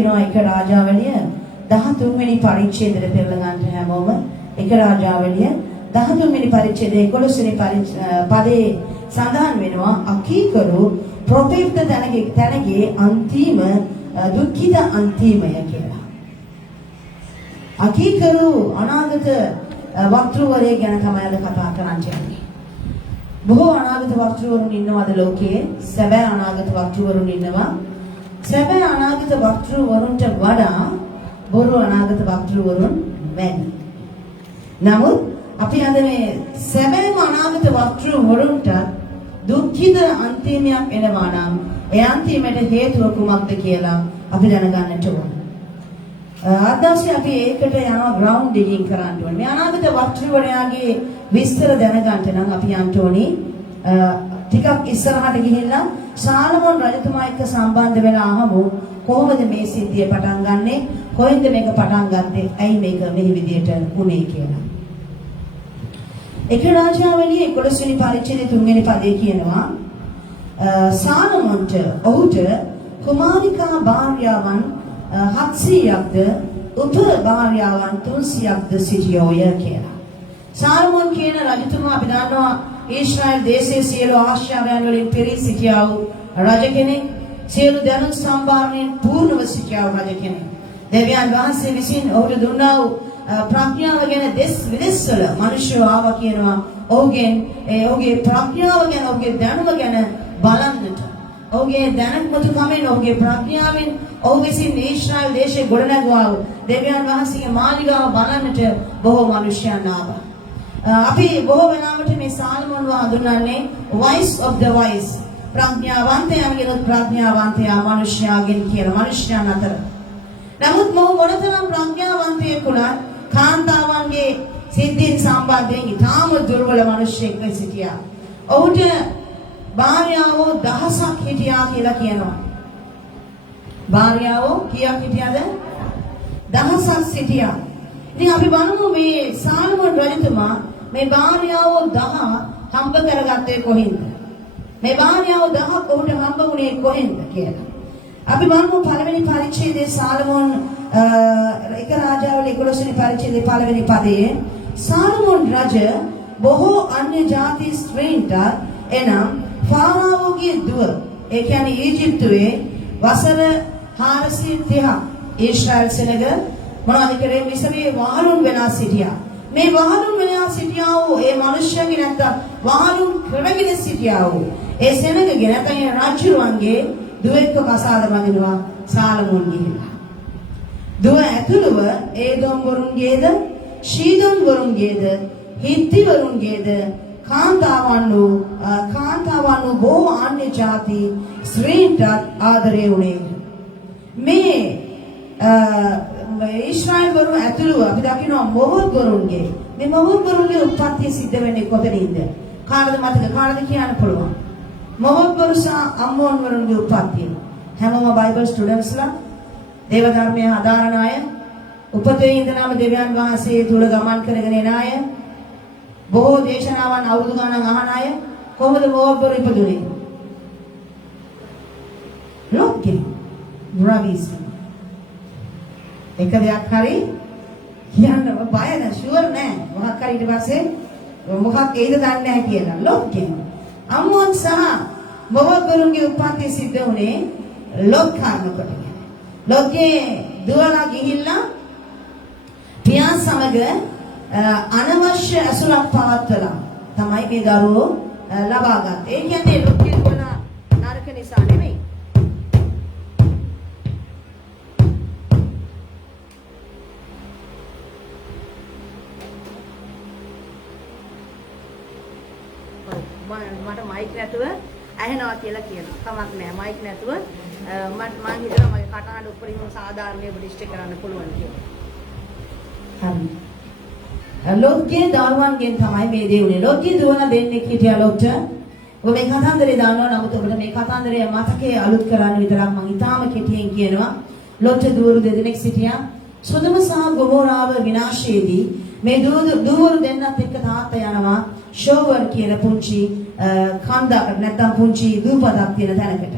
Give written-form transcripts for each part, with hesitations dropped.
දකිනවා එක රාජාවලිය 13 වෙනි පරිච්ඡේදයට පෙරලා ගන්න හැමෝම එක රාජාවලිය 13 වෙනි පරිච්ඡේදයේ 11 වෙනි පදයේ සඳහන් වෙනවා අකීකරු ප්‍රොපෙක්ට තැනගේ අන්තිම දුක්ඛිත අන්තිමය කියලා. අකීකරු අනාගත වක්තෘවරයෙක් ගැන තමයි අද කතා කරන්නේ. බොහෝ අනාගත වක්තෘවරුන් ඉන්නවාද ලෝකයේ? සැබෑ අනාගත වක්තෘවරුන් ඉන්නවා. සැබෑ අනාගත වක්තෘවරුන්ට වඩා බොරු අනාගත වක්තෘවරුන් වැඩි. නමුත් අපි අද මේ සැබෑම අනාගත වක්තෘවරුන්ට දුක්ඛිත අන්තිමයක් එනවා නම් ඒ අන්තිමට හේතුව කුමක්ද කියලා අපි දැනගන්නට ඕන. අදවසේ අපි ඒකට යනවා ග්‍රවුන්ඩ් ඩිගින් කරන්න ඕනේ. මේ අනාගත වක්තෘවරයාගේ විස්තර දැනගන්න නම් අපි යන්න ඕනේ ටිකක් ඉස්සරහට ගිහිල්ලා සාලමෝන් රජතුමා එක්ක සම්බන්ධ වෙලා අහමු කොහොමද මේ සිද්ධිය පටන් ගන්නෙ? කොහෙන්ද මේක පටන් ගත්තේ? ඇයි මේක මෙහි විදියට වුනේ කියලා. එක රාජාවලියේ 11 වෙනි පරිච්ඡේදයේ 3 වෙනි පදයේ කියනවා සාලමෝන්ට ඔහුට කුමාරිකා භාර්යාවන් 700ක්ද උප භාර්යාවන් 300ක්ද සිටියෝය කියලා. සාලමෝන් කියන රජතුමා අපි දන්නවා ඊශ්‍රායල් දේශයේ සියලු ආශ්චර්යයන් වලින් පිරී සිටියා වූ රජ කෙනෙක්. සියලු දැනුම් සම්භාරණයෙන් පූර්ණව සිටියා වූ රජ කෙනෙක්. දෙවියන් වහන්සේ විසින් ඔහුට දුන්නා වූ ප්‍රඥාව ගැන දෙස් විදෙස්වල මිනිස්සු ආවා කියනවා. ඔහුගේ ප්‍රඥාව ගැන ඔහුගේ දැනුම ගැන බලන්නට. ඔහුගේ දැනුමතුකමෙන් ඔහුගේ ප්‍රඥාවෙන් ඔහු විසින් ඊශ්‍රායල් දේශයේ ගොඩනැගුවා වූ දෙවියන් වහන්සේගේ මාලිගාව බලන්නට බොහෝ මිනිසයන් ආවා. අපි බොහෝ වෙලාවට මේ සාලමෝන්ව හඳුන්වන්නේ wise of the wise. ප්‍රඥාවන්තයාගේ ප්‍රඥාවන්තයා මිනිසයාගෙන් කියන මිනිසයන් අතර. නමුත් මොහු මොනතරම් ප්‍රඥාවන්තයෙක් වුණත් කාන්තාවන්ගේ සිද්ධීන් සම්බන්ධයෙන් ඉතාම දුර්වල මිනිසෙක් වෙ සිටියා. ඔහුට භාර්යාවෝ 1000ක් හිටියා කියලා කියනවා. භාර්යාවෝ කීයක් හිටියද? 1000ක් සිටියා. ඉතින් අපි බලමු මේ සාලමෝන් රජතුමා මේ භාර්යාවෝ 10 හම්බ කරගත්තේ කොහෙන්ද? මේ භාර්යාවෝ 10ක් ඔහුට හම්බ වුණේ කොහෙන්ද කියලා. අපි බලමු පළවෙනි පරිච්ඡේදයේ සාලමෝන් එක රාජාවලියේ 11 වෙනි පරිච්ඡේදයේ පළවෙනි පදයේ සාලමෝන් රජ බොහෝ අන්‍ය ජාති ස්ත්‍රීන්ට එනම් ෆාරාවෝගේ දුව ඒ කියන්නේ ඊජිප්තුවේ වසර 430 ඊශ්‍රායල් සෙනග මොනවද කරේ? මිසරයේ වහලුන් වෙලා සිටියා. මේ වහලුන් වෙලා සිටියා වූ ඒ මිනිස්යන්ගේ නැත්නම් වහලුන් කරගෙන සිටියා වූ ඒ සෙනගගේ නැත්නම් රජුරුවන්ගේ දුවෙක්ව කසාද බඳිනවා සාලමෝන් ගිහිලා. දුව ඇතුළුව ඒදොම් වරුන්ගේද ශීදොන් වරුන්ගේද හිත්ති වරුන්ගේද කාන්තාවන් වූ බොහෝ අන්‍ය ජාති ස්ත්‍රීන්ට ආදරේ වුණේ. මේ ඊශ්‍රායල් වරු ඇතුළුව අපි දකිනවා මොහොත් වරුන්ගේ මේ මොහොත් වරුන්ගේ උත්පත්තිය සිද්ධ වෙන්නේ කොතනින්ද? කාටද මතක? කාටද කියන්න පුළුවන්? මොහොත් වරු සහ අම්මෝන් වරුන්ගේ උත්පත්තිය. හැමෝම බයිබල් ස්ටුඩන්ට්ස්ලා දේව ධර්මයේ හදාරන අය, උපතේ ඉඳලාම දෙවියන් වහන්සේ තුල ගමන් කරගෙන එන අය, බොහෝ දේශනාවන් අවුරුදු ගණන් අහන අය කොහොමද මොහොත් වරු ඉපදුනේ? ලෝකේ රාවිස් එක දෙයක් හරි කියන්න බය නැහැ, ෂුවර් නැහැ. මොකක් හරි ඊට පස්සේ මොකක් ඒද දන්නේ නැහැ කියලා. ලෝකේ අම්මෝන් සහ මොහොත් වරුන්ගේ උත්පත්තිය සිද්ධ වුණේ ලෝකාරණකොට. ලෝකේ දුවලා ගිහිල්ලා පියා සමග අනවශ්‍ය ඇසුරක් පවත්වලා තමයි මේ දරුවෝ ලබා ගත්තේ. ඒ කියන්නේ ලෝකේ දුවන නරක නිසා නෙමෙයි. මට මයික් නැතුව ඇහෙනවා කියලා කියනවා. කමක් නැහැ. මයික් නැතුව මම හිතනවා මගේ කටහඬ උඩින් සාධාරණව ඩිස්ට් කරන්න පුළුවන් කියලා. හරි. ලෝකයේ දරුවන්ගෙන් තමයි මේ දේ උනේ. ලෝකයේ දුවන දෙන්නෙක් හිටියා ලොක්ට. ඔබ මේ කතන්දරේ දන්නවා. නමුත් ඔබට මේ කතන්දරේ මතකයේ අලුත් කරන්න විතරක් මම ඊටාම කෙටියෙන් කියනවා. ලොක්ට දුවරු දෙදෙනෙක් සිටියා. සොදොම සහ ගොමෝරාව විනාශයේදී මේ දුවරු දෙන්නත් එක්ක තාත්තා යනවා ෂෝවර් කියන පුංචි කන්දකට නැත්නම් පුංචි දූපතක් තියෙන තැනකට.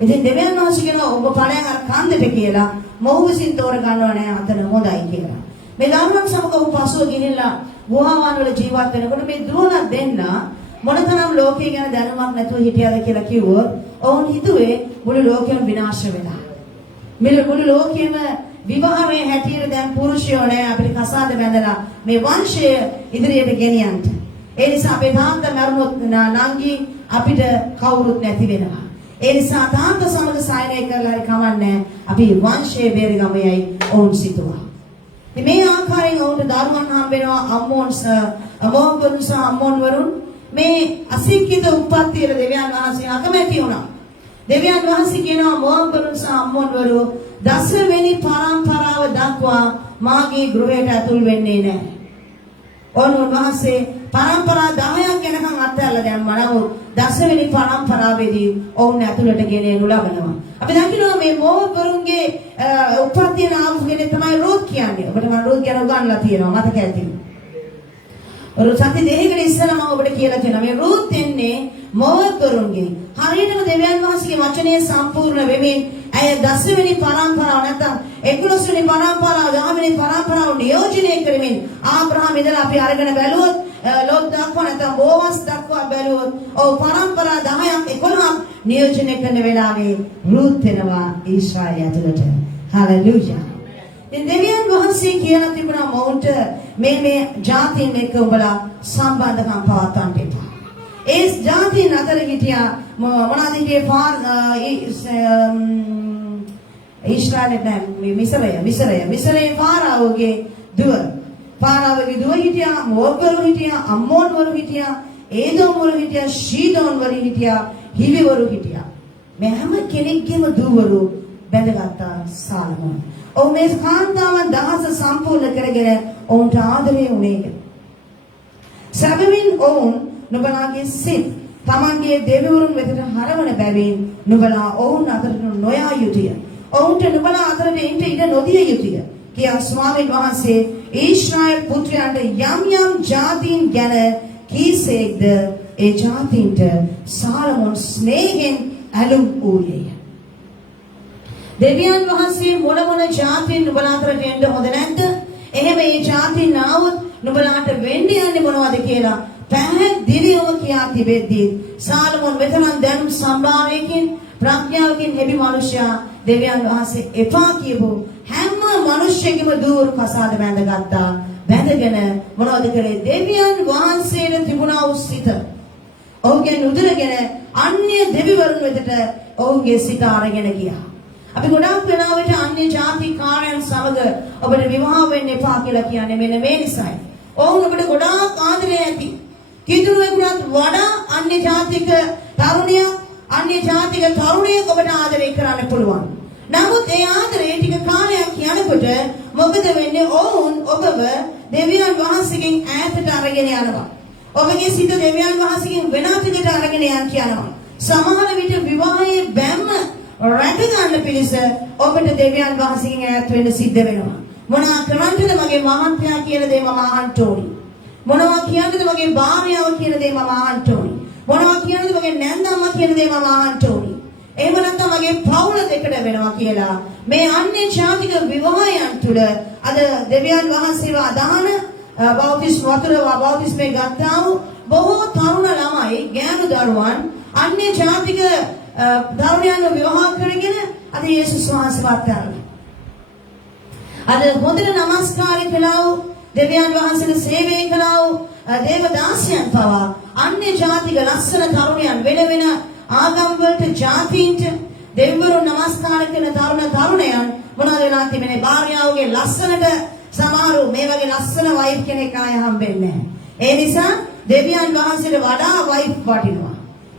ඉතින් දෙවියන් වහන්සේ කියනවා ඔබ ඵලයන් අර කන්දට කියලා මොහු විසින් තෝර ගන්නව නෑ අතන හොඳයි කියලා. මේ ළමයන් සමග ඔහු පසුව ගිහිල්ලා ගුහාවන් වල ජීවත් වෙනකොට මේ දුවලා දෙන්න මොනතරම් ලෝකේ ගැන දැනුමක් නැතුව හිටියද කියලා කිව්වොත් ඔවුන් හිතුවේ මුළු ලෝකෙම විනාශ වෙලා. මුළු ලෝකෙම විවාහයේ හැටියට දැන් පුරුෂයෝ නෑ අපිට කසාද බැඳලා මේ වංශය ඉදිරියට ගෙනියන්න. ඒ නිසා අපේ තාත්තා මරුණොත් නංගි අපිට කවුරුත් නැති වෙනවා. ඒ නිසා තාත්තා සමග සායනය කරලා හරි කමන්නේ අපි වංශයේ බේරගමයයි ඔවුන් සිතුවා. මේ ආකාරයෙන් ඔවුන්ට දරුවන් හම්බ වෙනවා අමෝන්වරුන් සහ අම්මෝන්වරුන් මේ අසික්කිත උප්පත්තියට දෙවියන් වහන්සේ අකමැති වුණා. දෙවියන් වහන්සේ කියනවා අමෝන්වරුන් සහ අම්මෝන්වරු දසවෙනි පරම්පරාව දක්වා මාගේ ගෘහයට ඇතුල් වෙන්නේ නැහැ. උන්වහන්සේ පරම්පරා 10ක් යනකම් අත්හැරලා දැම්මා. නමුත් දසවෙනි පරම්පරාවේදී ඔවුන් ඇතුළට ගෙනෙනු ලබනවා. අපි දකිනවා මේ මෝවරුන්ගේ උප්පත්තිය නාම කෙනෙක් තමයි රූත් කියන්නේ. ඔබට මම රූත් ගැන උගන්වලා තියෙනවා මතක ඇති. සති දෙකකට ඉස්සෙල්ලා මම ඔබට කියලා තියෙනවා මේ රූත් එන්නේ මෝවරුන්ගේ. හරියටම දෙවියන් වහන්සේගේ වචනය සම්පූර්ණ වෙමින් ඇය දසවෙනි පරම්පරාව නැත්නම් 11 වෙනි පරම්පරාව 10 වෙනි පරම්පරාව නියෝජනය කරමින් ආබ්‍රහාම ඉඳලා අපි අරගෙන බැලුවොත් ලෝත් දක්වා නැත්නම් බෝවස් දක්වා බැලුවොත් ඔව් පරම්පරා 10ක් 11ක් නියෝජනය කරන වෙලාවේ රූත් වෙනවා ඊශ්‍රායල ඇතුළට. හලෙලූයා. ඉතින් දෙවියන් වහන්සේ කියලා තිබුණා මොවුන්ට මේ ජාතීන් එක්ක උඹලා සම්බන්ධකම් පවත්වන්න එපා. ඒ ජාතීන් අතර හිටියා මොනවද හිටියේ ඊශ්‍රායලේ මිසරයේ ෆාරාවෝගේ දුව හිටියා මෝවරු හිටියා අම්මෝන්වරු හිටියා ඒදෝම්වරු හිටියා ශීදෝන්වරු හිටියා හිවිවරු හිටියා. මේ හැම කෙනෙක්ගේම දුවරු බැඳගත්තා සාලමෝන්. ඔව් මේ කාන්තාවන් දහස සම්පූර්ණ කරගෙන ඔවුන්ට ආදරේ වුණේ. සැබවින් ඔවුන් නුඹලාගේ සිත් තමන්ගේ දෙවිවරුන් වෙතට හරවන බැවින් නුඹලා ඔවුන් අතරට නොයා යුතුය. ඔවුන්ට නුඹලා අතරට එන්න ඉඩ නොදිය යුතුය. කියා ස්වාමීන් වහන්සේ ඊශ්‍රායල් පුත්‍රයන්ට යම් ජාතීන් ගැන කීසේක්ද ඒ ජාතීන්ට සාලමෝන් ස්නේහෙන් ඇලුම් වූයේය. දෙවියන් වහන්සේ මොන ජාතීන් නුඹලා අතරට එන්න හොඳ නැද්ද? එහෙම ඒ ජාතීන් ආවොත් නුඹලාට වෙන්නේ යන්නේ මොනවද කියලා පැහැදිලිවම කියා තිබෙද්දී සාලමෝන් වෙතනම් දැනුම් සම්භාරයකින් ප්‍රඥාවකින් හෙබි මිනිසයා දෙවියන් වහන්සේ එපා කියපු හැම මිනිසෙකම දూరు කසාද බැඳගත්තා. බැඳගෙන මොනවද කළේ? දෙවියන් වහන්සේට තිබුණා වූ සිත ඔහුගෙන් උදුරගෙන අන්‍ය දෙවිවරුන් වෙතට ඔහුගේ සිත අරගෙන ගියා. අපි ගොඩාක් වෙලාවට අන්‍ය ජාති කාර්යයන් සමග ඔබට විවාහ වෙන්න එපා කියලා කියන්නේ මෙන්න මේ නිසායි. ඔවුන් ඔබට ගොඩාක් ආදරේ ඇති. කිතුරුවෙකුට වඩා අන්‍ය ජාතික තරුණියක් අන්‍ය ජාතික තරුණියෙක් ඔබට ආදරය කරන්න පුළුවන්. නමුත් ඒ ආදරේ ටික කාලයක් යනකොට මොකද වෙන්නේ? ඔවුන් ඔබව දෙවියන් වහන්සේගෙන් ඈතට අරගෙන යනවා. ඔබගේ සිත දෙවියන් වහන්සේගෙන් වෙන පිටට අරගෙන යන්න කියනවා. සමහර විට විවාහයේ බැම්ම රැක ගන්න පිණිස ඔබට දෙවියන් වහන්සේගෙන් ඈත් වෙන්න සිද්ධ වෙනවා. මොනවා කරන්නද මගේ මහත්යා කියන දේ මම අහන්න ඕනි. මොනවා කියන්නද මගේ භාර්යාව කියන දේ මම අහන්න ඕනි. මොනවා කියන්නද මගේ නැන්දම්මා කියන දේ මම අහන්න ඕනි. එහෙම නැත්නම් මගේ පවුල දෙකට වෙනවා කියලා මේ අන්‍ය ජාතික විවාහයන් තුළ අද දෙවියන් වහන්සේව අදහන බෞද්ධ වතුරව බෞද්ධස්මේ ගත්තා වූ බොහෝ තරුණ ළමයි ගෑනු දරුවන් අන්‍ය ජාතික තරුණයන්ව විවාහ කරගෙන අද යේසුස් වහන්සේව අත්හැරලා අද හොඳට නමස්කාරය කළා වූ දෙවියන් වහන්සේට සේවය කළා වූ දේවදාසයන් පවා අන්‍ය ජාතික ලස්සන තරුණයන් වෙන ආගම් වලට ජාතීන්ට දෙවිවරුන් නමස්කාර කරන තරුණයන් මොනවද වෙලා තිබෙන්නේ? භාර්යාවගේ ලස්සනට සමහරු මේ වගේ ලස්සන වයිෆ් කෙනෙක් ආය හම්බෙන්නේ නැහැ. ඒ නිසා දෙවියන් වහන්සේට වඩා වයිෆ් වටිනවා.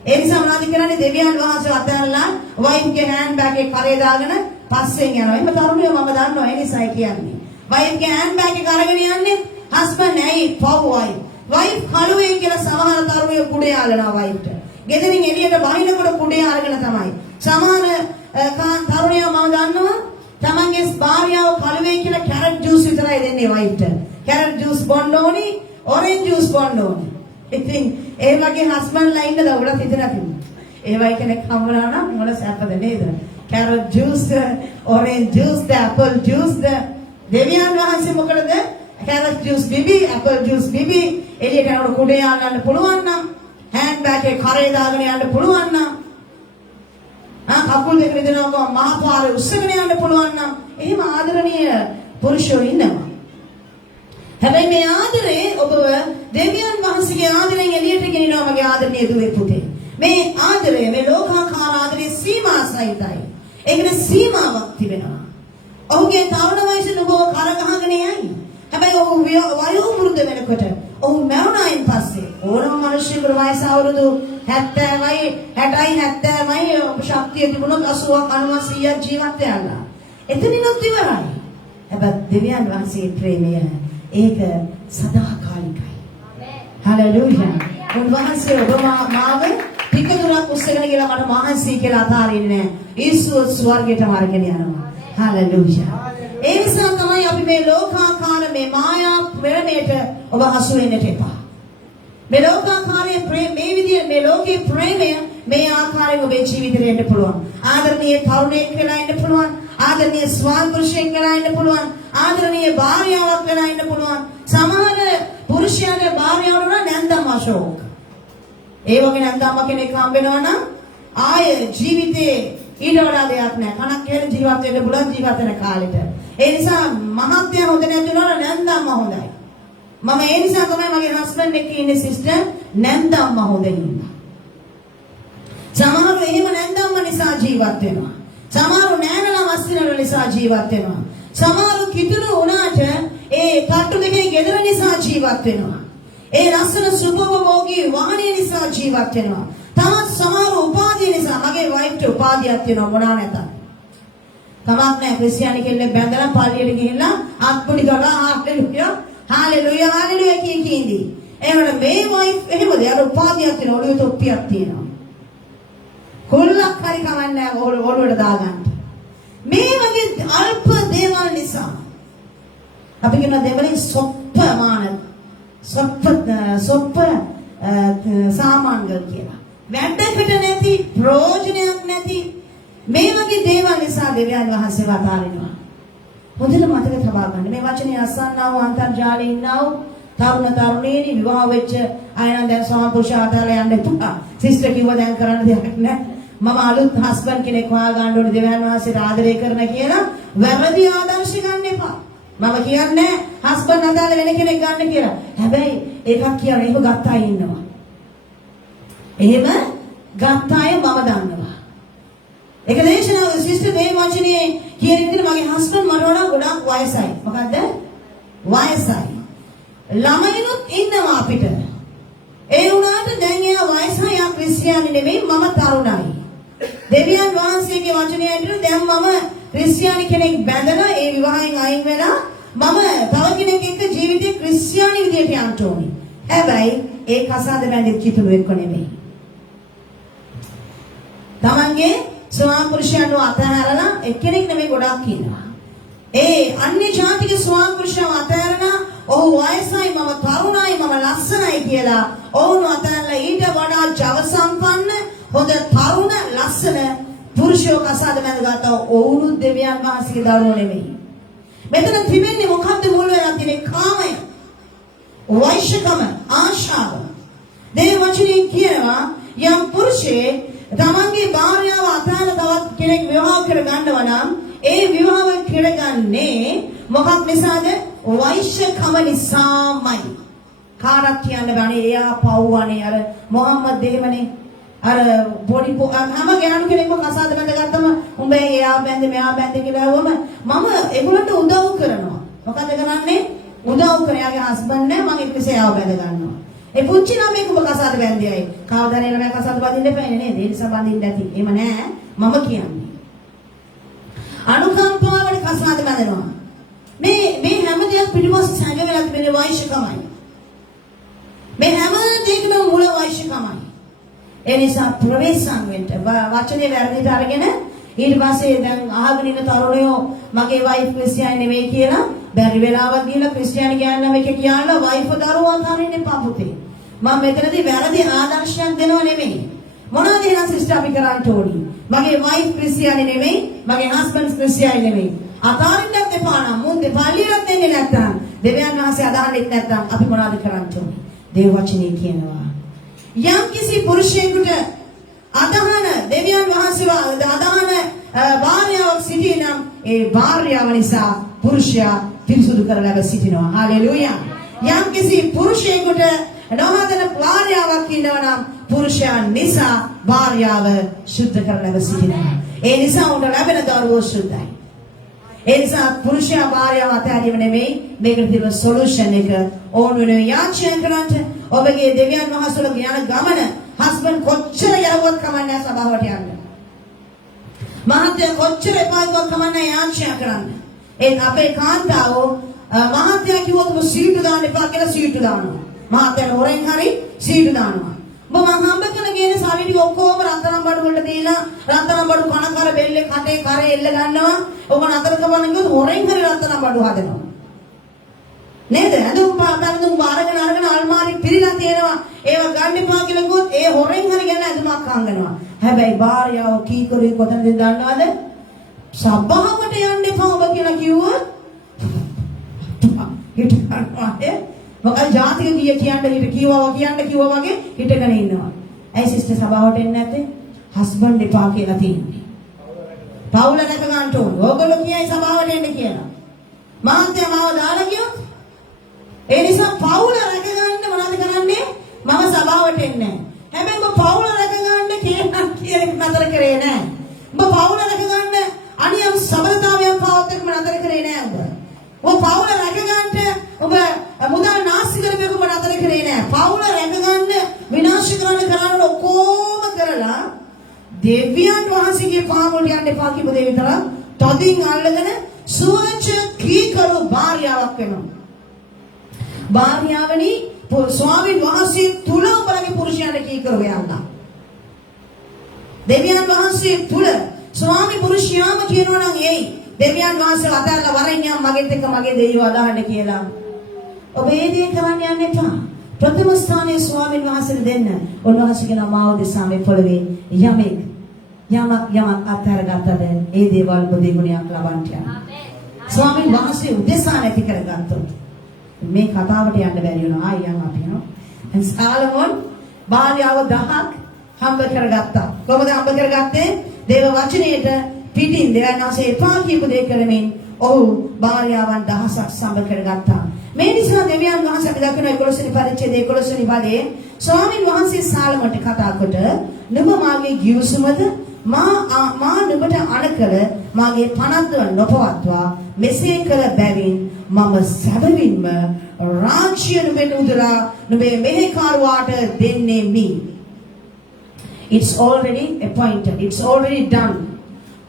ඒ නිසා මොනවද කරන්නේ? දෙවියන් වහන්සේ අතහැරලා වයිෆ්ගේ හෑන්ඩ් බෑග් එක කරේ දාගෙන පස්සෙන් යනවා. එහෙම තරුණයෝ මම දන්නවා. ඒ නිසායි කියන්නේ. වයිෆ්ගේ හෑන්ඩ් බෑග් එක අරගෙන යන්නේ හස්බන්ඩ් ඇයි පව් වයිෆ්. වයිෆ් කලුවේ කියලා සමහර තරුණයෝ කුඩේ ආලනවා වයිෆ්ට. ගෙදරින් එළියට බහිනකොට කුඩේ අරගෙන තමයි. සමහර තරුණයෝ මම දන්නවා තමන්ගේ භාර්යාව කලුවේ කියලා කැරට් ජූස් විතරයි දෙන්නේ වයිෆ්ට. කැරට් ජූස් බොන්න ඕනි, ඔරෙන්ජ් ජූස් බොන්න ඕනි. ඉතින් ඒ වගේ හස්බන්ඩ්ලා ඉන්නද ඔබට හිතෙනවා. ඒ වගේ කෙනෙක් හම්බුනා නම් මොන සැපද නේද? carrot juice, orange juice, apple juice, දෙවියන් වහන්සේ මොකටද? carrot juice බිබි, apple juice බිබි, එළියට යනකොට කුඩේ යන්න පුළුවන් නම්, hand bag එකේ කරේ දාගෙන යන්න පුළුවන් නම්, කකුල් දෙක දෙනවා මහා පාරේ උස්සගෙන යන්න පුළුවන් නම්, එහෙම ආදරණීය පුරුෂයෝ ඉන්නවා. හැබැයි මේ ආදරේ ඔබව දෙවියන් වහන්සේගේ ආදරෙන් එළියට ගෙනිනවා මගේ ආදරණීය දුවේ පුතේ. මේ ආදරය මේ ලෝකාකාර ආදරේ සීමා සහිතයි. ඒකට සීමාවක් තිබෙනවා. ඔහුගේ තරුණ වයසේ ඔබව කරගහගෙන යයි. හැබැයි ඔහු වයෝ වෘද්ධ වෙනකොට ඔහු මරණයෙන් පස්සේ ඕනම මිනිහෙකුගේ වයස අවුරුදු 70යි 60යි 70යි ශක්තිය තිබුණොත් 80ක් 90ක් 100ක් ජීවත් වෙනවා. එතනිනුත් ඉවරයි. හැබැයි දෙවියන් වහන්සේගේ ප්‍රේමය ඒක සදාකාලිකයි. හලෙලූයා. උන්වහන්සේ ඔබ මාව ටික දුරක් උස්සගෙන ගිහලා මට මහන්සිය කියලා අතාරින්නේ නැහැ. ඊසුව ස්වර්ගයටම අරගෙන යනවා. හලෙලූයා. ඒ නිසා තමයි අපි මේ ලෝකාකාර මේ මායා ප්‍රේමයට ඔබ හසු වෙන්නට එපා. මේ ලෝකාකාරයේ මේ විදිය මේ ලෝකේ ප්‍රේමය මේ ආකාරයෙන් ඔබේ ජීවිතේට එන්න පුළුවන්. ආදරණීය තරුණයෙක් වෙලා ඉන්න පුළුවන්. ආදරණීය ස්වාමි පුරුෂයෙක් වෙලා ඉන්න පුළුවන්. ආදරණීය භාර්යාවක් වෙලා ඉන්න පුළුවන්. සමහර පුරුෂයාගේ භාර්යාව උනා නැන්දම් අශෝක. ඒ වගේ නැන්දම්ම කෙනෙක් හම්බ වෙනවා නම් ආය ජීවිතේ ඊට වඩා දෙයක් නැහැ. කනක් කියලා ජීවත් වෙන්න පුළුවන් ජීවත් වෙන කාලෙට. ඒ නිසා මහත්ය හොඳ නැතුණා නැන්දම්ම හොඳයි. මම ඒ නිසා තමයි මගේ හස්බන්ඩ් එක්ක ඉන්නේ සිස්ටර් නැන්දම්ම හොඳයි ඉන්නවා. සමහරව එහෙම නැන්දම්ම නිසා ජීවත් වෙනවා. සමහරව නෑනලා මස්සිනවල නිසා ජීවත් වෙනවා. සමහරව කිතුණු වුණාට ඒ කට්ටු දෙකේ ගෙදර නිසා ජීවත් වෙනවා. ඒ ලස්සන සුභෝභෝගී වාහනේ නිසා ජීවත් වෙනවා. තවත් සමහර උපාධිය නිසා මගේ වයිෆ්ට උපාධියක් තියෙනවා මොනවා නැතත්. තමක් නෑ ක්‍රිස්තියානි කෙල්ලෙක් බැඳලා පල්ලියට ගිහිල්ලා අත්පුඩි ගලා හාලෙලුයා හාලෙලුයා හාලෙලුයා කීකීන්දී. එහෙනම් මේ වයිෆ් එහෙමද? යාර උපාධියක් තියෙනවා ඔළුවේ තොප්පියක් තියෙනවා. කොල්ලක් හරි කවන්නේ ඔළුවට දාගන්න. මේ වගේ අල්ප දේවල් නිසා අපි කියන දෙවලින් සොප්පමාන සොප්ප සාමාන්‍යල් කියලා. වැඩකට නැති ප්‍රයෝජනයක් නැති මේ වගේ දේවල් නිසා දෙවියන් වහන්සේ වතාරිනවා. හොඳට මතක තබා ගන්න. මේ වචනේ අසන්නා වූ අන්තර්ජාලේ ඉන්නා වූ තරුණ තරුණීනි විවාහ වෙච්ච අය නම් දැන් සමහර පුරුෂ ආතාලේ යන්න එපා. සිස්ටර් කිව්වා දැන් කරන්න දෙයක් නැහැ. මම අලුත් හස්බන්ඩ් කෙනෙක් හොයා ගන්න ඕනේ දෙවියන් වහන්සේට ආදරය කරන කියලා වැරදි ආදර්ශ ගන්න එපා. මම කියන්නේ හස්බන්ඩ් අදාළ වෙන කෙනෙක් ගන්න කියලා. හැබැයි ඒකක් කියන එහෙම ගත්ත අය ඉන්නවා. එහෙම ගත්ත අය මම දන්නවා. ඒක දේශනාව සිස්ටර් මේ වචනේ කියන විදිහට මගේ හස්බන්ඩ් මට වඩා ගොඩක් වයසයි. මොකද්ද? වයසයි. ළමයිනුත් ඉන්නවා අපිට. ඒ වුණාට දැන් එයා වයසයි යා ක්‍රිස්තියානි නෙමෙයි මම තරුණයි. දෙවියන් වහන්සේගේ වචනය ඇතුළේ දැන් මම ක්‍රිස්තියානි කෙනෙක් බැඳලා ඒ විවාහයෙන් අයින් වෙලා මම තව කෙනෙක් එක්ක ජීවිතේ ක්‍රිස්තියානි විදියට යන්න ඕනේ. හැබැයි ඒ කසාද බැඳිච්ච කිතුණු එක්ක නෙමෙයි. තමන්ගේ ස්වාම පුරුෂයන්ව අතහැරලා එක්කෙනෙක් නෙමෙයි ගොඩක් ඉන්නවා. ඒ අන්‍ය ජාතික ස්වාම පුරුෂයව අතහැරලා ඔහු වයසයි මම තරුණයි මම ලස්සනයි කියලා ඔවුන් අතහැරලා ඊට වඩා ජව සම්පන්න හොඳ තරුණ ලස්සන පුරුෂයෝ කසාද බැඳගත්තා ඔවුන් දෙවියන් වහන්සේගේ දරුවෝ නෙමෙයි. මෙතන තිබෙන්නේ මොකද්ද මුල් වෙලා තියෙන්නේ? කාමය, වෛශ්‍යකම, ආශාව. දෙවියන් වහන්සේ කියනවා යම් පුරුෂයෙක් තමන්ගේ භාර්යාව අතහැරලා තවත් කෙනෙක් විවාහ කර ගන්නවා නම් ඒ විවාහව කරගන්නේ මොකක් නිසාද? වෛශ්‍යකම නිසාමයි. කාටත් කියන්න බෑනේ එයා පව්වනේ අර මොහම්මද් දෙහිමනේ අර බොඩි හැම ගෑනු කෙනෙක්ම කසාද බැඳගත්තම උඹේ එයා බැඳ මෙයා බැඳ කියලා වම මම ඒගොල්ලන්ට උදව් කරනවා. මොකද කරන්නේ? උදව් කරන යාගේ හස්බන්ඩ් නෑ මම එක්කසේ එයාව බැඳ ගන්නවා. ඒ පුංචි ළමයෙක් ඔබ කසාද බැඳියයි. කවදාද ළමයා කසාද බඳින්න එපානේ නේද? ඒ නිසා බඳින්න ඇති. එහෙම නෑ මම කියන්නේ. අනුකම්පාවට කසාද බැඳනවා. මේ හැම දෙයක් පිටිපස්ස සැඟවෙලා තිබෙන වෛශ්‍යකමයි. මේ හැම දෙයකම මුල වෛශ්‍යකමයි. ඒ නිසා ප්‍රවේශම් වෙන්න වචනේ වැරදිට අරගෙන ඊට පස්සේ දැන් අහගෙන ඉන්න තරුණයෝ මගේ වයිෆ් ක්‍රිස්තියානි නෙවෙයි කියලා බැරි වෙලාවක් ගිහලා ක්‍රිස්තියානි ගෑනම එක කියලා වයිෆ් දරුවා අතරින් එපා පුතේ. මම මෙතනදී වැරදි ආදර්ශයක් දෙනව නෙමෙයි. මොනවද එහෙනම් සිස්ටර් අපි කරන්න ඕනි? මගේ වයිෆ් ක්‍රිස්තියානි නෙමෙයි, මගේ හස්බන්ඩ්ස් ක්‍රිස්තියානි නෙමෙයි. අතාරින්නත් එපා නම් මුන් දෙපාලියක් දෙන්නේ නැත්තම් දෙවියන් වහන්සේ අදහන්නෙත් නැත්තම් අපි මොනවද කරන්න ඕනි? දේව වචනේ කියනවා. යම් කිසි පුරුෂයෙකුට අදහන දෙවියන් වහන්සේව අදහන භාර්යාවක් සිටිනම් ඒ භාර්යාව නිසා පුරුෂයා පිරිසුදු කරලා සිටිනවා. හalleluya. යම් කිසි පුරුෂයෙකුට නොහදන භාර්යාවක් ඉන්නවා නම් පුරුෂයා නිසා භාර්යාව සුද්ධ කරලා සිටිනවා. ඒ නිසා උන්ට ලැබෙන දරුවෝ සුද්ධයි. ඒ නිසා පුරුෂයා භාර්යාව අතහැරීම නෙමෙයි මේකට තියෙන සොලියුෂන් එක ඕන වෙන යාචනා කරන්ට ඔබගේ දෙවියන් වහන්සේලා යන ගමන හස්බන්ඩ් කොච්චර යවුවත් කමන්නේ සභාවට යන්න. මහත්ය කොච්චර එපායවත් කමන්නේ යාචනා කරන්න. ඒ අපේ කාන්තාවෝ මහත්ය කිව්වොත් සීටු දාන්න එපා කියලා සීටු දානවා. මහත්යන හොරෙන් හරි සීටු දානවා. මම හම්බ කරන ගේන සාවි ටික ඔක්කොම රත්තරන් බඩු වලට දීලා රත්තරන් බඩු කන කර බෙල්ලේ කටේ කරේ එල්ල ගන්නවා. ඔබ නතර කරපන් කිව්වොත් හොරෙන් හරි රත්තරන් බඩු හදනවා. නේද? අදුම් පාපන්දුම් බාරගෙන අරගෙන අල්මාරි පිරීලා තියෙනවා. ඒව ගන්න එපා කියලා කිව්වොත් ඒ හොරෙන් හරි ගන්න අදුමක් හංගනවා. හැබැයි භාර්යාව කී කරුවේ කොතනද දන්නවද? සබාවට යන්න එපා ඔබ කියලා කිව්වොත් හිට ගන්නවා. මොකද ජාතික කියන්න හිට කිව්වා වගේ හිටගෙන ඉන්නවා. ඇයි සිස්ටර් සබාවට එන්නේ නැත්තේ? හස්බන්ඩ් එපා කියලා තියෙන්නේ. පවුල නැක ගන්න ඕනේ. ඕගොල්ලෝ කියයි සබාවට එන්න කියලා. මහත්ය මාව දාලා කියොත් ඒ නිසා පවුල රැකගන්න මොනවද කරන්නේ? මම සභාවට එන්නේ නැහැ. හැබැයි ඔබ පවුල රැකගන්න කියන නතර කරේ නැහැ. ඔබ පවුල රැකගන්න අනියම් සබඳතාවයක් පාවතකම නතර කරේ නැහැ ඔබ පවුල රැකගන්න ඔබ මුදල් නාස්ති කරපේක ඔබ නතර කරේ නැහැ. පවුල රැකගන්න විනාශ කරන්න ඔක්කොම කරලා දෙවියන් වහන්සේගේ පාමුලට යන්න එපා කියපු දේ විතර තදින් අල්ලගෙන සුවච කීකරු භාර්යාවක් වෙනවා. භාර්යාවනි ස්වාමීන් වහන්සේ තුල ඔබලගේ පුරුෂයාට කීකරු වෙන්න. දෙවියන් වහන්සේ තුල ස්වාමි පුරුෂයාම කියනවා නම් එයි දෙවියන් වහන්සේ අතල්ලා වරෙන් යම් මගෙත් එක්ක මගේ දෙවියව අදහන්න කියලා. ඔබ ඒ දේ කරන්න යන්න එපා. ප්‍රථම ස්ථානයේ ස්වාමීන් වහන්සේට දෙන්න. උන්වහන්සේ කියන මාව දෙසා මේ පොළවේ යමක් අත්හැරගත්තද ඒ දේවල් බුදුගුණයක් ලබන්න යනවා. ස්වාමීන් වහන්සේ උදෙසා නැති කරගත්තොත් මේ කතාවට යන්න බැරි වෙනවා. ආයෙත් අපි යනවා. සාලමෝන් භාර්යාව 10ක් හම්බ කරගත්තා. කොහොමද හම්බ කරගත්තේ? දේව වචනයේට පිටින් දෙවනාසේ එපා කියපු දේ කරමින් ඔහු භාර්යාවන් 10ක් සම්බ කරගත්තා. මේ නිසා දෙවියන් වහන්සේ අපි දකින 11 වෙනි පරිච්ඡේදයේ 11 වෙනි පදයේ ස්වාමීන් වහන්සේ සාලමෝන්ට කතා කොට නුඹ මාගේ ගිවිසුමද මා නුඹට අණකල මාගේ පනත්ව නොපවත්වා මෙසේ කළ බැවින් මම සැබවින්ම රාජ්‍ය නුඹෙන් උදලා නුඹේ මෙහෙකාරුවාට දෙන්නේ මි. It's already appointed. It's already done.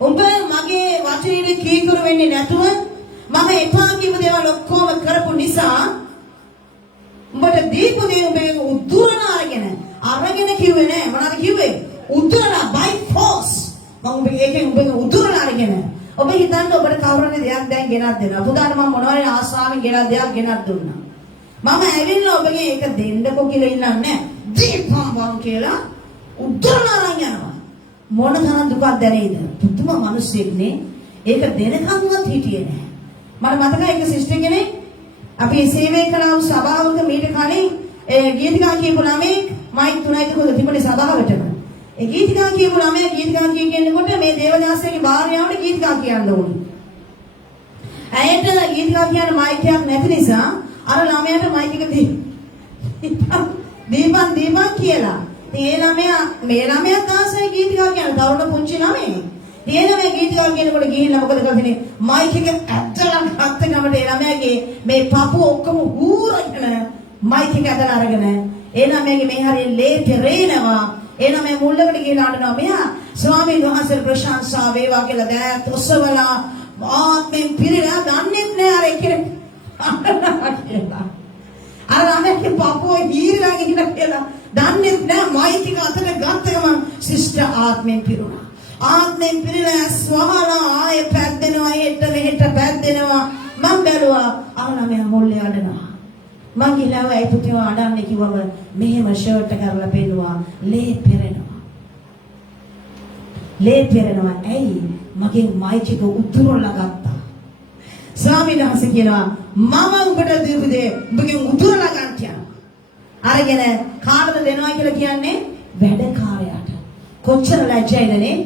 උඹ මගේ වචනේ කීකරු වෙන්නේ නැතුව මම එපා කියපු දේවල් ඔක්කොම කරපු නිසා උඹට දීපු දේ උඹේ උදුරන අරගෙන කිව්වේ නෑ. මොනවද කිව්වේ? උදුරන by force. මම උඹේ ඒකෙන් උඹේ උදුරන අරගෙන. ඔබ හිතන්න ඔබට කවුරුනේ දෙයක් දැන් ගෙනත් දෙනවා. පුතාට මම මොනවද ආසාවෙන් ගෙනත් දෙයක් ගෙනත් දුන්නා. මම ඇවිල්ලා ඔබගේ ඒක දෙන්නකෝ කියලා ඉන්නන්නේ නෑ. දීපම් කියලා උදුරන අරන් යනවා. මොන තරම් දුකක් දැනෙයිද? පුදුම මිනිස්සෙක්නේ. ඒක දෙනකම්වත් හිටියේ නෑ. මට මතකයි එක සිස්ටර් කෙනෙක් අපි සේවය කළා සභාවක මීට කලින් ගීතිකා කියපු ළමෙක් මයික් 3යි දුක තිබුණේ සභාවටම. ඒ ගීතිකා කියපු ළමයා ගීතිකා කියනකොට මේ දේවදාසගේ භාර්යාවට ගීතිකා කියන්න ඕනේ. ඇයට ගීතිකා කියන මයික් එකක් නැති නිසා අර ළමයාට මයික් එක දීපන් කියලා. ඉතින් මේ ළමයා තාසයි ගීතිකා කියන තරුණ පුංචි ළමයි. ඉතින් මේ ගීතිකා කියනකොට ගිහිල්ලා මොකද කරන්නේ? මයික් එක ඇත්තලා අත්ත ගමට ඒ ළමයාගේ මේ පපුව ඔක්කොම හූරගෙන මයික් එක ඇදලා අරගෙන ඒ ළමයාගේ මේ හරිය ලේ පෙරේනවා. ඒ ළමයා මුල්ලකට ගිහලා අඬනවා. මෙයා ස්වාමීන් වහන්සේ ප්‍රශංසා වේවා කියලා දැත් ඔසවලා ආත්මෙන් පිරලා දන්නේ නැහැ අර එකේ අඬනවා. අර ළමයාගේ පපුව හීරලා ගිහින් කියලා දන්නේ නැහැ. මයික් එක අතට ගත්ත ගමන් සිස්ටර් ආත්මෙන් පිරුණා. ආත්මෙන් පිරලා ස්වහලා ආයේ පැද්දෙනවා. හෙට මෙහෙට පැද්දෙනවා. මම බැලුවා අර ළමයා මුල්ලේ අඬනවා. මං ගිහලා ඒ පුතේව අඬන්නේ කිව්වම මෙහෙම ෂර්ට් එක කරලා පෙන්නුවා ලේ පෙරෙනවා. ලේ පෙරෙනවා. ඇයි? මගෙන් මයික් එක උතුරලා ගත්තා. ස්වාමීන් වහන්සේ කියනවා මම උඹට දීපු දේ උඹගෙන් උතුරලා ගන්න කියනවා. අරගෙන කාටද දෙනවා කියලා කියන්නේ වැඩකාරයාට. කොච්චර ලැජ්ජයිද නේ?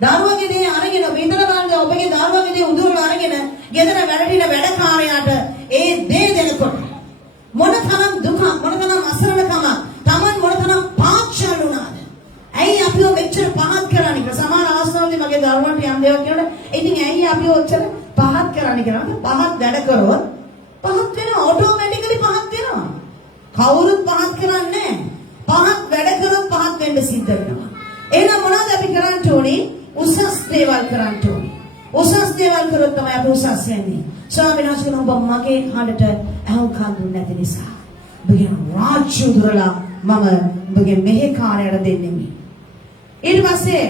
දරුවගේ දේ අරගෙන විතර බලන්න ඔබගේ දරුවගේ දේ උදුරලා අරගෙන ගෙදර වැඩටින වැඩකාරයාට ඒ දේ දෙනකොට මොනතරම් දුක මොනතරම් අසරණකම Taman මොනතරම් පාක්ෂල් වුණාද? ඇයි අපිව මෙච්චර පහත් කරන්නේ කියලා සමහර අවස්ථාවලදී මගේ දරුවන්ට යම් දේවල් කියනකොට ඉතින් ඇයි අපිව ඔච්චර පහත් කරන්නේ කියලා පහත් වැඩ කරොත් පහත් වෙනවා ඔටෝමැටිකලි පහත් වෙනවා. කවුරුත් පහත් කරන්නේ නැහැ. පහත් වැඩ කරොත් පහත් වෙන්න සිද්ධ වෙනවා. එහෙනම් මොනවද අපි කරන්න ඕනේ? උසස් දේවල් කරන්න ඕනේ. උසස් දේවල් කරොත් තමයි අපි උසස් වෙන්නේ. ස්වාමීන් වහන්සේ ඔබ මගේ හඬට අහුම්කම් දුන්නේ නැති නිසා ඔබගේ රාජ්‍ය උදුරලා මම ඔබගේ මෙහෙ කාර්යයට දෙන්නේ. ඊට පස්සේ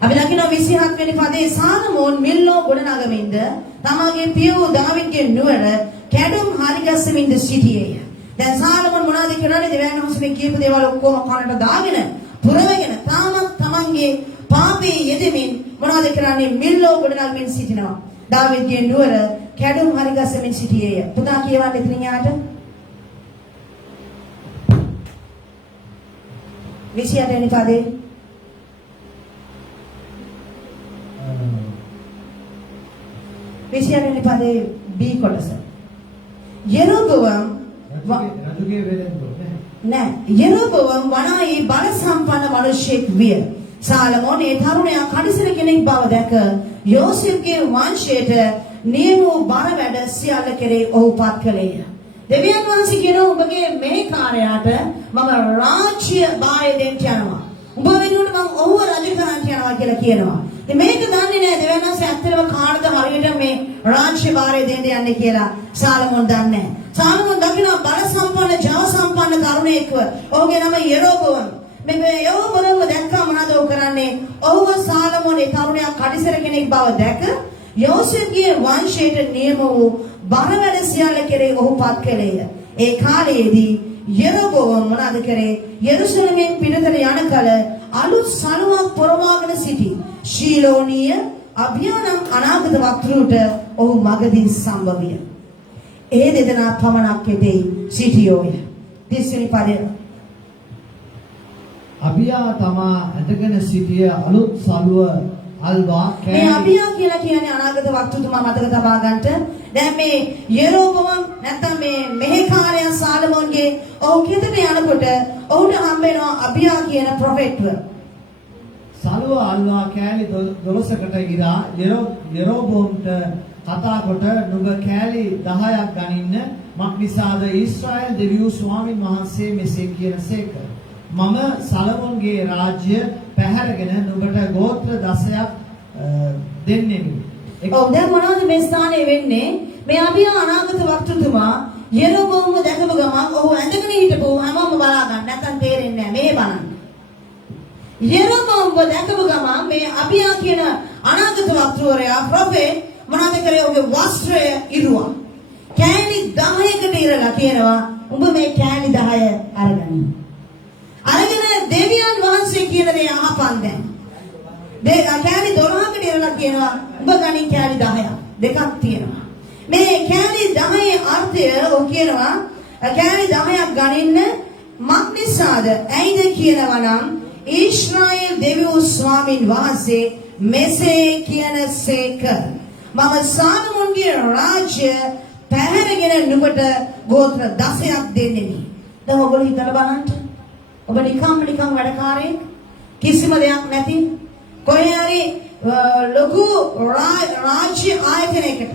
අපි දකිනවා 27 වෙනි පදේ සාලමෝන් මිල්ලෝ ගොඩනගමින්ද තමාගේ පිය වූ දාවිද්ගේ නුවර කැඩුම් හරිගස්සමින්ද සිටියේය. දැන් සාලමෝන් මොනවද කරන්නේ? දෙවියන් වහන්සේ කියපු දේවල් ඔක්කොම කනට දාගෙන පුරවගෙන තාමත් තමන්ගේ පාපේ යෙදෙමින් මොනවද කරන්නේ? මිල්ලෝ ගොඩනගමින් සිටිනවා. දාවිද්ගේ නුවර කැඩුම් හරිගස්සමින් සිටියේය. පුතා කියවන්න ඉතින් යාට 28 වෙනි පදේ විශේෂයෙන්ම පදේ B කොටස. යෙරොබෝම් රජුගේ වෙලෙන්දෝ නෑ. යෙරොබෝම් වනායේ බල සම්පන්න මිනිසෙක් විය. සාලමෝන් ඒ තරුණයා කඩිසර කෙනෙක් බව දැක යෝසෙෆ්ගේ වංශයට නියම වූ බර වැඩ සියල්ල කෙරේ ඔහු පත් කළේය. දෙවියන් වහන්සේ කියනවා ඔබගේ මේ කාර්යයට මම රාජ්‍ය බාය දෙන්න යනවා. ඔබ වෙනුවට මම ඔහුව රජ කරන්න යනවා කියලා කියනවා. ඉතින් මේක දන්නේ නැහැ දෙවියන් වහන්සේ ඇත්තටම කාටද හරියට මේ රාජ්‍ය බාරය දෙන්න යන්නේ කියලා සාලමෝන් දන්නේ නැහැ. සාලමෝන් දකිනවා බල සම්පන්න ජව සම්පන්න තරුණයෙක්ව. ඔහුගේ නම යෙරොබෝම්. මේ යෙරොබෝම්ව දැක්කම මොනවද ඔහු කරන්නේ? ඔහුව සාලමෝන් ඒ තරුණයා කඩිසර කෙනෙක් බව දැක යෝසෙෆ්ගේ වංශයට නියම වූ බර වැඩ සියල්ල කෙරේ ඔහු පත් කළේය. ඒ කාලයේදී යෙරොබෝම් මොනවද කරේ? යෙරුසලමෙන් පිටතට යන කල අලුත් සලුවක් පොරවාගෙන සිටි ශීලෝනීය අභියානම් අනාගත වක්තෘට ඔහු මගදී සම්භවිය. ඒ දෙදෙනා පමණක් යෙදී සිටියෝය. 30 වෙනි පදය. අභියා තමා ඇඳගෙන සිටිය අලුත් සලුව අල්වා මේ අභියා කියලා කියන්නේ අනාගත වක්තෘතුමා මතක තබා ගන්නට. දැන් මේ යෙරොබෝම් නැත්නම් මේ මෙහෙකාරයා සාලමෝන්ගේ ඔහු කිතට යනකොට ඔහුට හම්බ වෙනවා අභියා කියන ප්‍රොෆෙට්ව. සලුව අල්වා කෑලි 12කට ඉරා යෙරොබෝම්ට කතා කොට නුඹ කෑලි 10ක් ගනින්න මක් නිසාද ඊශ්‍රායල් දෙවියෝ ස්වාමින් වහන්සේ මෙසේ කියනසේක මම සලමෝන්ගේ රාජ්‍ය පැහැරගෙන නුඹට ගෝත්‍ර 10ක් දෙන්නෙමි. ඔව් දැන් මොනවද මේ ස්ථානයේ වෙන්නේ? මේ අභියා අනාගත වක්තෘතුමා යෙරොබෝම්ව දැකපු ගමන් ඔහු ඇඳගෙන හිටපු හැමෝම බලා ගන්න නැත්නම් තේරෙන්නේ නැහැ. මේ බලන්න. යෙරොබෝම්ව දැකපු ගමන් මේ අභියා කියන අනාගත වක්තෘවරයා ප්‍රොෆෙට් මොනවද කරේ? ඔහුගේ වස්ත්‍රය ඉරුවා. කෑලි 10කට ඉරලා කියනවා උඹ මේ කෑලි 10 අරගන්න. අරගෙන දෙවියන් වහන්සේ කියන දේ අහපන් දැන්. කෑලි 12කට ඉරලා කියනවා උඹ ගනින් කෑලි 10ක්. දෙකක් තියෙනවා. මේ කෑලි 10 අර්ථය ඔය කියනවා කෑලි 10ක් ගනින්න මක් නිසාද? ඇයිද කියනවා නම් ඊශ්‍රායල් දෙවියෝ ස්වාමින් වහන්සේ මෙසේ කියනසේක මම සාලමෝන්ගේ රාජ්‍ය පැහැරගෙන නුඹට ගෝත්‍ර 10ක් දෙන්නෙමි. දැන් ඔයගොල්ලෝ හිතලා බලන්න. ඔබ නිකම් වැඩකාරයෙක් කිසිම දෙයක් නැති කොහේ හරි ලොකු රාජ්‍ය ආයතනයකට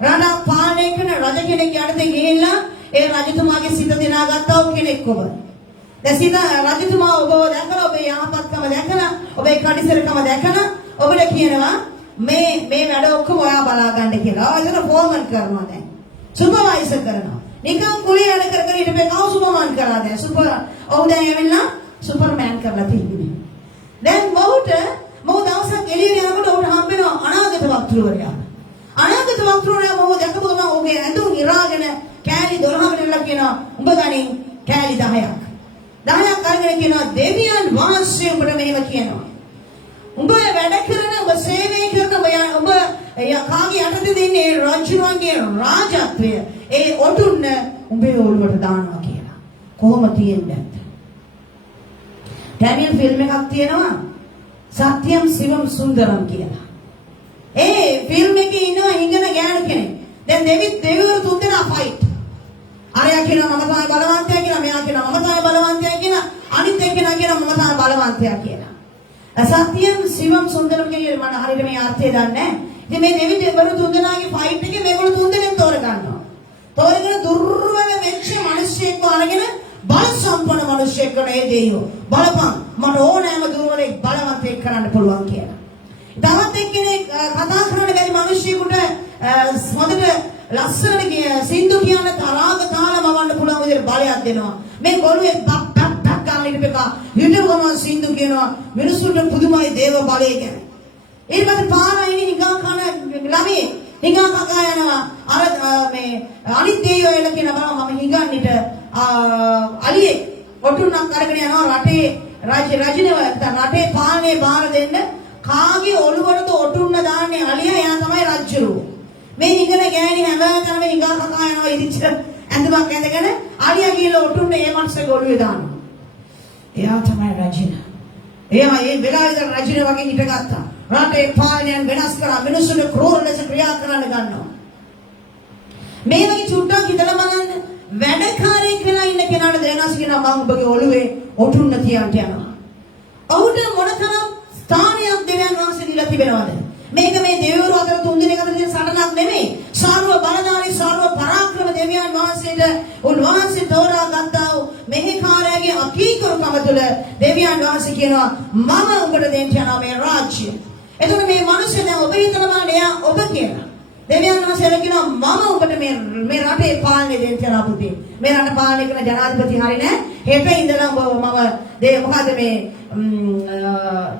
රණක් පාලනය කරන රජ කෙනෙක් යටතේ ගිහිල්ලා ඒ රජතුමාගේ සිත දිනාගත්තා වූ කෙනෙක් ඔබ. දැන් සිත රජතුමා ඔබව දැකලා ඔබේ යහපත්කම දැකලා ඔබේ කඩිසරකම දැකලා ඔබට කියනවා මේ වැඩ ඔක්කොම ඔයා බලා ගන්න කියලා. ඔය එතන ෆෝමන් කරනවා දැන්. සුපර්වයිසර් කරනවා. නිකන් කුලිය වැඩ කර කර හිටපේ කව සුපර්මන් කරලා දැන් ඔව් දැන් ඇවිල්ලා සුපර්මෑන් කරලා තින්නේ. දැන් මොහු දවසක් එළියට යනකොට ඔහුට හම්බ වෙනවා අනාගත වක්තෘවරයා. අනාගත වක්තෘවරයා මොහු දැකපු ගමන් ඔහුගේ ඇඳුම් ඉරාගෙන කෑලි 12කට ඉරලා කියනවා උඹ ගනින් කෑලි 10ක්. 10ක් අරගෙන කියනවා දෙවියන් වහන්සේ උඹට මෙහෙම කියනවා. උඹ වැඩ කරන උඹ සේවය කරන උඹ කාගේ යටතේ ඉන්නේ රජුගේ රාජත්වය ඒ ඔටුන්න උඹේ ඔළුවට දානවා කියලා. කොහොම තියෙන්නේ? ඩැනියල් ෆිල්ම් එකක් තියෙනවා සත්‍යම් සිවම් සුන්දරම් කියලා. ඒ ෆිල්ම් එකේ ඉන්නවා හිඟන ගෑනු කෙනෙක්. දැන් දෙවිවරු තුන්දෙනා ෆයිට්. අරයා කියනවා මම තමයි බලවන්තයා කියලා, මෙයා කියනවා මම තමයි බලවන්තයා කියලා, අනිත් එක්කෙනා කියනවා මම තමයි බලවන්තයා කියලා. සත්‍යම් සිවම් සුන්දරම් කියන්නේ මම හරියට මේ අර්ථය දන්නේ නැහැ. ඉතින් මේ දෙවිවරු තුන්දෙනාගේ ෆයිට් එකේ මේගොල්ලෝ තුන්දෙනෙක් තෝරගන්නවා. තෝරගෙන දුර්වල වෙච්ච මිනිස්සෙක්ව අරගෙන බල සම්පන්න මිනිස්සෙක් කරන ඒ දෙයියෝ බලපන් මට ඕනෑම දුර්වලෙක් බලවන්තයෙක් කරන්න පුළුවන් කියලා. තවත් එක්කෙනෙක් කතා කරන්න බැරි මිනිස්සෙකුට හොඳට ලස්සනට සින්දු කියන තරාග තාලම වන්න පුළුවන් විදිහට බලයක් දෙනවා. මේ ගොළුවේ බක් බක් බක් ගාන ඉඳපෙකා හිටවම සින්දු කියනවා මිනිස්සුන්ට පුදුමයි දේව බලය ගැන. ඊට පස්සේ පාරයිනේ හිඟා කන ළමයි හිඟා කකා යනවා අර මේ අනිත් දෙයියෝ එල කියන බලම මම හිඟන්නට අලියෙක් ඔටුන්නක් අරගෙන යනවා රටේ රජිනව රටේ පාලනය බාර දෙන්න කාගේ ඔළුවටද ඔටුන්න දාන්නේ අලියා එයා තමයි රජුරු. මේ හිඟන ගෑණි හැමදාම හිඟා කකා යනවා ඉරිච්ච ඇඳුමක් ඇඳගෙන අලියා කියලා ඔටුන්න ඒ මනුස්සගේ ඔළුවේ දානවා. එයා තමයි රජින. එයා ඒ වෙලාවේ රජින වගේ හිටගත්තා. රටේ පාලනයන් වෙනස් කරා මිනිස්සුන්ට ක්‍රෝධ ලෙස ක්‍රියා කරන්න ගන්නවා. මේ වගේ චුට්ටක් හිතලා බලන්න වැඩකාරයෙක් වෙලා ඉන්න කෙනාට දෙනස් කියනවා මම ඔබගේ ඔළුවේ ඔටුන්න තියන්ට යනවා. ඔහුට මොනතරම් ස්ථානයක් දෙවියන් වහන්සේ දීලා තිබෙනවද? මේක මේ දෙවිවරු අතර තුන්දෙනෙක් අතර තියෙන සටනක් නෙමෙයි. සර්ව බලධාරී සර්ව පරාක්‍රම දෙවියන් වහන්සේට උන්වහන්සේ තෝරා ගත්තා වූ මෙහෙකාරයාගේ අකීකරුකම තුළ දෙවියන් වහන්සේ කියනවා මම ඔබට දෙන්න යනවා මේ රාජ්‍ය. එතකොට මේ මිනිස්සු දැන් ඔබ හිතන බලන්න එයා ඔබ කියලා. දෙවියන් වහන්සේ කියනවා මම ඔබට මේ රටේ පාලනය දෙන්න යනවා පුතේ. මේ රට පාලනය කරන ජනාධිපති හරිය නෑ. හෙට ඉඳලා ඔබ මම මොකද මේ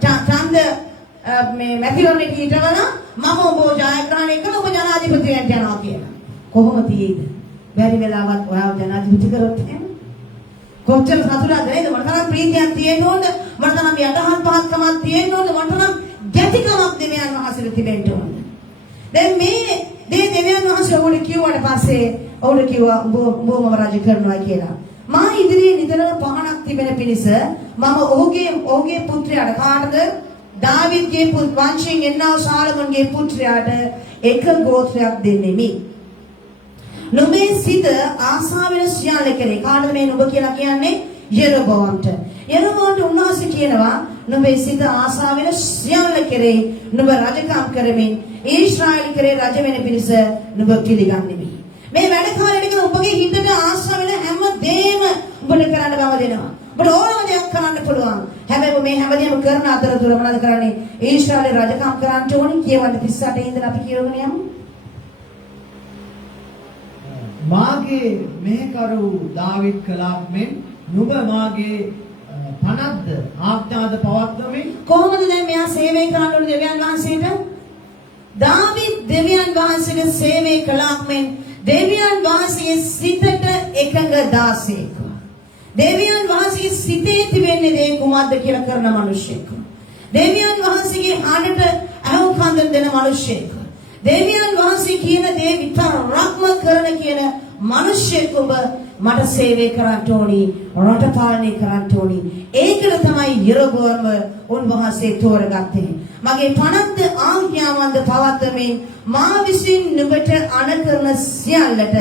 ඡන්ද මේ මැතිවරණේ හිටවන මම ඔබ ජයග්‍රහණය කළ ඔබ ජනාධිපති වෙන්න යනවා කියලා. කොහොම තියෙයිද? බැරි වෙලාවක් ඔයාව ජනාධිපති කරොත් එහෙම කොච්චර සතුටක්ද නේද? මට තරම් ප්‍රීතියක් තියෙන්න ඕනද? මට තරම් යටහත් පහත්කමක් තියෙන්න ඕනද? මට තරම් ගැතිකමක් දෙවියන් වහන්සේට තිබෙන්න ඕනද? දැන් මේ දෙවියන් වහන්සේ ඔහුට කිව්වට පස්සේ ඔහුට කිව්වා උඹම රජ කරනවා කියලා. මා ඉදිරියේ නිතරම පහනක් තිබෙන පිණිස මම ඔහුගේ පුත්‍රයාට කාටද? දාවිද්ගේ වංශයෙන් එන්නා සාලමන්ගේ පුත්‍රයාට එක ගෝත්‍රයක් දෙන්නෙමි. නුඹේ සිත ආසාවෙන් සියල්ල කරේ. කාටද මේ නුඹ කියලා කියන්නේ? යරෝබෝම්ට. යරෝබෝම්ට උන්වහන්සේ කියනවා නුඹේ සිත ආසාවෙන් සියල්ල කරේ. නුඹ රජකම් කරමින් ඊශ්‍රායල් කරේ රජ වෙන පිණිස නුඹ පිළිගන්නෙමි. මේ වැඩකාරයෙක් ඔබගේ හිතට ආසාවෙන් හැම දෙයක්ම ඔබට කරන්න බව දෙනවා. ඔබට ඕනම දෙයක් කරන්න පුළුවන්. හැබැයි මේ හැමදේම කරන අතරතුර මොනවද කරන්නේ? ඊශ්‍රායල් රජකම් කරන්න ඕනි කියවන්න 38 ඉඳලා අපි කියවගෙන යමු. මාගේ මෙහෙකරු දාවිද් කළාක් මෙන් නුඹ මාගේ පනද්ද ආඥාද පවත්වමින් කොහොමද දැන් මෙයා සේවය කරන්න ඕනේ දෙවියන් වහන්සේට? දාවිද් දෙවියන් වහන්සේට සේවය කළාක් මෙන් දෙවියන් වහන්සේගේ සිතට එකඟ දාසෙක්. දෙවියන් වහන්සේගේ සිතේ තිබෙන්නේ දේ කුමක්ද කියලා කරන මිනිසෙක්. දෙවියන් වහන්සේගේ හඬට අහුම්කම් දෙන මිනිසෙක්. දෙවියන් වහන්සේ කියන දේ විතරක්ම කරන කියන මිනිසෙක් ඔබ මට සේවය කරන්න ඕනි, රට පාලනය කරන්න ඕනි. ඒකට තමයි යරෝබෝම උන්වහන්සේ තෝරගත්තේ. මගේ පනද්ද ආඥාවන්ද පවත්වමින් මා විසින් නුඹට අනකරන සියල්ලට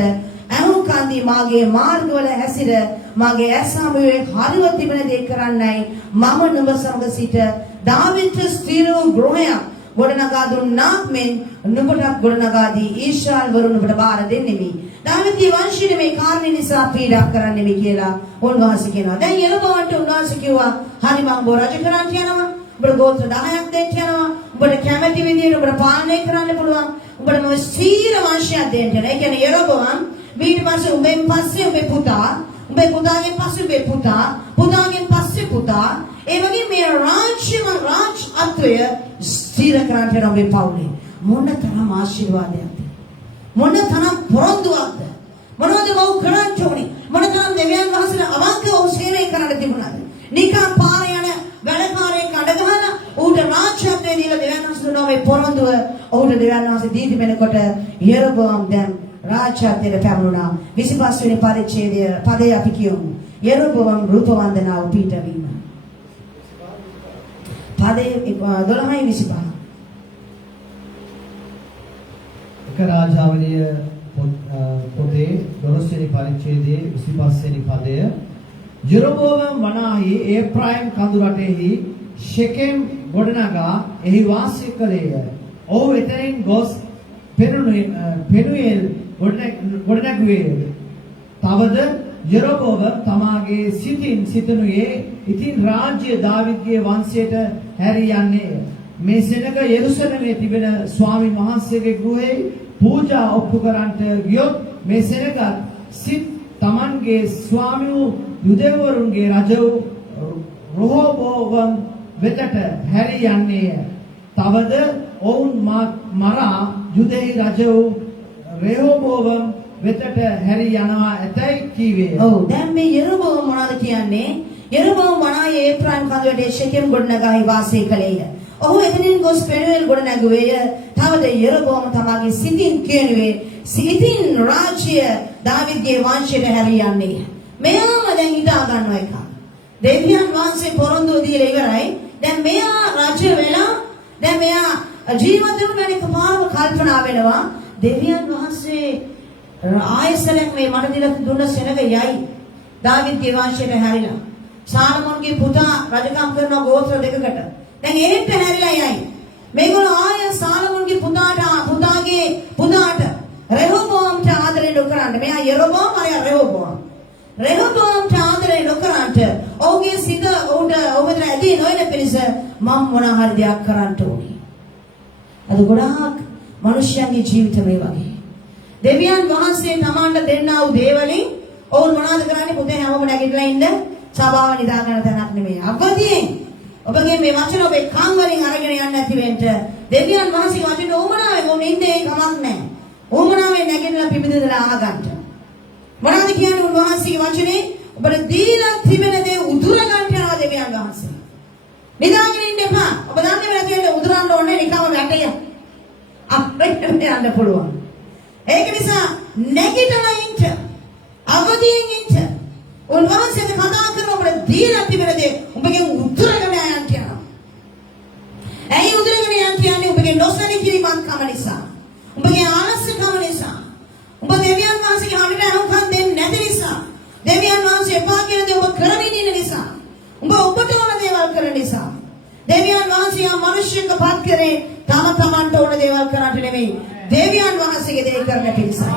අනුකම්පී මාගේ මාර්ගවල හැසිර මාගේ ඇසාමුවේ හරිව තිබෙන දේ කරන්නයි මම නුඹ සමග සිට දාවිත් ස්ථිර ගෘහයක් ගොඩනගා දුන්නා මෙන් නුඹට ගොඩනගා දී ඊශ්‍රායල් වරුන් නුඹට බාර දෙන්නෙමි. දාවිත්ගේ වංශයේ මේ කාරණේ නිසා පීඩා කරන්නෙමි කියලා උන්වහන්සේ කියනවා. දැන් යරෝබෝම්ට උන්වහන්සේ කිව්වා හරි මම ඔබ රජ කරන්න යනවා. ඔබට ගෝත්‍ර 10ක් දෙන්න යනවා. ඔබට කැමැති විදිහට ඔබට පාලනය කරන්න පුළුවන්. ඔබට මොකද ස්ථීර වංශයක් දෙන්න යනවා. ඒ කියන්නේ යරෝබෝම් ඊට පස්සේ උඹෙන් පස්සේ උඹේ පුතා, උඹේ පුතාගෙන් පස්සේ උඹේ පුතා, පුතාගෙන් පස්සේ පුතා, ඒ වගේ මේ රාජ් අත්වය ස්ථිර කරන්න යන ඔබේ පවුලේ මොන තරම් ආශිර්වාදයක්ද? මොන තරම් පොරොන්දුවක්ද? මොනවද ඔව් කරන්න ඕනේ? මොන තරම් දෙවියන් වහන්සේට අවංකව සේවය කරන්න තිබුණාද? නිකන් පාර යන වැඩකාරයෙක් අඩ ගහලා ඌට රාජ්‍යත්වයේ දීලා දෙවියන් වහන්සේ දුන්නා මේ පොරොන්දුව. ඌට දෙවියන් වහන්සේ දී තිබෙනකොට යෙරොබෝම් දැන් රාජ්‍යත්වයට පැමුණා. 25 වෙනි පරිච්ඡේදය පදේ අපි කියමු. යෙරොබෝම් රූප වන්දනාව පිටවීම. පදේ 12:25. එක රාජාවලිය පොතේ 12 වෙනි පරිච්ඡේදයේ 25 වෙනි පදය ජෙරොබෝම වනාහි ඒප්‍රායිම් කඳු රටෙහි ෂෙකෙම් ගොඩනගා එහි වාසය කළේය. ඔහු එතනින් ගොස් පෙනුයෙල් ගොඩනැගුවේය. තවද ජෙරොබෝම තමාගේ සිතනුයේ ඉතින් රාජ්‍ය දාවිද්ගේ වංශයට හැරී යන්නේය. මේ සෙනඟ යෙරුසලමේ තිබෙන ස්වාමීන් වහන්සේගේ ගෘහයේ පූජා ඔප්පු කරන්නට ගියොත් මේ සෙනඟ සිත් තමන්ගේ ස්වාමී යුදෙවරුන්ගේ රජ රොහෝබෝවම් වෙතට හැරී යන්නේය. තවද ඔවුන් මරා යුදෙහි රජ රෙහෝබෝවම් වෙතට හැරී යනවා ඇතැයි කීවේය. ඔව් දැන් මේ යෙරොබෝම් මොනවද කියන්නේ? යෙරොබෝම් වනාහි ඒප්‍රායිම් කඳු රටේ ෂෙකෙම් ගොඩනගා වාසය කළේය. ඔහු එතනින් ගොස් පෙනුවෙල් ගොඩ නැගුවේය. තවද යෙරොබෝම තමාගේ සිතින් කියනුවේ සිතින් රාජ්‍ය දාවිද්ගේ වංශයට හැරී යන්නේය. මෙයාම දැන් හිතා ගන්නවා එක. දෙවියන් වහන්සේ පොරොන්දු දීලා ඉවරයි. දැන් මෙයා රාජ්‍ය වෙලා දැන් මෙයා ජීවත් වෙන කෙනෙක් පාරම කල්පනා වෙනවා. දෙවියන් වහන්සේ ආයසරයක් මේ මට දීලා දුන්න සෙනඟ යයි. දාවිද්ගේ වංශයට හැරිලා. සාලමෝන්ගේ පුතා රජකම් කරන ගෝත්‍ර දෙකකට දැන් එහෙට හැරිලා යයි. මේගොල්ලෝ ආය සාලමෝන්ගේ පුතාගේ පුතාට රෙහෝබෝම්ට ආදරේ නොකරන්න. මෙයා යෙරොබෝම් අය රෙහෝබෝම්. රෙහෝබෝම්ට ආදරේ නොකරන්න. ඔහුගේ සිත ඔහුට ඇදී නොයන පිණිස මම මොන හරි දෙයක් කරන්න ඕනේ. අද ගොඩාක් මිනිස්යන්ගේ ජීවිත මේ වගේ. දෙවියන් වහන්සේ තමන්ට දෙන්නා වූ දේවලින් ඔවුන් මොනවද කරන්නේ? පුතේ හැමෝම නැගිටලා ඉන්න. සභාව නිදා ගන්න තැනක් නෙමෙයි. අවදියෙන් ඔබගේ මේ වචන ඔබේ කන් වලින් අරගෙන යන්න නැති වෙන්න. දෙවියන් වහන්සේගේ වචන ඕමනාවෙන් ඔබ නිින්දේ කමක් නැහැ. ඕමනාවෙන් නැගිටලා පිබිදලා අහගන්න. මොනවද කියන්නේ උන්වහන්සේගේ වචනේ? ඔබට දීලා තිබෙන දේ උදුර ගන්න යනවා දෙවියන් වහන්සේ. නිදාගෙන ඉන්න එපා. ඔබ දන්නේ නැති වෙලේ උදුරන්න ඕනේ නිකම්ම වැටේ. අපිට යන්න පුළුවන්. ඒක නිසා නැගිටලා ඉන්න. අවදියෙන් ඉන්න. උන්වහන්සේ කතා කරන ඔබට දීලා තිබෙන දේ ඔබගෙන් උදුරගෙන යන්න කියනවා. ඇයි උදුරගෙන යන්න කියන්නේ? ඔබගේ නොසලකිරීමක් කම නිසා. ඔබගේ ආලස්‍යකම නිසා. ඔබ දෙවියන් වහන්සේගේ හඬට අනුකම් දෙන්නේ නැති නිසා. දෙවියන් වහන්සේ එපා කියන දේ ඔබ කරමින් ඉන්න නිසා. ඔබ ඔබට ඕන දේවල් කරන නිසා. දෙවියන් වහන්සේ ආ මිනිස්සුන්ව පත් කරේ තමන්ට ඕන දේවල් කරන්නට නෙමෙයි. දෙවියන් වහන්සේගේ දේ කරන්න පිණිසයි.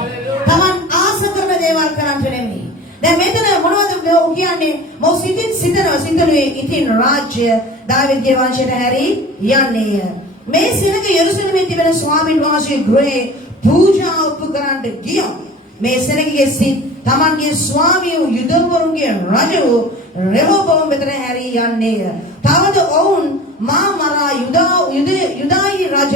තමන් ආස කරන දේවල් කරන්නට නෙමෙයි. දැන් මෙතන මොනවද කියන්නේ? මො සිතනුවේ ඉතින් රාජ්‍ය දාවිද්ගේ වංශයට හැරී යන්නේය. මේ සෙනඟ යෙරුසලමේ තිබෙන ස්වාමීන් වහන්සේ ගෘහේ පූජා ඔප්පු කරන්නට ගියා. මේ සෙනඟගේ සිත් තමන්ගේ ස්වාමිය යුදවරුන්ගේ රජ රෙහෝබෝම් වෙතට හැරී යන්නේය. තවද ඔවුන් මරා යුදායි රජ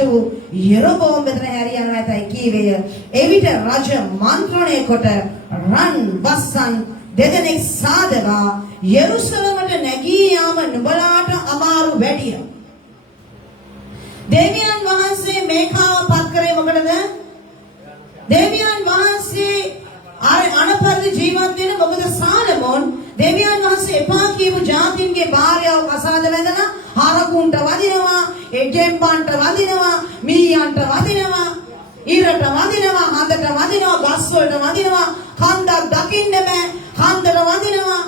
යෙරොබෝම් වෙතට හැරී යනවා ඇතයි කීවේය. එවිට රජ මන්ත්‍රණය කොට රන් වස්සන් දෙදෙනෙක් සාදවා යෙරුසලමට නැගී යාම නුඹලාට අමාරු වැඩිය. දෙවියන් වහන්සේ මේකාව පත් කරේ මොකටද? දෙවියන් වහන්සේ අනපරිදි ජීවත් වෙන මොකද සාලමෝන් දෙවියන් වහන්සේ එපා කියපු ජාතින්ගේ භාර්යාව කසාද වැදලා හරකුන්ට වදිනවා, එජෙම්පන්ට වදිනවා, මීයන්ට වදිනවා, ඉරට වදිනවා, හඳට වදිනවා, ගස් වලට වදිනවා, කන්දක් දකින්න බෑ, කන්දට වදිනවා.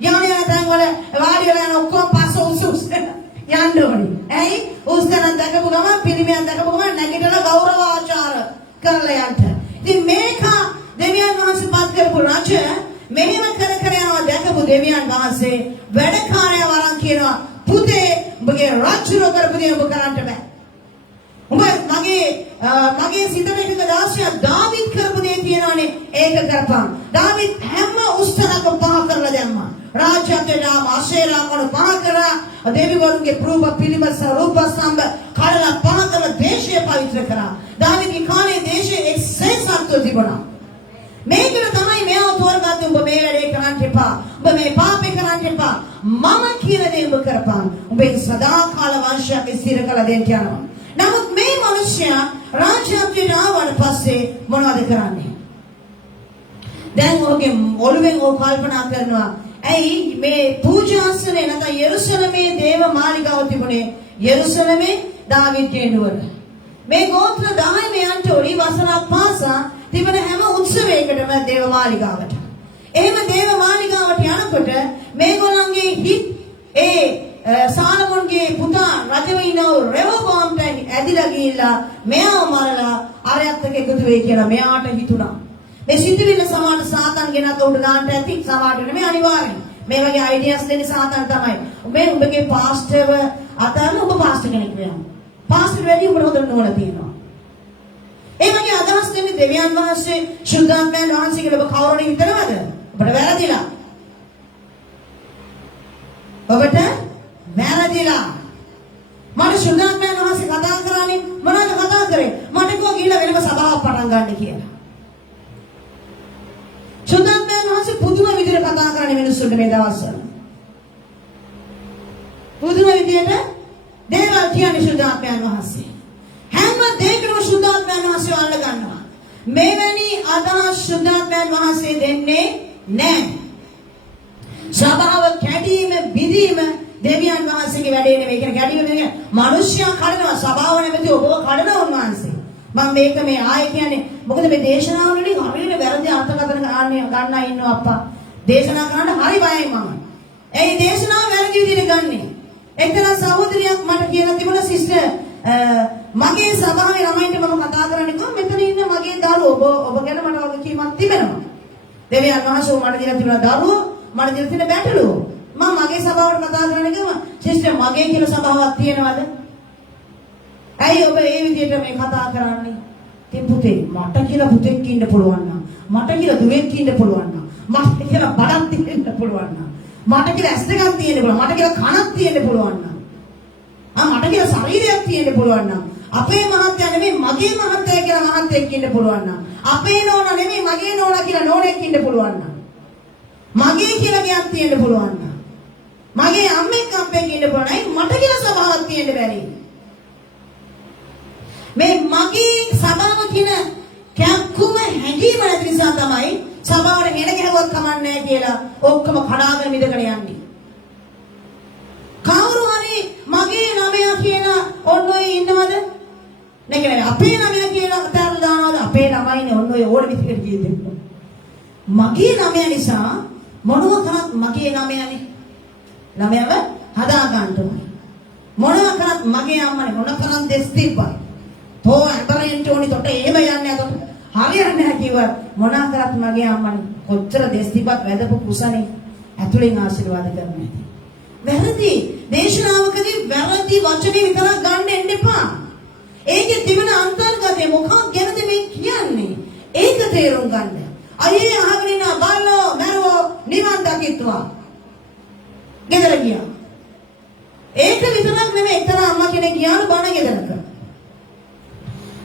යන්නේ තැන් වල වාඩි වෙලා යන ඔක්කොම පස්ස උස් යන්න ඕනේ. ඇයි? උස්තරන් දැකපු ගමන් පිරිමියන් දැකපු ගමන් නැගිටලා ගෞරව ආචාර කරලා යන්න. ඉතින් මේක දෙවියන් වහන්සේ පත් කරපු රජ මෙහෙම කර යනවා දැකපු දෙවියන් වහන්සේ වැඩකාරයා වරන් කියනවා පුතේ ඔබගේ රාජ්‍යර කරපු දේ ඔබ කරන්න බෑ. ඔබ මගේ සිතේ එක දාසිය දාවිද් කරපු දේ තියෙනවානේ ඒක කරපන්. දාවිද් හැම උස්තරක පහ කරලා දැම්මා. රාජ්‍යයට ආශේලා මොන පහ කරා දෙවිවරුන්ගේ රූප පිළිම රූප ස්තම්භ කඩලා පහ කරලා දේශය පවිත්‍ර කරා. දාවිද්ගේ කාලේ දේශයේ එක්සේසත්ව තිබුණා. මේකට තමයි මෙයා තෝරගත්තේ. ඔබ මේ වැඩේ කරන්න එපා. ඔබ මේ පාපේ කරන්න එපා. මම කියන දේ ඔබ කරපන්. ඔබ උඹේ සදාකාල වංශයක් ස්ථිර කළ දෙන්න යනවා. නමුත් මේ මිනිසයා රාජ්‍යයට ආවට පස්සේ මොනවද කරන්නේ? දැන් ඔහුගේ ඔළුවෙන් ඔහු කල්පනා කරනවා ඇයි මේ පූජාසනේ නැත්නම් යෙරුසලමේ දේව මාලිගාව තිබුණේ යෙරුසලමේ දාවිද්ගේ නුවර. මේ ගෝත්‍ර 10 මෙයන්ට උරි වසරක් පාසා තිබෙන හැම උත්සවයකටම දේව මාලිගාවට. එහෙම දේව මාලිගාවට යනකොට මේගොල්ලන්ගේ හිත් සාලමෝන්ගේ පුතා රජව ඉන්නව රෙහෝබෝම්ට ඇදිලා ගිහිල්ලා මෙයාව මරලා අරයත් එක්ක එකතු වෙයි කියලා මෙයාට හිතුණා. මේ සිතුවිල්ල සමාන සාතන් ගෙනත් උඩ දාන්න ඇති සමාඩ නෙමෙයි අනිවාර්යෙන්. මේ වගේ අයිඩියාස් දෙන්නේ සාතන් තමයි. උඹගේ පාස්ටර්ව අතන ඔබ පාස්ටර් කෙනෙක් වෙනවා. පාස්ටර් වැඩි උඹට හොඳ නෝන තියෙනවා. ඒ වගේ අදහස් දෙන්නේ දෙවියන් වහන්සේ ශුද්ධාත්මයන් වහන්සේ කියලා ඔබ කවුරුනේ හිතනවද? ඔබට වැරදිලා. ඔබට වැරදිලා. මට ශුද්ධාත්මයන් වහන්සේ කතා කරානේ මොනවද කතා කරේ? මට කිව්වා ගිහලා වෙනම සභාවක් පටන් ගන්න කියලා. ශුද්ධාත්මයන් වහන්සේ පුදුම විදිහට කතා කරන්නේ මිනිස්සුන්ට මේ දවස්වල. පුදුම විදිහට දේවල් කියන්නේ ශුද්ධාත්මයන් වහන්සේ. හැම දෙයකම ශුද්ධාත්මයන් වහන්සේ අල්ල ගන්නවා. මෙවැනි අදහස් ශුද්ධාත්මයන් වහන්සේ දෙන්නේ නැහැ. සභාව කැඩීම බිඳීම දෙවියන් වහන්සේගේ වැඩේ නෙවෙයි. කියන කැඩීම කියන්නේ මිනිස්යා කඩනවා සභාව නැමැති ඔබව කඩන උන්වහන්සේ. මම මේක මේ ආයෙ කියන්නේ මොකද මේ දේශනාව වලින් හරියට වැරදි අර්ථකථන ගන්න ඉන්නවා අප්පා. දේශනා කරන්න හරි බයයි මම. ඒ දේශනාව වැරදි විදිහට ගන්නෙ. එක්තරා සහෝදරියක් මට කියලා තිබුණා සිස්ටර් මගේ සභාවේ ළමයින්ට මම කතා කරන්නේ කොහොමද මෙතන ඉන්න මගේ දරුවෝ ඔබ ගැන මට වගකීමක් තිබෙනවා. දෙවියන් වහන්සේ මට දීලා තිබුණා දරුවෝ මට දීලා තියෙන බැටළුවෝ. මම මගේ සභාවට කතා කරන්නේ කිව්වා සිස්ටර් මගේ කියලා සභාවක් තියෙනවද? ඇයි ඔබ ඒ විදිහට මේ කතා කරන්නේ? ඉතින් පුතේ මට කියලා පුතෙක් ඉන්න පුළුවන් නම් මට කියලා දුවෙක් ඉන්න පුළුවන් නම් මට කියලා බඩක් තියෙන්න පුළුවන් නම් මට කියලා ඇස් දෙකක් තියෙන්න පුළුවන් මට කියලා කනක් තියෙන්න පුළුවන් නම් මට කියලා ශරීරයක් තියෙන්න පුළුවන් නම් අපේ මහත්තයා නෙමෙයි මගේ මහත්තයා කියලා මහත්තයෙක් ඉන්න පුළුවන් නම් අපේ නෝනා නෙමෙයි මගේ නෝනා කියලා නෝනෙක් ඉන්න පුළුවන් නම් මගේ කියලා ගයක් තියෙන්න පුළුවන් නම් මගේ අම්මෙක් අම්පෙක් ඉන්න පුළුවන් නම් මට කියලා සභාවක් තියෙන්න බැරි මේ මගේ සභාව කියන කැක්කුම හැංගීම නැති නිසා තමයි සභාවට හෙන ගැහුවක් කමන්නේ නැහැ කියලා ඔක්කොම කඩාගෙන මිදගෙන යන්නේ. කවුරු හරි මගේ ළමයා කියලා ඔන්න ඔය ඉන්නවද? නැගනේ අපේ ළමයා කියලා කතාවල් දානවද? අපේ ළමයිනේ ඔන්න ඔය ඕන විදිහට කියන්නේ. මගේ ළමයා නිසා මොනව කරත් මගේ ළමයානේ. ළමයාව හදා ගන්න ඕනේ. මොනව කරත් මගේ අම්මනේ මොන කරන් දෙස් තිබ්බා. තෝ අඹරෙන් චෝනි තොට එහෙම යන්නේ නැතොත් හරියන්නේ නැහැ කිව්වා මොනා කරත් මගේ අම්මනේ කොච්චර දෙස් තිබ්බත් වැදපු කුසනේ ඇතුලෙන් ආශිර්වාද කරන්නේ වැරදි දේශනාවකදී වැරදි වචනේ විතරක් ගන්න එන්න එපා ඒකේ තිබෙන අන්තර්ගතය මොකක්ද මේ කියන්නේ ඒක තේරුම් ගන්න අයියේ අහගෙන ඉන්න බල්ලෝ මරවෝ නිවන් දකිත්වා ගෙදර ගියා ඒක විතරක් නෙමෙයි එක්තරා අම්මා කෙනෙක් ගියාලු බණ ගෙදරක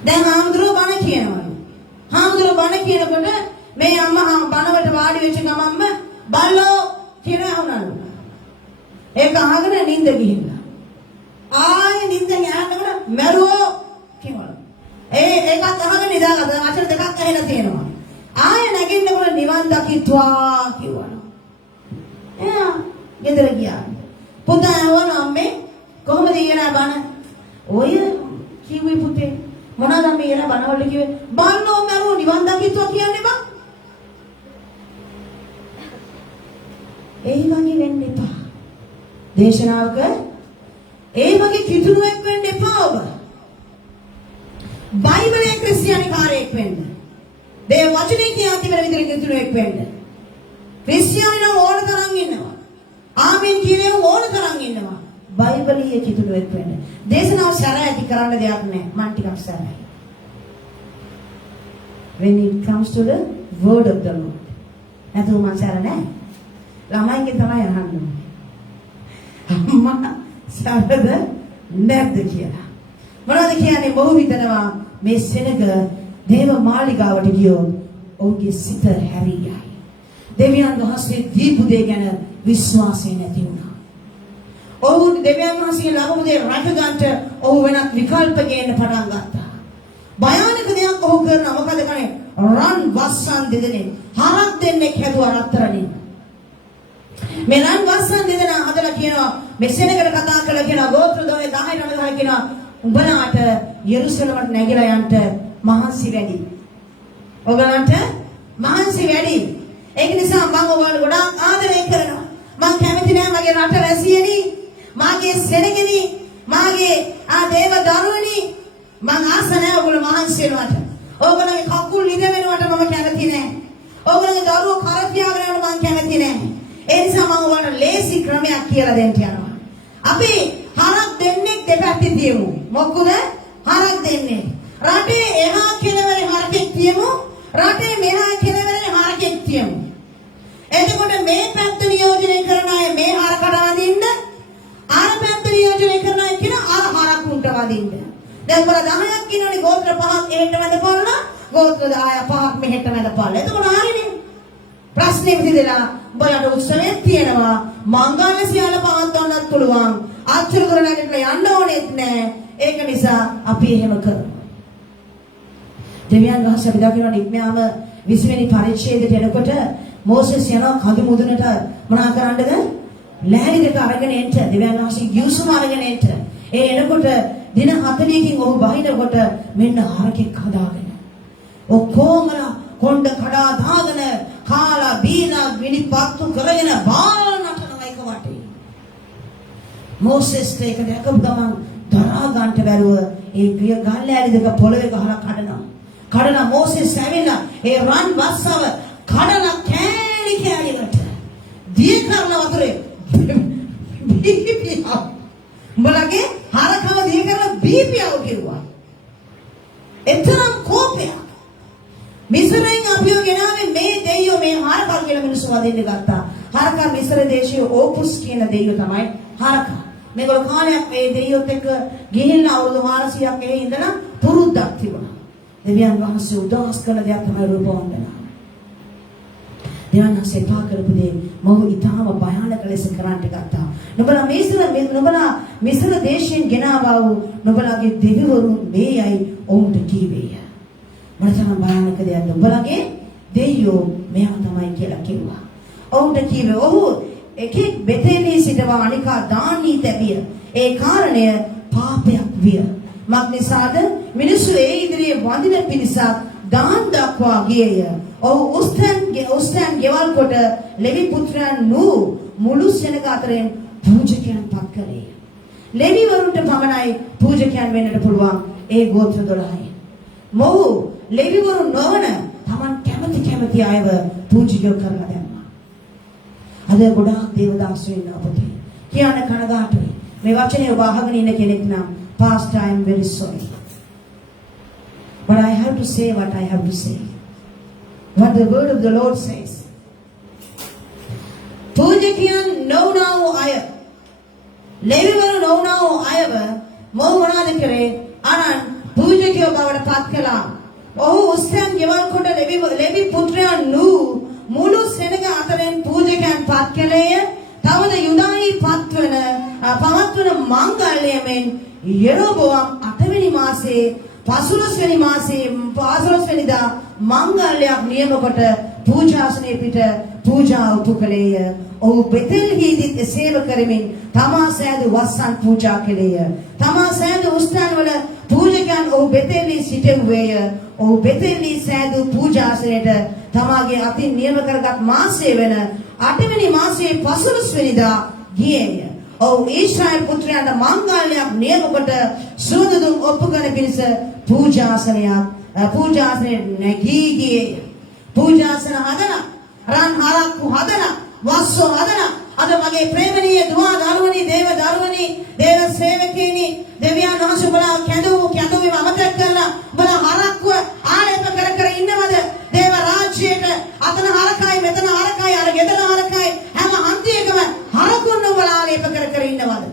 දැන් හාමුදුරුවෝ බණ කියනවලු. හාමුදුරුවෝ බණ කියනකොට මේ අම්මා බණ වලට වාඩි වෙච්ච ගමන්ම බල්ලෝ කියනවා වුණලු. ඒක අහගෙන නිින්ද ගිහිල්ලා. ආයේ නිින්ද යනකොට මරුවෝ කියවලු. ඒකත් අහගෙන නිදාගත්තා. වචන දෙකක් ඇහෙලා තියෙනවා. ආයේ නැගින්නකොට නිවන් දකිත්වා කිව්වලු. එයා ගෙදර ගියා. පුතා යවන අම්මේ කොහොමද ඊයලා බණ? ඔය කිව්වේ පුතේ මොනවාද මේ එන බණවල කිව්වේ බල්ලෝ මරුව නිවන් දකිත්වා කියන්නේ බං ඒ වගේ වෙන්න එපා දේශනාවක ඒ වගේ කිතුරුවෙක් වෙන්න එපා ඔබ බයිබලයේ ක්‍රිස්තියානිකාරයෙක් වෙන්න දේ වචනේ කියන විදිහට කිතුරුවෙක් වෙන්න ක්‍රිස්තියානින ඕන තරම් ඉන්නවා ආමීන් කියන්නේ ඕන තරම් ඉන්නවා බයිබලයේ කිතුරුවෙක් වෙන්න. දේශනාව සරල ඇති කරන්න දෙයක් නැහැ. මන් ටිකක් සරලයි. When it comes to the word of the Lord. නැතුව මන් සරල නැහැ. ළමයින්ගෙන් තමයි අහන්නේ. අම්මා සරලද නැද්ද කියලා. මොනවද කියන්නේ? බොහෝ විටනවා මේ සෙනග දේව මාලිගාවට ගියොත් ඔහුගේ සිත හැරියයි. දෙවියන් වහන්සේ දීපු දේ ගැන විශ්වාසය නැති වුණා. ඔහු දෙවියන් වහන්සේ ලැබපු දේ රැක ගන්නට ඔහු වෙනත් විකල්ප ගේන්න පටන් ගත්තා. භයානක දෙයක් ඔහු කරනවා. මොකද කනේ? රන් වස්සන් දෙදෙනෙක් හරක් දෙන්නෙක් හැදුවා රත්තරණින්. මේ රන් වස්සන් දෙදෙනා හදලා කියනවා මෙසේනකට කතා කරලා කියනවා ගෝත්‍ර 10 10 කියනවා උඹලාට යෙරුසලමට නැගිලා යන්න මහන්සි වැඩි. ඔයගලන්ට මහන්සි වැඩි. ඒක නිසා මම ඔයගලට ගොඩාක් ආදරය කරනවා. මම කැමති නෑ මගේ රට වැසියනි, මගේ සෙනගෙනි, මගේ දේව දරුවනි මම ආස නෑ ඔයගොල්ලෝ මහන්සි වෙනවට. ඔයගොල්ලෝගේ කකුල් නිද වෙනවට මම කැමති නෑ. ඔයගොල්ලෝගේ දරුවෝ කර තියාගෙන යනවට මම කැමති නෑ. ඒ නිසා මම ඔයාලට ලේසි ක්‍රමයක් කියලා දෙන්න යනවා. අපි හරක් දෙන්නෙක් දෙපැත්තේ තියමු. මොකද හරක් දෙන්නේ. රටේ එහා කෙළවරේ හරකෙක් තියමු. රටේ මෙහා කෙළවරේ හරකෙක් තියමු. එතකොට මේ පැත්ත නියෝජනය කරන අය මේ හරකට වදින්න, අර පැත්ත නියෝජනය කරන අය කියන අර හරක් උන්ට වදින්න. දැන් උඹලා 10ක් ඉන්නෝනේ ගෝත්‍ර 5ක් එහෙට වැදපල්ලා, ගෝත්‍ර 10 5ක් මෙහෙට වැදපල්ලා. එතකොට හරිනේ. ප්‍රශ්නේ විදිහට උඹලට උත්සවයක් තියෙනවා. මංගල සියල්ල පවත්වන්නත් පුළුවන්. ආචාර්ය කරණකට යන්න ඕනෙත් නෑ. ඒක නිසා අපි එහෙම කරමු. දෙවියන් වහන්සේ අපි දකින්න ඉක්මයාම 20 වෙනි පරිච්ඡේදයට එනකොට මෝසෙස් යනවා කඳු මුදුනට මොනා කරන්නද? ලෑලි දෙක අරගෙන එන්න. දෙවියන් වහන්සේ යූසුම අරගෙන එන්න. ඒ එනකොට දින 40කින් ඔහු බහිනකොට මෙන්න හරකෙක් හදාගෙන. ඔක්කොමලා කොණ්ඩ කඩා දාගෙන කාලා බීලා විනිපත්තු කරගෙන බාල් නටනවා එක වටේ. මෝසෙස් ඒක දැකපු ගමන් දරා ගන්නට බැරුව ඒ ගිය ගල්ලෑලි දෙක පොළවේ ගහලා කඩනවා. කඩන මෝසෙස් ඇවිල්ලා ඒ රන් වස්සව කඩලා කෑලි කෑලිකට දී කරන වතුරේ බීපියා උඹලගේ හරකව දී කරලා බීපියාව කිව්වා. එතරම් කෝපයක්. මිස්රෙන් අපිව ගෙනාවේ මේ දෙයියෝ මේ හරකා කියලා මිනිස්සු වදින්න ගත්තා. හරකා මිස්ර දේශයේ ඕපුස් කියන දෙයියෝ තමයි හරකා. මේගොල්ලෝ කාලයක් මේ දෙයියොත් එක්ක ගිහිල්ලා අවුරුදු 400ක් එහෙ ඉඳලා පුරුද්දක් තිබුණා. දෙවියන් වහන්සේ උදාස් කළ දෙයක් තමයි රූප වන්දනා. දෙවියන් වහන්සේ පා කරපු දේ මොහු ඊටම භයානක ලෙස කරන්නට ගත්තා. නුඹලා මිස්ර දේශයෙන් ගෙනාවා වූ නුඹලාගේ දෙවිවරුන් මේයි ඔවුන්ට කීවේය. මනසම භයානක දෙයක් නුඹලාගේ දෙයියෝ මෙයා තමයි කියලා කිව්වා. ඔවුන්ට කීවේ ඔහු එකෙක් බෙතේලී සිටවා අනිකා දානී තැබිය. ඒ කාරණය පාපයක් විය. මක්නිසාද මිනිසු ඒ ඉදිරියේ වඳින පිණිසක් දාන් දක්වා ගියේය. ඔහු උස්තන් ගෙවල් කොට ලෙවි පුත්‍රයන් වූ මුළු සෙනග අතරින් පූජකයන් පත් කළේය. ලෙවි වරුන්ට පමණයි පූජකයන් වෙන්නට පුළුවන් ඒ ගෝත්‍ර 12. මොහු ලෙවි වරු නොවන Taman කැමති අයව පූජකයෝ කරලා දැම්මා. අද ගොඩාක් දේවදාසයෝ ඉන්නවා පුතේ. කියන්න කනගාටුයි. මේ වචනේ ඔබ අහගෙන ඉන්න කෙනෙක් නම් past I am very sorry. But I have to say what I have to say. What the word of the Lord says. පූජකයන් නොවුනා වූ අය, ලෙවිවරු නොවුනා වූ අයව මොහු මොනවද කරේ? අනන් පූජකයෝ බවට පත් කළා. ඔහු උස්තන් ගෙවල් කොට ලෙවි පුත්‍රයන් වූ මුළු සෙනග අතරින් පූජකයන් පත් කළේය. තවද යුදායි පවත්වන මංගල්‍යයෙන් යෙරොබෝම් 8 වෙනි මාසයේ 15 වෙනිදා මංගල්‍යයක් නියම කොට පූජාසනයේ පිට පූජා උපු කළේය. ඔහු බෙතෙල්හිදීත් එසේම කරමින් තමා සෑදු වස්සන් පූජා කළේය. තමා සෑදු උස්තන් වල පූජකයන් ඔහු බෙතෙල්හි සිටුවේය. ඔහු බෙතෙල්හි සෑදු පූජාසනයට තමාගේ අතින් නියම කරගත් මාසය වෙන 8 වෙනි මාසයේ 15 වෙනිදා ගියේය. ඔහු ඊශ්‍රායෙල් පුත්‍රයන්ට මංගල්‍යයක් නියම කොට සුවඳ දුම් ඔප්පු කරන පිණිස පූජාසනයේ නැගී ගියේය. පූජාසන හදලා රන් හරක්කු හදලා වස්සෝ හදලා අද මගේ ප්‍රේමණීය දුවා දරුවනි දේව දරුවනි දේව සේවකයනි දෙවියන් වහන්සේ බලා කැඳවුම අමතක කරලා බලා හරක්කුව ආලේප කර ඉන්නවද දේව රාජ්‍යයට? අතන හරකයි මෙතන හරකයි අර ගෙදර හරකයි හැම හන්දියකම හරකුන් බලා ආලේප කර ඉන්නවද?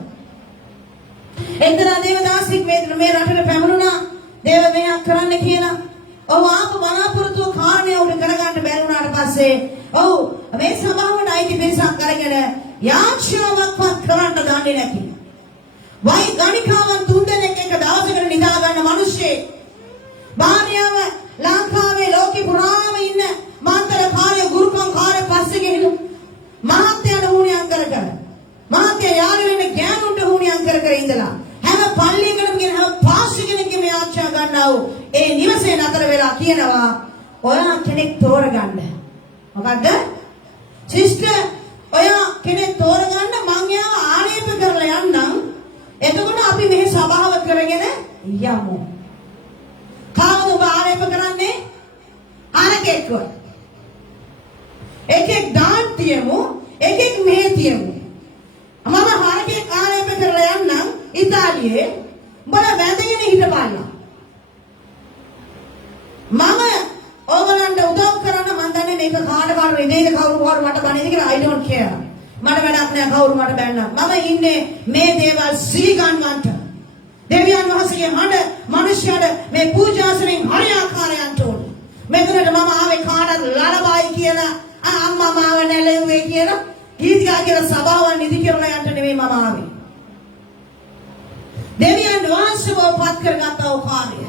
එක්තරා දේවදාසෙක් මේ රටට පැමුණුණා දේව මෙයක් කරන්න කියලා. ඔහු ආපු බලාපොරොත්තු කාරණේ උඩ කරගන්න බැරි වුණාට පස්සේ ඔහු මේ සභාවට අයිති පිරිසක් අරගෙන යාචාවක්වත් කරන්න දන්නේ නැති. වයි ගණිකාවන් තුන් දෙනෙක් එක දවසකට නිදා ගන්න මිනිස්සේ භාර්යාව ලංකාවේ ලෝකෙ පුරාම ඉන්න මාන්තර කාර්ය ගුරුකම් කාර්ය පස්සේ ගෙනිදු මහත්යන හුණියම් කර කර මහත්ය යාළු වෙන ගෑනුන්ට හුණියම් කර කර ඉඳලා හැම පල්ලියකටම ගෙන හැම පාස්සිකෙනෙක්ගේ මේ ආචා ගන්නා වූ ඒ නිවසේ නතර වෙලා කියනවා ඔයා කෙනෙක් තෝරගන්න. මොකද්ද? සිස්ටර් ඔයා කෙනෙක් තෝරගන්න මං යාව ආලේප කරලා යන්නම්. එතකොට අපි මේ සභාව කරගෙන යමු. කාවද ඔබ ආලේප කරන්නේ? ආරකෙක්ව. එකෙක් දාන් තියමු, එකෙක් මෙහෙ තියමු. මම ආරකෙක් ආලේප කරලා යන්නම් ඉතාලියේ. උඹලා වැඳගෙන හිටපල්ලා. මම ඕගලන්ට උදව් කරන්න මන් දන්නේ මේක කාට ඉදේක කවුරු මට බණේද කියලා I don't care. මට වැඩක් නෑ කවුරු මට බැන්නා. මම ඉන්නේ මේ දේවල් සීගන්වන්ට. දෙවියන් වහන්සේගේ හඬ මිනිස්යාට මේ පූජාසනෙන් හරියාකාරයන්ට උන. මෙතනට මම ආවේ කාටද ලලබයි කියලා අම්මා මාව නැලෙව්වේ කියලා ගීතිකා කියලා සභාවන් නිදි කරලා යන්න නෙමෙයි මම ආවේ. දෙවියන් වහන්සේව පත් කරගත්තා වූ කාර්යය.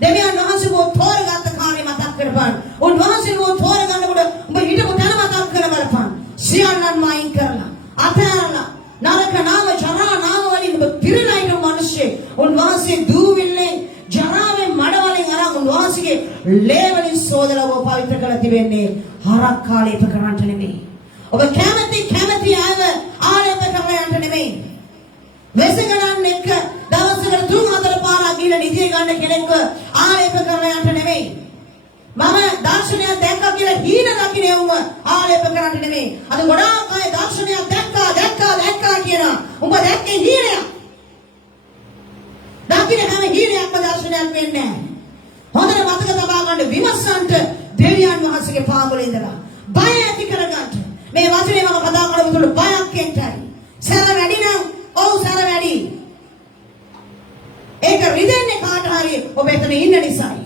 දෙවියන් වහන්සේව තෝරගත්ත කාර්යය මතක් කරපන්. උන්වහන්සේව තෝරගන්නකොට උඹ හිටපු තැන මතක් කර බලපන්. සියල්ලන් මයින් කරලා අතහැරලා නරක නාම ජරා නාම වලින් ඔබ පිරලා ඉන්න මිනිස්සේ උන්වහන්සේ දූවිල්ලේ ජරාවේ මඩවලින් අරන් උන්වහන්සේගේ ලේවලින් සෝදලා ඔබ පවිත්‍ර කරලා තිබෙන්නේ හරක් කාලේප කරන්නට නෙමෙයි. ඔබ කැමැති ආව ආලේප කරලා යන්න නෙමෙයි. වෙසගණන් එක්ක දවසකට 3-4 පාරක් ගිහලා නිදිය ගන්න කෙනෙක්ව ආලේප කරලා යන්න නෙමෙයි. මම දර්ශනයක් දැක්කා කියලා හීන දකින්නේවම ආලේප කරන්න නෙමෙයි. අද ගොඩාක් අය දර්ශනයක් දැක්කා කියනවා. උඹ දැක්කේ හීනයක්. දකින්න හැම හීනයක්ම දර්ශනයක් වෙන්නේ නැහැ. හොඳට මතක තබා ගන්න විමසන්ට දෙවියන් වහන්සේගේ පාමුල ඉඳලා බය ඇති කරගන්න. මේ වචනේ මම කතා කරලා මුතුළු බයක් එන්ටයි. සැර වැඩි නම් ඔව් සැර වැඩි. ඒක රිදෙන්නේ කාට හරි ඔබ එතන ඉන්න නිසායි.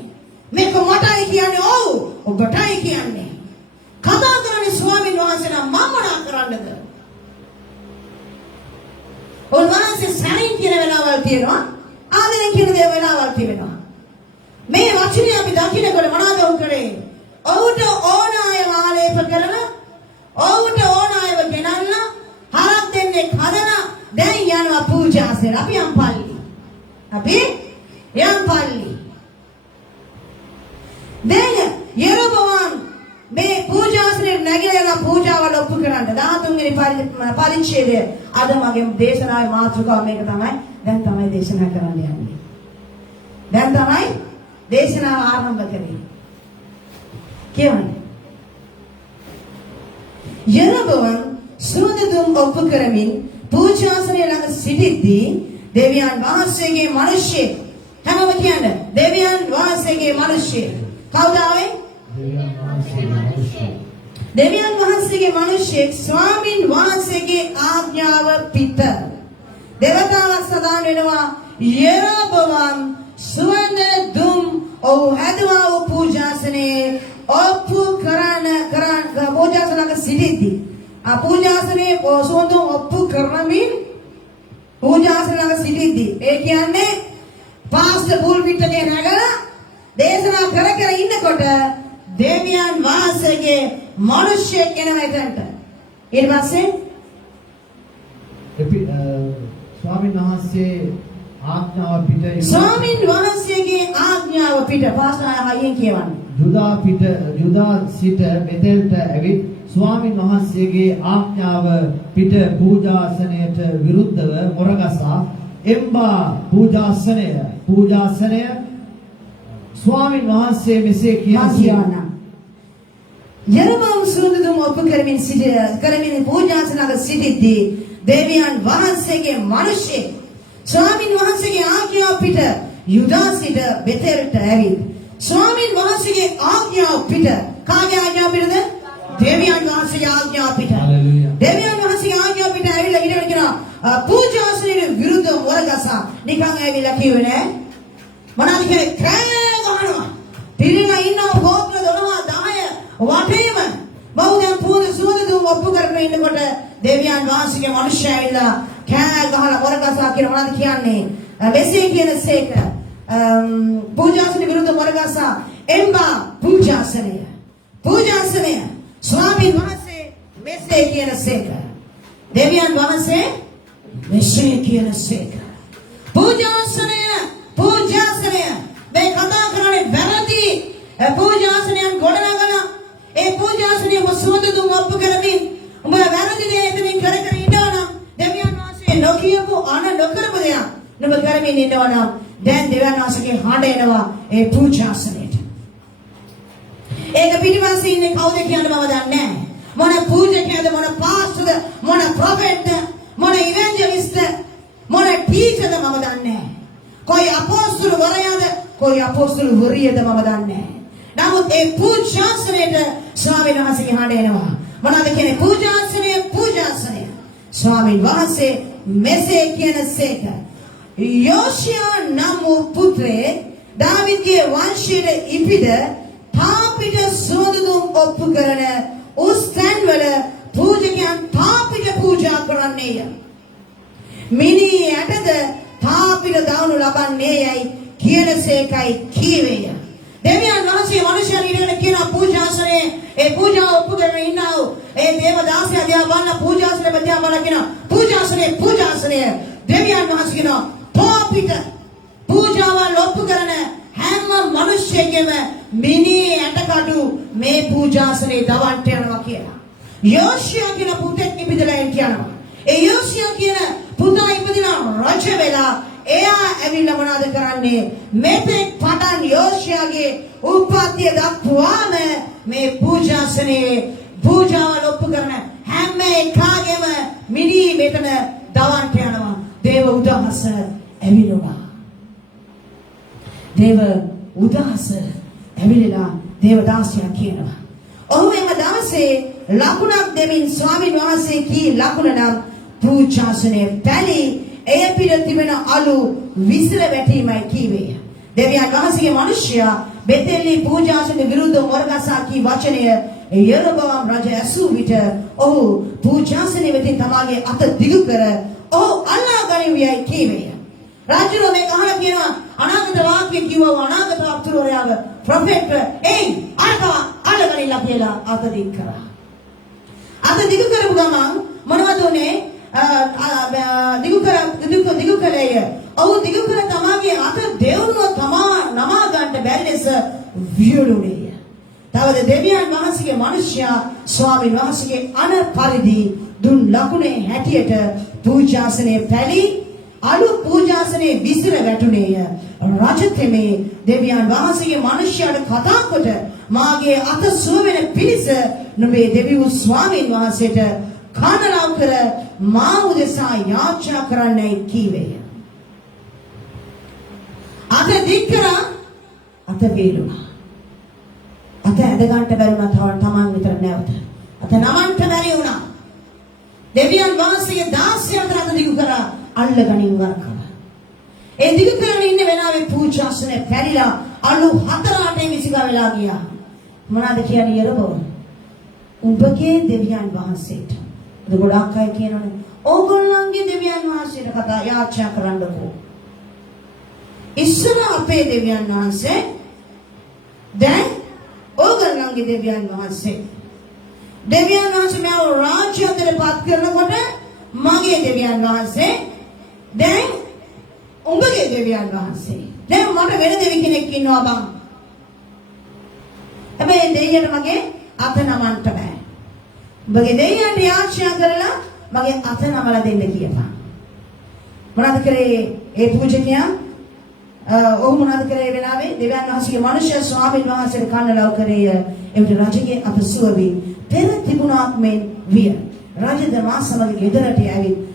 මේක මටයි කියන්නේ ඔව් ඔබටයි කියන්නේ. කතා කරන්නේ ස්වාමීන් වහන්සේලා මම මොනා කරන්නද? උන්වහන්සේ සැරින් කියන වෙලාවල් තියෙනවා. ආදරෙන් කියන දේ වෙලාවල් තියෙනවා. මේ වචනේ අපි දකින්නකොට මොනවද ඔව් කරේ? ඔව්ට ඕන අය ආලේප කරලා ඔව්ට ඕන අයව ගෙනල්ලා හරක් දෙන්නේ හදලා දැන් යනවා පූජාසෙට. අපි යම් පල්ලි. දැන් යරෝබෝම් මේ පූජාසනෙ නැගිලා යන පූජාවල ඔප්පු කරන්න 13 වෙනි පරිච්ඡේදය අද මගේ දේශනාවේ මාතෘකාව මේක තමයි. දැන් තමයි දේශනා කරන්න යන්නේ. දැන් තමයි දේශනාව ආරම්භ කරන්නේ. කියවන්නේ. යරෝබෝම් සුවඳ ඔප්පු කරමින් පූජාසනය ළඟ සිටිද්දී දෙවියන් වහන්සේගේ මිනිස්සෙක් හැමෝම කියන්නේ දෙවියන් වහන්සේගේ මිනිස්සෙක් කවුද ආවේ? දෙවියන් වහන්සේගේ මිනිස්සෙක් ස්වාමින් වහන්සේගේ ආඥාව පිට දෙවතාවක් සදාන් වෙනවා යරෝබෝම් සුවඳ දුම් ඔව් හැදුවා වූ පූජාසනේ ඔප්පු කරන පූජාසන ළඟ සිටිද්දී පූජාසනේ සුවඳ ඔප්පු කරමින් පූජාසන ළඟ සිටිද්දී ඒ කියන්නේ පාස්ටර් පුල්පිට් එකේ නැගලා දේශනා කර ඉන්නකොට දෙවියන් වහන්සේගේ මිනිස්සෙක් එනවා එතනට. ඊට පස්සේ ස්වාමීන් වහන්සේ ආඥාව පිට ස්වාමීන් වහන්සේගේ ආඥාව පිට පාස්ටර් හයියෙන් කියවන්නේ. යුදා සිට බෙතෙල්ට ඇවිත් ස්වාමීන් වහන්සේගේ ආඥාව පිට පූජාසනයට විරුද්ධව මොරගසා එම්බා පූජාසනය ස්වාමීන් වහන්සේ මෙසේ කියනවා. යරෝබෝම් සුවඳ ඔප්පු කරමින් පූජාසන ළඟ සිටිද්දී දෙවියන් වහන්සේගේ මිනිස්සෙක් ස්වාමීන් වහන්සේගේ ආඥාව පිට යුදා සිට බෙතෙල්ට ඇවිත් ස්වාමීන් වහන්සේගේ ආඥාව පිට කාගේ ආඥාව පිටද? දෙවියන් වහන්සේගේ ආඥාව පිට. දෙවියන් වහන්සේගේ ආඥාව පිට ඇවිල්ලා ඊට කියනවා පූජාසනයට විරුද්ධව මොරගසා නිකන් ඇවිල්ලා කිව්වේ නෑ. මොනවද කියන්නේ? කෑ ගහනවා. පිළිලා ඉන්නව ගෝත්‍ර 12 10 වටේම බෞද්ධයන් පූර්ණ සුවඳ දුම් ඔප්පු කරගෙන ඉන්නකොට දෙවියන් වහන්සේගේ මනුෂ්‍යය ඇවිල්ලා කෑ ගහලා මොරගසා කියන මොනවද කියන්නේ? මෙසේ කියනසේක පූජාසන විරුද්ධ මොරගසා එම්බා පූජාසනය. පූජාසනය ස්වාමීන් වහන්සේ මෙසේ කියනසේක. දෙවියන් වහන්සේ මෙසේ කියනසේක. පූජාසනය මේ කතා කරන්නේ වැරදි පූජාසනයන් ගොඩනගලා ඒ පූජාසනය මොසොද දුම් ඔප්පු කරමින් උඹ වැරදි දේ එතනින් කර කර ඉන්නවනම් දෙවියන් වහන්සේ නොකියපු නොකරපු දෙයක් නුඹ කරමින් ඉන්නවනම් දැන් දෙවියන් වහන්සේගේ හඬ එනවා ඒ පූජාසනයට. ඒක පිටිපස්සේ ඉන්නේ කවුද කියන බව දන්නේ නැහැ. මොන පූජකයද, මොන පාස්ටර්ද, මොන ප්‍රොෆෙට්ද, මොන ඉවැන්ජලිස්ට්ද, මොන ටීචර්ද මම දන්නේ නැහැ. કોઈ අපොස්තුල වරයාද, કોઈ අපොස්තුල වරියද මම දන්නේ නැහැ. නමුත් ඒ පූජාසනයට ස්වාමීන් වහන්සේගේ හඬ එනවා. මොනවද කියන්නේ? පූජාසනය. ස්වාමීන් වහන්සේ මෙසේ කියනසේක. යෝෂියා නම් පුත්‍රේ දාවිද්ගේ වංශයේ ඉපිද පාපිට සෝදුම් ඔප්පු කරන උස්තන් වල පූජකයන් පාපිට පූජා කරන්නේය. මිනී යටද පාපිට දානු ලබන්නේයයි කියනසේකයි කීවේය. දෙවියන් වහන්සේ මනුෂ්‍යයන් ඉගෙන කියන පූජාසනේ ඒ පූජාව ඔප්පු කරගෙන ඉන්නා වූ ඒ දේවදාසයා දිහා බලන පූජාසනේ බදියා බලන කියන පූජාසනේ දෙවියන් වහන්සේ කියන පාපිට පූජාවල් ඔප්පු කරන හැම මනුෂ්‍යයෙක්ම මිනී යටකඩු මේ පූජාසනේ දවන්ට යනවා කියලා. යෝෂියා කියන පුතෙක් ඉපදලා කියනවා. ඒ යෝෂියා කියන පුතා ඉපදිනා රජ වෙලා එයා ඇවිල්ලා මොනවද කරන්නේ? මෙතෙක් පටන් යෝෂියාගේ උප්පත්තිය දක්වාම මේ පූජාසනේ පූජාවල් ඔප්පු කරන හැම එකාගේම මිනී මෙතන දවන්ට යනවා. දේව උදහස ඇවිලුණා. දේව උදහස ඇවිලලා දේවදාසයා කියනවා. ඔහු එම දවසේ ලකුණක් දෙමින් ස්වාමීන් වහන්සේ කී ලකුණ නම් පූජාසනේ පැලි එය පිට තිබෙන අලු විසිර වැටීමයි කීවේය. දෙවියන් වහන්සේගේ මිනිසයා බෙතෙල්ලි පූජාසන විරුද්ධ මොරගසා කී වචනය යරෝබාම් රජ ඇසූ විට ඔහු පූජාසනේ වෙතින් තමාගේ අත දිගු කර ඔහු අල්ලා ගනිවියයි කීවේය. රාජ්‍යරෝ මේක අහලා කියනවා අනාගත වාක්‍ය කිව්වව අනාගත අපතුරයාව ප්‍රොෆෙට් අල්ලගනිලා කියලා අත දිගු කරා. අත දිගු කරපු ගමන් මොනවද උනේ? දිගු කරේය. ඔහු දිගු කර තමාගේ අත දෙවුනෝ තමා නමා ගන්න බැරි ලෙස වියළුණේය. තවද දෙවියන් වහන්සේගේ මිනිසයා ස්වාමීන් වහන්සේගේ අන පරිදි දුන් ලකුණේ හැටියට පූජාසනේ පැලි අලු පූජාසනේ විසිර වැටුණේය. රජතෙමේ දෙවියන් වහන්සේගේ මිනිසයාට කතා කොට මාගේ අත සුව වෙන පිණිස නුඹේ දෙවියන් ස්වාමීන් වහන්සේට කනරාව කර මා උදෙසා යාචනා කරන්නයි කීවේය. අත දික් කරා අත වේලුණා. අත ඇද ගන්නට බැරි වුණා. තමන් විතර නැවත අත නමන්න බැරි වුණා. දෙවියන් වහන්සේගේ දාසයාට අත දිගු කරා අල්ලගනින් වරකව. ඒ දිගු කරගෙන ඉන්න වෙලාවේ පූජාසනේ පැරිලා අලු 4-8 විසිකා වෙලා ගියා. මොනවද කියන්නේ යරෝබාම්? උඹගේ දෙවියන් වහන්සේට. ඒක ගොඩාක් අය කියනනේ. ඕගොල්ලන්ගේ දෙවියන් වහන්සේට කතා යාචනා කරන්නකෝ. ඉස්සර අපේ දෙවියන් වහන්සේ දැන් ඕගොල්ලන්ගේ දෙවියන් වහන්සේ. දෙවියන් වහන්සේ මම රාජ්‍යයට පත් කරනකොට මගේ දෙවියන් වහන්සේ දැන් උඹගේ දෙවියන් වහන්සේ. දැන් මට වෙන දෙවි කෙනෙක් ඉන්නවා බං. හැබැයි දෙවියන්ට මගේ අත නමන්න බෑ. උඹගේ දෙවියන්ට යාචනා කරලා මගේ අත නමලා දෙන්න කියපන්. මොනවද කරේ ඒ පුජකයා? ඔහු මොනවද කරේ වෙලාවේ? දෙවියන් වහන්සේගේ මනුෂ්‍ය ස්වාමීන් වහන්සේට කන්නලව කරේ. එවිට රජගේ අත සුවවි පෙර තිබුණාක් මෙන් විය. රජ දමා සමග ගෙදරට ඇවිත්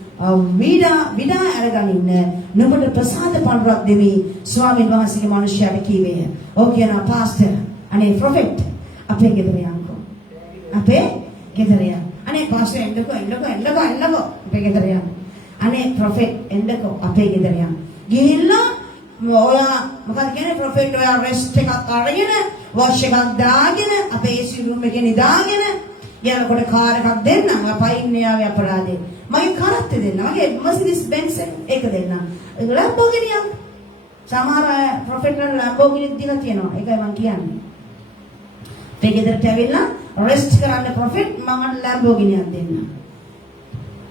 විඩා අරගනින්න නුඹට ප්‍රසාද පඬුරක් දෙමි ස්වාමීන් වහන්සේගේ මනුෂ්‍යයාට කීවේය. ඔව් කියනවා පාස්ටර් අනේ ප්‍රොෆෙට් අපේ ගෙදර යන්නකෝ. අපේ ගෙදර යන්න. අනේ පාස්ටර් එන්නකෝ අපේ ගෙදර යන්න. අනේ ප්‍රොෆෙට් එන්නකෝ අපේ ගෙදර යන්න. ගිහිල්ලා ඔයා මොකද කියන්නේ ප්‍රොෆෙට් ඔයා රෙස්ට් එකක් අරගෙන වොෂ් එකක් දාගෙන අපේ AC රූම් එකේ නිදාගෙන යනකොට කාර් එකක් දෙන්නම් අපයින් යාගේ අපරාධේ මගේ කරත් දෙන්න මගේ මර්සිඩීස් බෙන්ස් එක දෙන්නම් ලැම්බෝගිනියක් සමහර අය ප්‍රොෆෙෂනල් ලැම්බෝගිනි දීලා තියෙනවා ඒකයි මම කියන්නේ පෙගෙදරට ඇවිල්ලා රෙස්ට් කරන්න ප්‍රොෆෙට් මම ලැම්බෝගිනියක් දෙන්න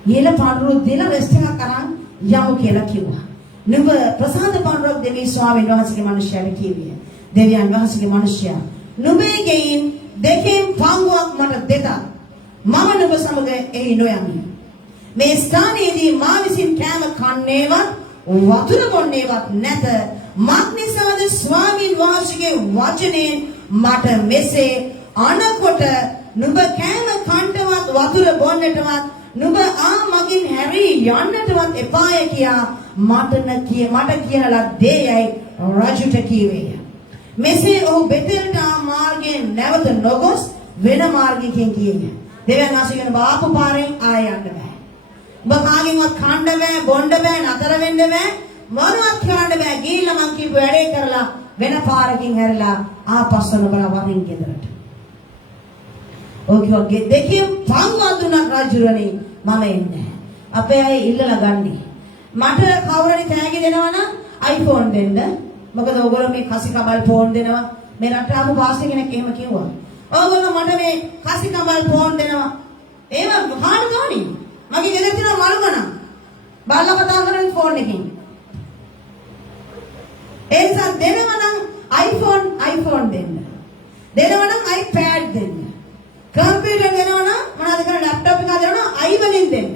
ගිහලා පාඩුව දීලා රෙස්ට් එකක් අරන් යමු කියලා කිව්වා නුඹ ප්‍රසාද පාඩුවක් දෙවි ස්වාමීන් වහන්සේගේ මිනිස්යාට කිව්වේ දෙවියන් වහන්සේගේ මිනිස්යා නුඹේ ගෙයින් දෙකෙන් පංගුවක් මට දෙත මම නුඹ සමග එහි නොයමි මේ ස්ථානයේදී මා විසින් කෑම කන්නේවත් වතුර බොන්නේවත් නැත මක්නිසාද ස්වාමීන් වහන්සේගේ වචනයෙන් මට මෙසේ අනකොට නුඹ කෑම කන්නටවත් වතුර බොන්නටවත් නුඹ මගින් හැරී යන්නටවත් එපාය කියා මට කියනලා දෙයයි රජුට කීවේය මෙසේ ඔහු බෙතෙල්ට මාර්ගයෙන් නැවත නොගොස් වෙන මාර්ගයකින් ගියේය. දෙවියන් වහන්සේ කියන බාපු පාරෙන් ආය යන්න බෑ. ඔබ කාගෙන්වත් කන්න බෑ, බොන්න බෑ, නතර වෙන්න බෑ, මොනවත් කරන්න බෑ. ගිහිල්ලා මං කියපු වැඩේ කරලා වෙන පාරකින් හැරිලා ආපස්සට බලා වරින් ගෙදරට. ඔකේ දෙකෙන් පංගවතුනක් රජුරණි මම එන්නේ. අපේ අය ඉල්ලලා ගන්නේ. මට කවුරුනි තෑගි දෙනවා නම් iPhone දෙන්න. මොකද ඔයගොල්ලෝ මේ කසි කබල් ෆෝන් දෙනවා මේ රට ආපු පාස්ටර් කෙනෙක් එහෙම කිව්වා. ඔයගොල්ලෝ මට මේ කසි කබල් ෆෝන් දෙනවා. ඒව කාට ගානි? මගේ ගෙදර තියෙන මලු ගණන්. බල්ලා කතා කරන ෆෝන් එකකින්. ඒ නිසා දෙනවා නම් iPhone දෙන්න. දෙනවා නම් iPad දෙන්න. කම්පියුටර් දෙනවා නම් මොනවද කරන්නේ ලැප්ටොප් එක දෙනවා නම් i වලින් දෙන්න.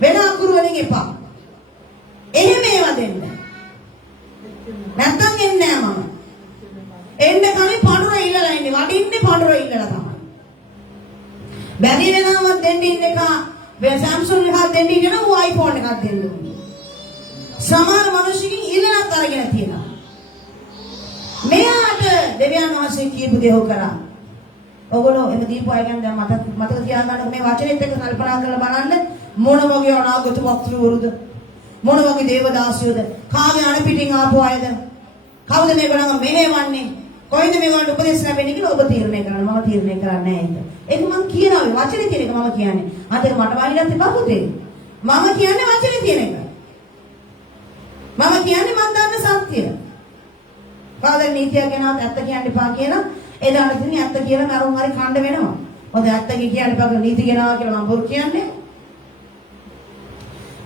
වෙන අකුරු වලින් එපා. එහෙම ඒවා දෙන්න. නැත්තම් එන්නේ නෑ මම. එන්න කලින් පඳුර ඉල්ලලා ඉන්නේ. වඩින්නේ පඳුර ඉල්ලලා තමයි. බැරි වෙනවම දෙන්න ඉන්න එක Samsung එකක් දෙන්න ඉන්න ඌ iPhone එකක් දෙන්න ඕනේ. සමහර මිනිස්සුකින් ඉල්ලනත් අරගෙන තියෙනවා. මෙයාට දෙවියන් වහන්සේ කියපු දේ කරා. ඔයගොල්ලෝ එම දීපු අය ගැන දැන් මතක තියාගන්න මේ වචනේත් එක්ක කල්පනා කරලා බලන්න මොන වගේ අනාගත වක්තෘවරුද මොන වගේ දේවදාසියෝද කාගේ අණ පිටින් ආපු අයද කවුද මේගොල්ලෝ මෙහෙවන්නේ කොයිද මේගොල්ලන්ට උපදෙස් ලැබෙන්නේ කියලා ඔබ තීරණය කරන්න මම තීරණය කරන්නේ නැහැ ඒක මම කියනවා වචනේ තියෙන එක මම කියන්නේ අද මට වයිලත් එපා පුතේ මම කියන්නේ වචනේ තියෙන එක මම කියන්නේ මම දන්න සත්‍යය කාදර නීතිය ගැනවත් ඇත්ත කියන්න එපා කියලා එදාට ඉතින් ඇත්ත කියලා කරුන් හරි කණ්ඩ වෙනවා මොකද ඇත්ත කියන්න එපා කියලා නීති ගෙනවා කියලා මම බොරු කියන්නේ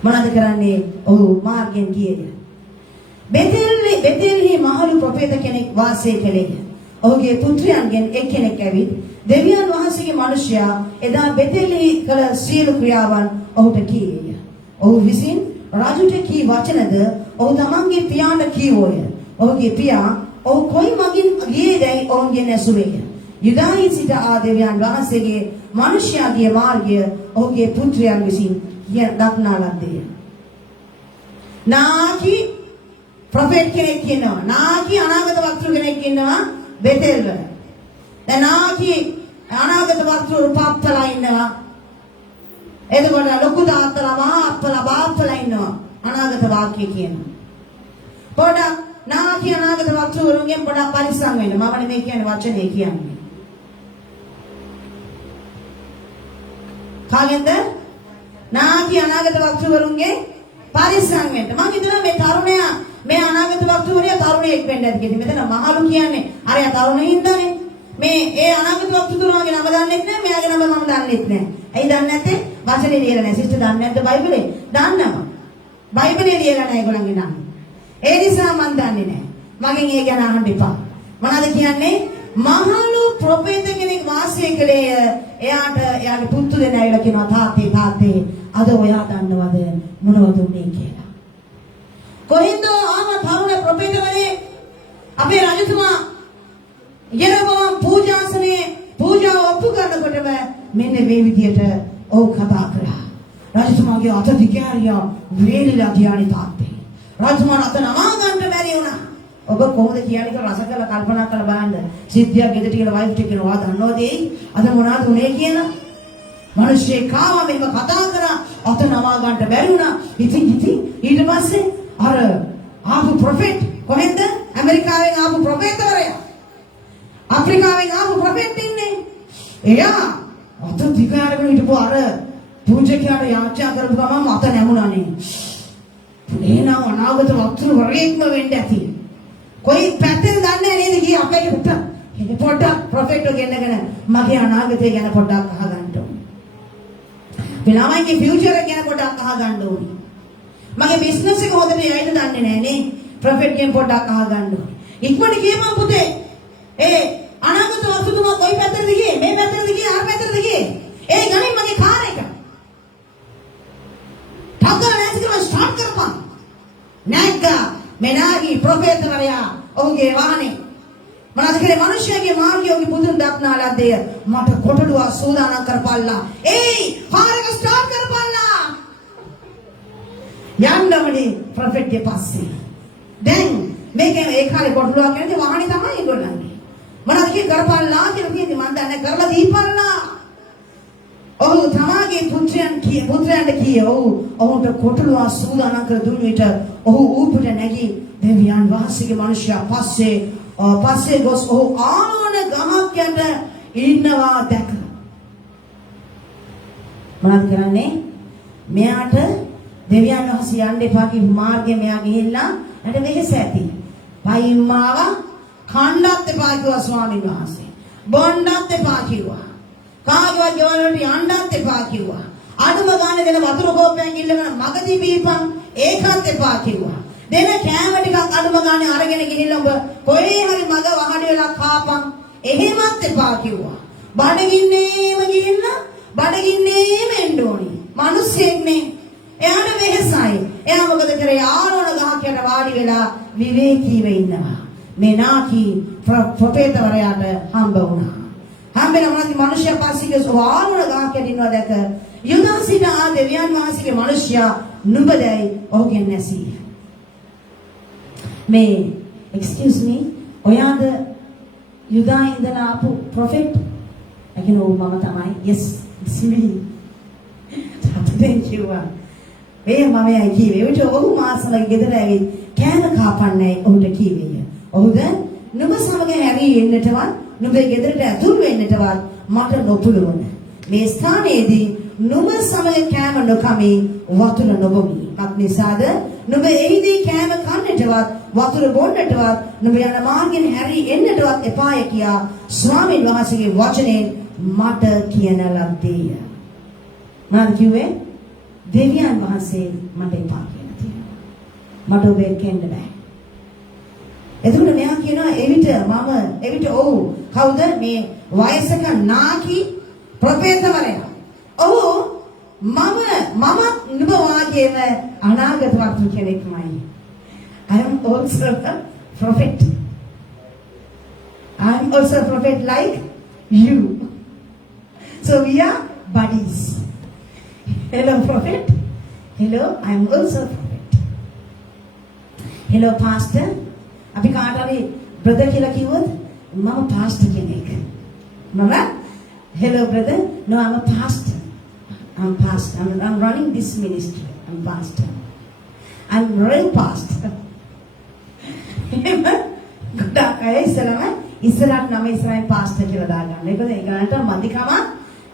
මොනවද කරන්නේ? ඔහු මාර්ගයෙන් ගියේය. බෙතෙල්හි මහලු ප්‍රොෆෙත කෙනෙක් වාසය කළේය. ඔහුගේ පුත්‍රයන්ගෙන් එක්කෙනෙක් ඇවිත් දෙවියන් වහන්සේගේ මිනිසයා එදා බෙතෙල්හි කළ සියලු ක්‍රියාවන් ඔහුට කීයේය. ඔහු විසින් රජුට කී වචනද ඔහු තමන්ගේ පියාට කීවෝය. ඔහුගේ පියා ඔහු කොයි මගින් ගියේදයි ඔවුන්ගෙන් ඇසුවේය. යුදායේ සිට දෙවියන් වහන්සේගේ මිනිසයාගේ මාර්ගය ඔහුගේ පුත්‍රයන් විසින් දක්නා ලද්දේ. නාකි ප්‍රොෆෙට් කෙනෙක් ඉන්නවා. නාකි අනාගත වක්තෘ කෙනෙක් ඉන්නවා බෙතෙල් වල. දැන් නාකි අනාගත වක්තෘ පාප්පලා ඉන්නවා. එතකොට ලොකු තාත්තලා මහා අප්පලා බාප්පලා ඉන්නවා. අනාගත වාක්‍ය කියනවා. පොඩක් නාකි අනාගත වක්තෘ වරුන්ගෙන් පොඩක් පරිස්සම් වෙන්න. මම නෙමෙයි කියන්නේ වචනේ කියන්නේ. කාගෙන්ද? නාකි අනාගත වක්තෘවරුන්ගේ පරිස්සම් වෙන්න. මම හිතනවා මේ තරුණයා මේ අනාගත වක්තෘවරයා තරුණයෙක් වෙන්න ඇති කියලා. මෙතන මහලු කියන්නේ අරයා තරුණෙ හින්දානේ. මේ ඒ අනාගත වක්තෘවරුන්ගේ නම දන්නෙත් නැහැ, මෙයාගේ නම මම දන්නෙත් නැහැ. ඇයි දන්නේ නැත්තේ? වචනේ ලියලා නැහැ. සිස්ටර් දන්නේ නැද්ද බයිබලේ? දන්නවා. බයිබලේ ලියලා නැහැ ඒගොල්ලන්ගේ නම. ඒ නිසා මම දන්නේ නැහැ. මගෙන් ඒ ගැන අහන්න එපා. මොනවද කියන්නේ? මහලු ප්‍රොෆෙත කෙනෙක් වාසය කළේය. එයාගේ පුතු දෙන ඇවිල්ලා කියනවා තාත්තේ අද ඔයා දන්නවද මොනවද උනේ කියලා. කොහෙන්ද ආව තරුණ ප්‍රොෆෙටවරේ අපේ රජතුමා යරෝබෝම් පූජාසනේ පූජාව ඔප්පු කරනකොටම මෙන්න මේ විදියට ඔව් කතා කරා. රජතුමාගේ අත දිගෑරියා වේලිලා ගියානි තාත්තේ. රජතුමාට අත නමා ගන්න බැරි වුණා. ඔබ කොහොමද කියන්නේ කියලා රස කරලා කල්පනා කරලා බලන්න. සිද්ධියක් ගෙදරට කියලා වයිෆ්ට කියනවා දන්නවද අද මොනවද උනේ කියලා. මිනිස්සේ කාම මෙහෙම කතා කරා අත නමා ගන්න බැරි වුණා. ඉතින් ඊට පස්සේ අර ආපු ප්‍රොෆෙට් කොහෙන්ද? ඇමරිකාවෙන් ආපු ප්‍රොෆෙට්වරයා. අප්‍රිකාවෙන් ආපු ප්‍රොෆෙට් ඉන්නේ. එයා අත දිගාරගෙන හිටපු අර පූජකයාට යාචනා කරපු ගමන් මත නැමුණානේ. එනවා අනාගත වතුර වරේක්ම වෙන්න ඇති. කොයි පැත්තෙන් දන්නේ නේද කී අපේ පුත. ඉතින් පොඩ්ඩක් ප්‍රොෆෙට් ගෙන්නගෙන මගේ අනාගතය ගැන පොඩ්ඩක් අහගන්න ඕනේ. ළමයිගේ ෆියුචර් එක ගැන පොඩ්ඩක් අහගන්න ඕනේ. මගේ බිස්නස් එක හොදට යයිද දන්නේ නැහැ නේ. ප්‍රොෆෙට් ගෙන් පොඩ්ඩක් අහගන්න ඕනේ. ඉක්මනට කියමන් පුතේ. අනාගත වස්තුතුමා කොයි පැත්තටද ගියේ? මේ පැත්තටද ගියේ? අර පැත්තටද ගියේ? ගණන් මගේ කාර් එක. ටග්ගා නැතිකම ස්ටාර්ට් කරපන්. නැග්ගා මෙනාගේ ප්‍රොෆෙට්වරයා ඔහුගේ වාහනේ. මොනවද කරේ මිනිස්සුගේ මාර්ගයෝගේ පුදුන් දක්නාලද්දේ මට කොටඩුව සූදානම් කරපල්ලා. කාර් එක ස්ටාර්ට් කරපල්ලා. යන්නමනේ ප්‍රොෆෙට්ගේ පස්සේ. දැන් මේකේ ඒ කාලේ කොටඩුවක් කියන්නේ වාහනේ තමයි ඒගොල්ලන්ගේ. මොනවද කිය කරපල්ලා කියලා කියන්නේ මම දන්නේ කරලා දීපල්ලා. ඔහු තමාගේ පුත්‍රයන්ට කියේ ඔහුට කොටලුව සූදානම් කර දුන් විට ඔහු ඌපුට නැගී දෙවියන් වහන්සේගේ මිනිසයා පස්සේ ගොස් ඔහු ආන ගහක් යට ඉන්නවා දැක. මොනවද කරන්නේ? මෙයාට දෙවියන් වහන්සේ යන්න එපා කිව්ව මාර්ගයේ මෙයා ගිහිල්ලා ඊට වෙහෙස ඇති. පයින්මාව කණ්ඩත් එපා කිව්වා ස්වාමීන් වහන්සේ. බොණ්ඩත් එපා කිව්වා. කාගේවත් ගෙවල් වලට යන්නත් එපා කිව්වා. අඩුම ගානේ දෙන වතුර කෝප්පයක් ඉල්ලගෙන මගදී බීපන් ඒකත් එපා කිව්වා. දෙන කෑම ටිකක් අඩුම ගානේ අරගෙන ගිහිල්ලා ඔබ කොහේ හරි මග වහඩ වෙලා කාපන් එහෙමත් එපා කිව්වා. බඩගින්නේම ගිහිල්ලා බඩගින්නේම එන්න ඕනි. මිනිස්සෙක්නේ. එයාට වෙහසයි. එයා මොකද කරේ? ආරෝණ ගහක් යට වාඩි වෙලා විවේකීව ඉන්නවා. මේ නාකි ප්‍රොෆෙට්වරයාට හම්බ වුණා. හම්බෙන මොනවද මිනිස්සයා පස්සේ සෝවාන් ගහක් යටින්නවා දැක යුදාසිට ආ දෙවියන් වහන්සේගේ මිනිස්සයා නුඹදයි ඔහුගෙන් නැසී. මේ excuse me ඔයාද යුදා ඉඳලා ආපු ප්‍රොෆෙට්? අකිනෝ මම තමයි. yes it's me. thank you. මේ මම යයි කිව්වේ උට ඔහු මාසලගේ ගෙදර ඇවිත් කෑම කාපන්නේ ඔහුට කිව්වේ. ඔහුද නුඹ සමග හැරී එන්නටවත් නුඹේ ගෙදරට ඇතුල් වෙන්නටවත් මට නොපුළුවන. මේ ස්ථානයේදී නුඹ සමග කෑම නොකමි වතුර නොබොමි. මත් නිසාද නුඹ එහිදී කෑම කන්නටවත් වතුර බොන්නටවත් නුඹ යන මාර්ගෙන් හැරී එන්නටවත් එපාය කියා ස්වාමීන් වහන්සේගේ වචනයෙන් මට කියන ලද්දේය. මම කිව්වේ දෙවියන් වහන්සේ මට එපා කියලා තියෙනවා. මට ඔබ එක්කෙන්න බෑ. එතකොට මෙයා කියනවා එවිට ඔව් කවුද මේ වයසක නාකි ප්‍රොෆෙට්වරයා. ඔව් මම නුඹ වාගේම අනාගත වක්තු කෙනෙක්මයි. I am also a prophet. I am also a prophet like you. So we are buddies. Hello prophet. Hello, I am also a prophet. Hello pastor. අපි කාට හරි බ්‍රදර් කියලා කිව්වොත් මම පාස්ටර් කෙනෙක්. මම hello brother. No, I'm a pastor. I'm pastor. I'm running this ministry. I'm pastor. I'm real pastor. ගොඩක් අය ඉස්සරහට නම ඉස්සරහින් පාස්ටර් කියලා දාගන්න. ඒකද ඒකට මදිකම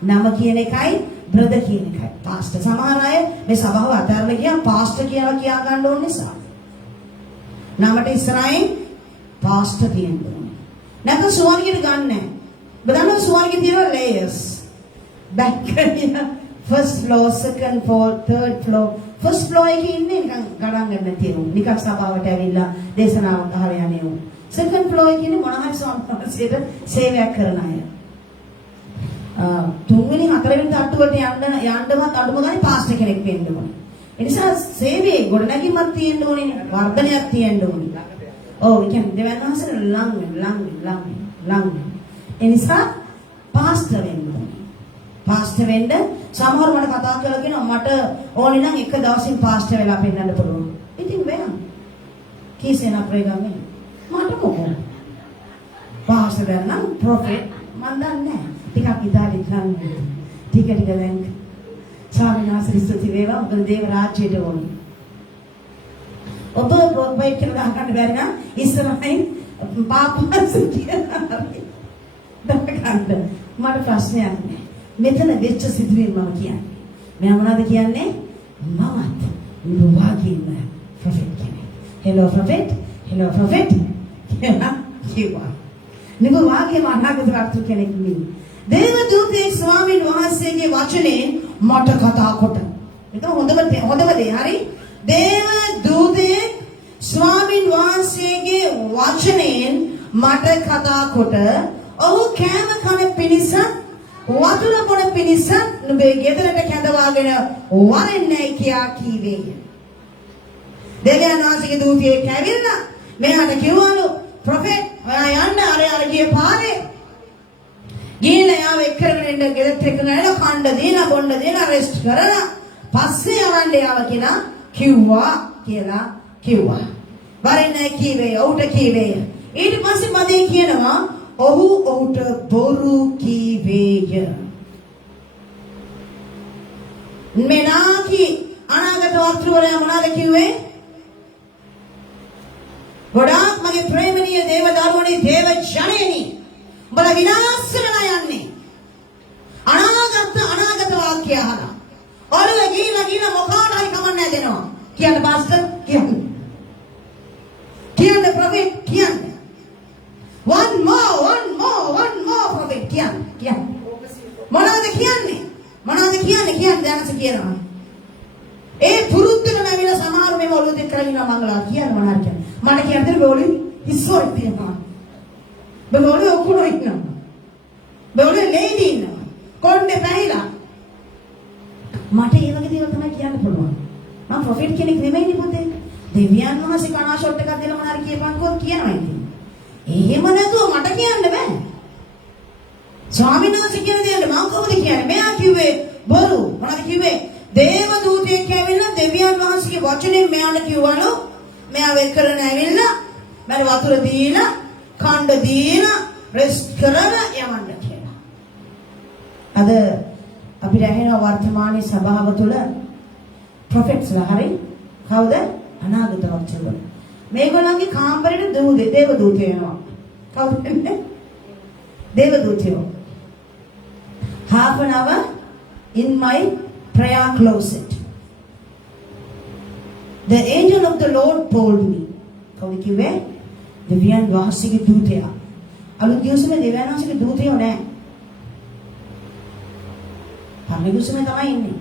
නම කියන එකයි බ්‍රදර් කියන එකයි. පාස්ටර්. සමහර අය මේ සභාව අතහැරලා ගියා පාස්ටර් කියලා කියා ගන්න ඕන නිසා. නමට ඉස්සරහින් පාස්ටර් තියෙන්න ඕනේ. නැත්නම් සුවානිකට ගන්න නැහැ. බදන්න සුවානිකේ තියෙන layers. balcony, first floor, second floor, third floor. first floor එකේ ඉන්නේ නිකන් ගණන් ගන්න නැති උන්. නිකන් සභාවට ඇවිල්ලා දේශනාවක් අහලා යන්නේ උන්. second floor එකේ ඉන්නේ මොනවා හරි සම්ප්‍රදායට සේවයක් කරන අය. තුන්වෙනි හතරවෙනි තට්ටුවට යන්නවත් අඩුම ගානේ පාස්ටර් කෙනෙක් වෙන්න ඕනේ. ඒ නිසා සේවයේ ගොඩනැගීමක් තියෙන්න ඕනේ, වර්ධනයක් තියෙන්න ඕනේ. ඔව් ඒ කියන්නේ දෙවියන් වහන්සේ ලං. ඒ නිසා පාස්ටර් වෙන්න ඕනේ. පාස්ටර් වෙන්න සමහර මට කතා කරලා කියනවා මට ඕනේ නම් එක දවසින් පාස්ටර් වෙලා පෙන්නන්න පුළුවන්. ඉතින් වෙනවා. කීසෙන අප්‍රේගම මට මොකද? පාස්ටර් නම් ප්‍රොෆෙට් මන් දන්නේ නැහැ. ටිකක් ඉතාලියට ලං ටික දැන් ස්වාමීන් වහන්සේ ස්තුති වේවා. මොකද දේව රාජ්‍යයට ඕනේ. ඔබ ප්‍රොෆෙට් කියලා ගන්න බැරි නම් ඉස්සරහින් පාපස් කියලා දක්වන්න. මට ප්‍රශ්නයක් නෑ. මෙතන වෙච්ච සිදුවීම මම කියන්නේ. මම මොනවද කියන්නේ? මමත් නුඹ වාගේම ප්‍රොෆෙට් කෙනෙක්. හෙලෝ ප්‍රොෆෙට්. හෙලෝ ප්‍රොෆෙට්. කිව්වා. නුඹ වාගේම අනාගත වක්තු කෙනෙක් නෙමෙයි. දේව දූතයෙක් ස්වාමීන් වහන්සේගේ වචනේ මට කතා කොට. මේක හොඳම දේ හරි. දේව දූතයෙක් ස්වාමීන් වහන්සේගේ වචනයෙන් මට කතා කොට ඔහු කෑම කන පිණිස වතුර බොන පිණිස නුඹේ ගෙදරට කැඳවාගෙන වරෙන්නේ කියා කීවේය. දෙවියන් වහන්සේගේ දූතයෙක් ඇවිල්ලා මෙයාට කිව්වලු ප්‍රොෆෙට් ඔයා යන්න අර ගියේ පාරේ ගිහිල්ලා යාව එක්කරගෙන ඉන්න ගෙදරට එක්කගෙන ඇවිල්ලා කණ්ඩ දීලා බොණ්ඩ දීලා රෙස්ට් කරලා පස්සේ යවන්න යාව කියලා කිව්වා. වරෙන්නේ කීවේ ඔහුට කීවේය. ඊට පස්සේ මදේ කියනවා ඔහු ඔහුට බොරු කීවේය. මෙනාකි අනාගත වක්තෘවරයා මොනවද කිව්වේ? ගොඩාක් මගේ ප්‍රේමණීය දේව දරුවනේ දේව ජනේනි උඹලා විනාශ වෙලා යන්නේ. අනාගත වාක්‍ය අහලා. ඔළුව ගිහිලා මොකාට හරි කමන්නේ දෙනවා. කියන්න පාස්ටර් කියන්න ප්‍රොෆෙට් කියන්න. one more prophet කියන්න. මොනවද කියන්නේ දැනස කියනවා. ඒ පුරුද්දම නැවිලා සමහර මේ ඔළුව දෙක කරගෙන මංගලා කියන්න මොනවාද කියන්නේ. මට කියන්නේ බෝලි ඉස්සොත් තියෙනවා. බෝලි ඔක්කොම ඉන්නවා. බෝලි ලේඩි ඉන්නවා. කොණ්ඩේ පැහිලා. මට ඒ වගේ දේවල් තමයි කියන්න පුළුවන්. මම ප්‍රොෆෙට් කෙනෙක් නෙමෙයිනේ පුතේ. දෙවියන් වහන්සේ කනා ෂොට් එකක් දෙලා මොනාරි කියපන්කෝ කියනවා ඉතින්. එහෙම නැතුව මට කියන්න බෑ. ස්වාමීන් වහන්සේ කියන දේ මම කොහොමද කියන්නේ? මෙයා කිව්වේ බොරු. මොනවද කිව්වේ? දේව දූතයෙක් ඇවිල්ලා දෙවියන් වහන්සේගේ වචනේ මෙයාට කිව්වලු මෙයා වෙක් කරගෙන ඇවිල්ලා මට වතුර දීලා කණ්ඩ දීලා රෙස්ට් කරලා යවන්න කියලා. අද අපිට ඇහෙන වර්තමානයේ සභාව තුළ ප්‍රොෆෙට්ස්ලා හරි කවුද? අනාගත වක්තෘ. මේගොල්ලන්ගේ කාමරේට දේව දූතයෝ එනවා. කවුද එන්නේ? දේව දූතයෝ. Half an hour in my prayer closet. The angel of the Lord told me. කවුද කිව්වේ? දෙවියන් වහන්සේගේ දූතයා. අලුත් ගිවිසුමේ දෙවියන් වහන්සේගේ දූතයෝ නෑ. පරලෝකෙම තමයි ඉන්නේ.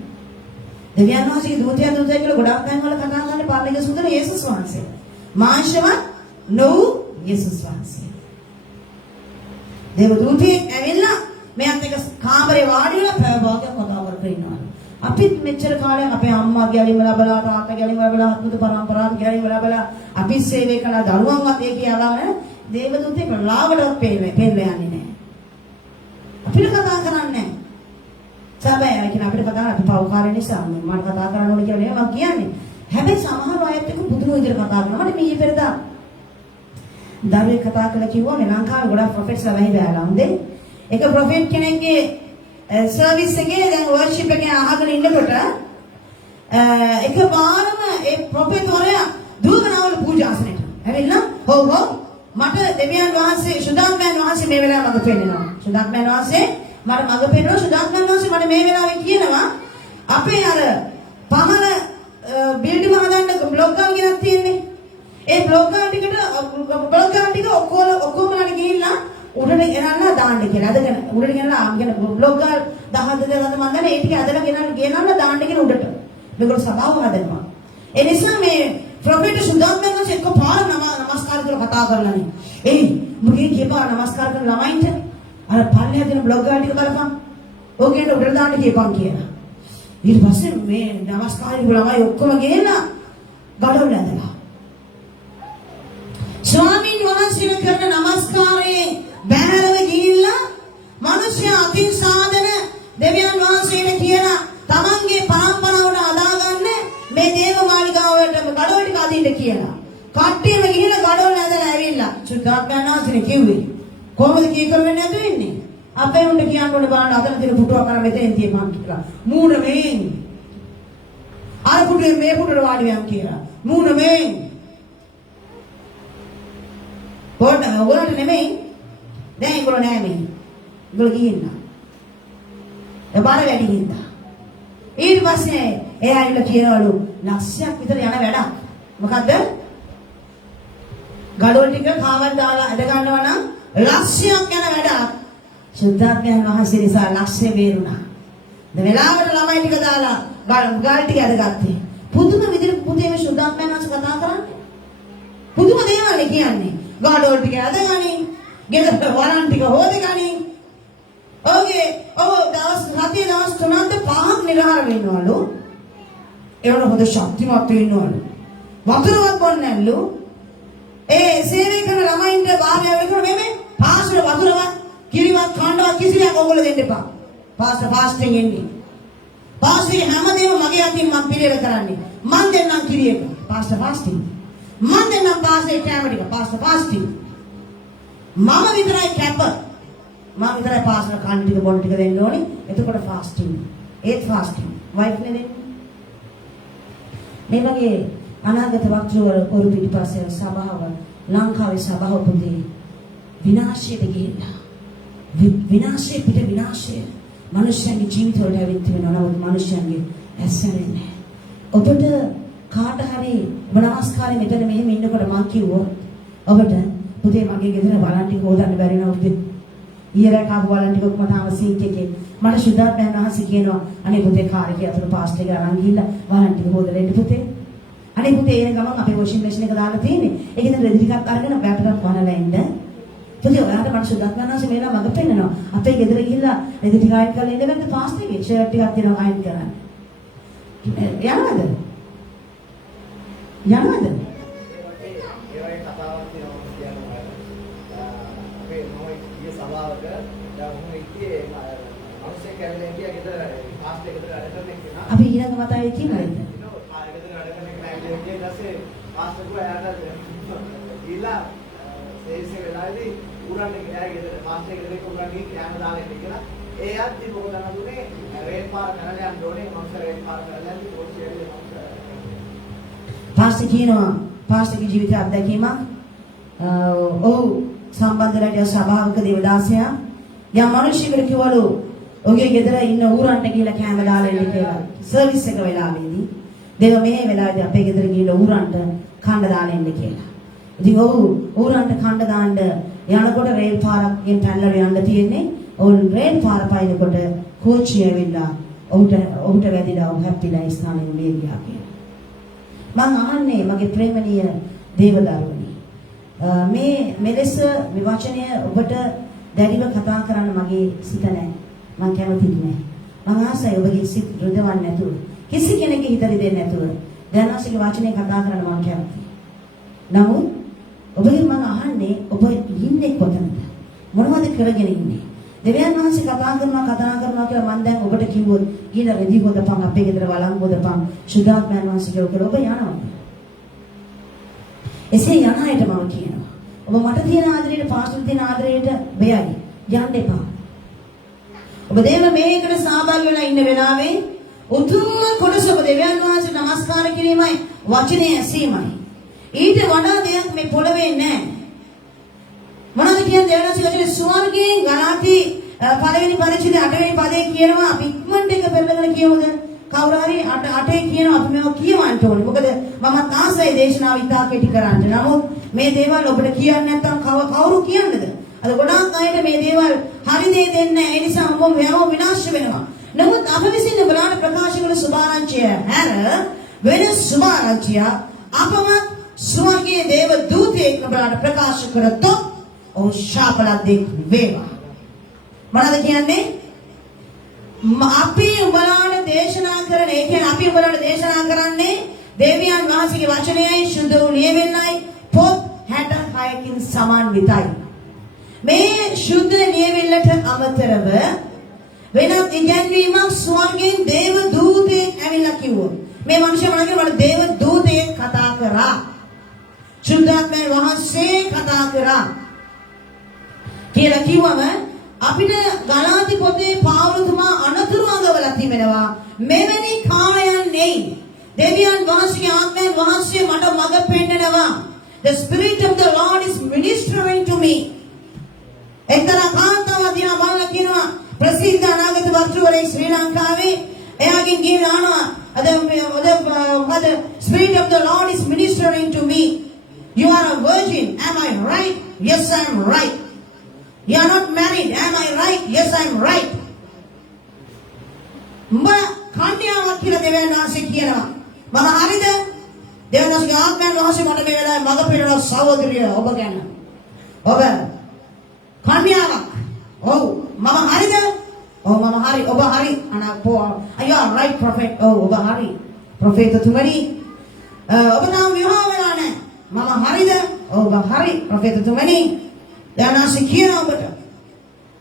දෙවියන් වහන්සේගේ දූතයා කියලා ගොඩක් තැන්වල කතා කරන්නේ පරලෝකයේ සුන්දර යේසුස් වහන්සේ. මාංශවත් නෝ යේසුස් වහන්සේ. දේව දූතයෙක් ඇවිල්ලා මෙයාත් එක්ක කාමරේ වාඩි වෙලා පැය භාගයක් කතා කරගෙන ඉන්නවා. අපිත් මෙච්චර කාලයක් අපේ අම්මා ගැලිම ලැබලා තාත්තා ගැලිම ලැබලා අත්මුතු පරම්පරාව ගැලිම ලැබලා අපි සේවය කළා දරුවන්වත් ඒ කියලා දේව දූතයෙක් ලාවඩවත් පෙන්නේ නැහැ. අපිට කතා කරන්නේ සබෑ කියන අපිට කතා අපි පවකාර නිසා මම කතා කරන්න ඕනේ කියලා මම කියන්නේ. හැබැයි සමහර අයත් එක්ක බුදුන් විදිහට කතා කරනවා. මට මේ පෙරදා දරුවෙක් කතා කරලා කිව්වා මේ ලංකාවේ ගොඩක් ප්‍රොෆෙට්ස්ලා වෙහි බෑලා හොඳේ. එක ප්‍රොෆෙට් කෙනෙක්ගේ සර්විස් එකේ දැන් වර්ෂිප් එකේ අහගෙන ඉන්නකොට එකපාරම ඒ ප්‍රොෆෙට් වරයා දුවනවල පූජාසනෙට. ඇවිල්ලා හොව් මට දෙවියන් වහන්සේ සුදාත්මයන් වහන්සේ මේ වෙලාව මඟ පෙන්නනවා. සුදාත්මයන් වහන්සේ මට මඟ පෙන්නනවා. සුදාත්මයන් වහන්සේ මට මේ වෙලාවේ කියනවා අපේ අර පහළ බිල්ඩින් හදන්න බ්ලොක් ගාල් ගෙනත් තියෙන්නේ. ඒ බ්ලොක් ගාල් ටික ඔක්කොම ගිහිල්ලා උඩට ගෙනල්ලා දාන්න කියලා. අදගෙන උඩට ගෙනල්ලා ආගෙන බ්ලොක් ගාල් 10 දෙනාද මම දන්නේ ඒ ටික අදලා ගෙනල්ලා දාන්න කියන උඩට. මේගොල්ලෝ සභාව හදනවා. ඒ නිසා මේ ප්‍රොෆෙට් සුදාත්මයන් වහන්සේ එක්ක පාර නමස්කාර කරලා කතා කරලානේ. මුගේ කියපා නමස්කාර කරන ළමයින්ට අර පල්ලෙහා දෙන බ්ලොග් ගාල් ටික බලපන්. ඕකෙන් උඩට දාන්න කියපන් කියලා. ඊට පස්සේ මේ නමස්කාර කරන ළමයි ඔක්කොම ගේලා ගඩොල් ඇදලා. ස්වාමීන් වහන්සේ කරන නමස්කාරයේ බැහැරව ගිහිල්ලා මිනිස්යා අතින් සාදන දෙවියන් වහන්සේට කියලා තමන්ගේ පරම්පරාවට අදාගන්න මේ දේව මාලිගාවට ගඩොල් ටික අදින්න කියලා. කට්ටියම ගිහිල්ලා ගඩොල් ඇදලා ඇවිල්ලා සුද්ධාත්මයන් වහන්සේ කිව්වේ කොහොමද කී කරන්නේ නැතු වෙන්නේ? අපේ උන්ට කියන්න ඕනේ බලන්න අතන තියෙන පුටුව කරා මෙතෙන් තියෙන්න කියලා. මූණ මේන්. අර පුටුවේ මේ පුටුවට වාඩි වෙන්න කියලා. මූණ මේන්. ඔයාලට නෙමෙයි. දැන් ඒගොල්ලෝ නෑ මේ. ඒගොල්ලෝ ගිහින්. බාර වැඩි හින්දා. ඊට පස්සේ එයා ඇවිල්ලා කියනවලු ලක්ෂයක් විතර යන වැඩක්. මොකද්ද? ගඩොල් ටික කාවත් දාලා අද ගන්නවා නම් ලක්ෂයක් යන වැඩක්. සුද්ධාත්මයන් වහන්සේ නිසා ලක්ෂය වේරුණා. දැන් වෙලාවට ළමයි ටික දාලා ගල් ටික අදගත්තේ. පුදුම විදිහට පුතේ මේ සුද්ධාත්මයන් වහන්සේ කතා කරන්නේ. පුදුම දේවල් කියන්නේ. ගඩොල් ටික අදගනි. ගෙදර වරන් ටික හොදගනි. ඔගේ දවස් 3ක් 5ක් නිරහර වෙන්නවලු. ඒවල හොඳ ශක්තිමත් වෙන්නවලු. වතුරවත් බොන්නේ නැල්ලු. ඒ සේවය කරන ළමයින්ට බාහිර වෙනකොට මේ පාසල වතුරවත් කිරිවත් කණ්ඩවත් කිසිලයක් ඕගොල්ලෝ දෙන්න එපා. පාස්ටර් ෆාස්ටිං ඉන්නේ. පාස්ටර්ගේ හැමදේම මගේ අතින් මම පිළිවෙල කරන්නේ. මම දෙන්නම් කිරියක. Pastor fasting. මම දෙන්නම් පාස්ටර් කැම ටික. Pastor fasting. මම විතරයි කැප. මම විතරයි පාස්ටර් කන්න ටික බොන්න ටික දෙන්න ඕනේ. එතකොට ෆාස්ටිං. ඒත් ෆාස්ටිං. වයිෆ් නේ දෙන්නේ. මේ වගේ අනාගත වක්තෘවරු පිටිපස්සේ සභාව ලංකාවේ සභාව පුතේ විනාශයට ගිහිල්ලා විනාශයේ පිට විනාශය මනුෂ්‍යයන්ගේ ජීවිතවලට ඇවිත් වෙනවා. නමුත් මනුෂ්‍යයන්ගේ ඇස්සෙන්නේ නැහැ. ඔබට කාට හරි නමස්කාරය මෙතන මෙහෙම ඉන්නකොට මම කිව්වොත් ඔබට පුතේ මගේ ගෙදර බලන් ටික හොදන්න බැරි නෝ පුතේ. ඊයරේ කාපු බලන් ටික ඔක්කොම තාම සීක් එකේ. මට සුද්ධාත්මයන් වහන්සේ කියනවා අනේ පුතේ කාර් එකේ අතට පාස්ට් එක අරන් ගිහිල්ලා බලන් ටික හොදලා එන්න පුතේ. අනේ පුතේ එන ගමන් අපේ වොෂින් මැෂින් එක දාලා තියෙන්නේ. ඒකෙන් රෙදි ටිකක් අරගෙන බෑටරක් වහලා ඉන්න. පුතේ ඔයාලට මට සුද්ධාත්මයන් වහන්සේ මේලා මග පෙන්නනවා. අපේ ගෙදර ගිහිල්ලා රෙදි ටික අයින් කරලා ඉන්න බෑද පාස්ට් එකේ ෂර්ට් ටිකක් දෙනවා අයින් කරන්න. යනවද? යනවද? ඒවයි කතාවක් තියෙනවා කියනවා. අපේ මොයි ගිය සභාවක දැන් උන් ඉතියේ අවශ්‍ය කරන්නේ කිය ගෙදර පාස්ට් එක ගෙදර වැඩ කරන කෙනා. අපි ඊළඟ වතාවේ කියනවාද? පාස්ටර් එයාට ගිහලා සේවිස් එක වෙලාවේදී උරන්නේ එයාගේ ගෙදර පාස්ටර් එක ගෙදරට උරන්නේ කෑම දාලා ඉන්න කියලා. ඒ යද්දි මොකද නදුනේ රේල් පාර කරලා යන්න ඕනේ. මං රේල් පාර කරලා යද්දි පොලිසිය පාස්ටර් කියනවා පාස්ටර්ගේ ජීවිත අත්දැකීමක් ඔව් සම්බන්ධ සභාවක දේවදාසයා යම් මිනිහෙකුට කිව්වලු ඔහුගේ ගෙදර ඉන්න ඌරන්ට කියලා කෑම දාලා ඉන්න කියලා සර්විස් එක වෙලාවේදී දෙව මේ වෙලාවේදී අපේ ගෙදර ගිහලා ඌරන්ට කන්න දාලා ඉන්න කියලා. ඉතින් ඔව් ඌරන්ට කන්න දාන්න යනකොට රේල් පාරකින් පැනලා යන්න තියෙන්නේ. ඔවුන් රේල් පාර පයින්නකොට කෝච්චිය ඇවිල්ලා ඔහුට වැදිලා ඔහු හැප්පිලා ස්ථානෙන් මිය ගියා කියලා. මම අහන්නේ මගේ ප්‍රේමණීය දේවදරුවනි මේ මෙලෙස විවචනය ඔබට දැඩිව කතා කරන්න මගේ සිත නැහැ. මම කැමති නෑ. මම ආසයි ඔබගේ සිත රුදවන්නේ නැතුව කිසි කෙනෙක්ගේ හිත රිදෙන්නේ නැතුව දැනවාසික වචනේ කතා කරන්න මම කැමතියි. නමුත් ඔබගෙන් මම අහන්නේ ඔබ ඉන්නේ කොතනද? මොනවද කරගෙන ඉන්නේ? දෙවියන් වහන්සේ කතා කරනවා කියලා මම දැන් ඔබට කිව්වොත් ඊළ රෙදි හොදපන් අපේ ගෙදර වළං හොදපන් සුද්ධාත්මයන් වහන්සේ කියලා ඔබ යනවා. එසේ යන අයට මම කියනවා. ඔබ මට තියෙන ආදරයට පාස්ටර් තියෙන ආදරයට බයයි. යන්න එපා. ඔබ දේව මේකට සහභාගී වෙලා ඉන්න වෙලාවේ උතුම්ම කොටස ඔබ දෙවියන් වහන්සේ නමස්කාර කිරීමයි වචනේ ඇසීමයි. ඊට වඩා දෙයක් මේ පොළවේ නැහැ. මොනවද කියන්නේ දෙවියන් වහන්සේ වචනේ ස්වර්ගයෙන් ගලාති පළවෙනි පරිච්ඡේදයේ 8 වෙනි පදේ කියනවා අපි ඉක්මනට එක පෙරලගෙන කියමුද? කවුරු හරි 8 කියනවා අපි මේක කියවන්න ඕනේ. මොකද මමත් ආසයි දේශනාව ඉතා කෙටි කරන්න. නමුත් මේ දේවල් ඔබට කියන්නේ නැත්නම් කවුරු කියන්නද? අද ගොඩාක් අයට මේ දේවල් හරි දේ දෙන්නේ නැහැ. ඒ නිසා ඔබ වැව විනාශ වෙනවා. නමුත් අප විසින් බලන්න ප්‍රකාශ කළ සුභාරංචිය හැර වෙන සුභාරංචිය අපම ස්වර්ගයේ දේව දූතයෙක් බලන්න ප්‍රකාශ කරතොත් ඔව් ශාපලද්දෙක් වේවා. මොනවද කියන්නේ? අපි උඹලාට දේශනා කරන ඒ කියන්නේ අපි උඹලාට දේශනා කරන්නේ දෙවියන් වහන්සේගේ වචනයයි සුද්ධ වූ ලියවෙන්නයි පොත් 66කින් සමන්විතයි. මේ සුද්ධ ලියවිල්ලට අමතරව වෙනත් ඉගැන්වීමක් ස්වර්ගයෙන් දේව දූතයෙක් ඇවිල්ලා කිව්වොත් මේ මිනිස්සු මොනවද වල දේව දූතයෙක් කතා කරා. සුද්ධාත්මයන් වහන්සේ කතා කරා කියලා කිව්වම අපිට ගලාති පොතේ පාවුලතුමා අනතුරු අඟවලා තිබෙනවා. මෙවැනි කාලයන් නෙයි. දෙවියන් වහන්සේගේ ආත්මයන් වහන්සේ මට මඟ පෙන්නනවා. The spirit of the Lord is ministering to me. එක්තරා කාන්තාවක් දිහා බලලා කියනවා ප්‍රසිද්ධ අනාගත වක්තෘවරයෙක් ගුරුවරයෙක් ශ්‍රී ලංකාවේ එයාගෙන් ගිහින් අහනවා the spirit of the Lord is ministering to me. You are a virgin. Am I right? Yes, I am right. You are not married. Am I right? Yes, I am right. උඹ කන්‍යාවක් කියලා දෙවියන් වහන්සේ කියනවා. මම හරිද? දෙවියන් වහන්සේගේ ආත්මයන් වහන්සේ මට මේ වෙලාවේ මඟ පෙන්නන සහෝදරිය ඔබ ගැන. ඔබ කන්‍යාවක්. ඔව් මම හරිද? ඔව් මම හරි. ඔබ හරි. You are right prophet. ඔව් ඔබ හරි. ප්‍රොෆෙටතුමනි ඔබ තාම විවාහ වෙලා නැහැ. මම හරිද? ඔව් ඔබ හරි. ප්‍රොෆෙටතුමනි දෙවියන් වහන්සේ කියනවා ඔබට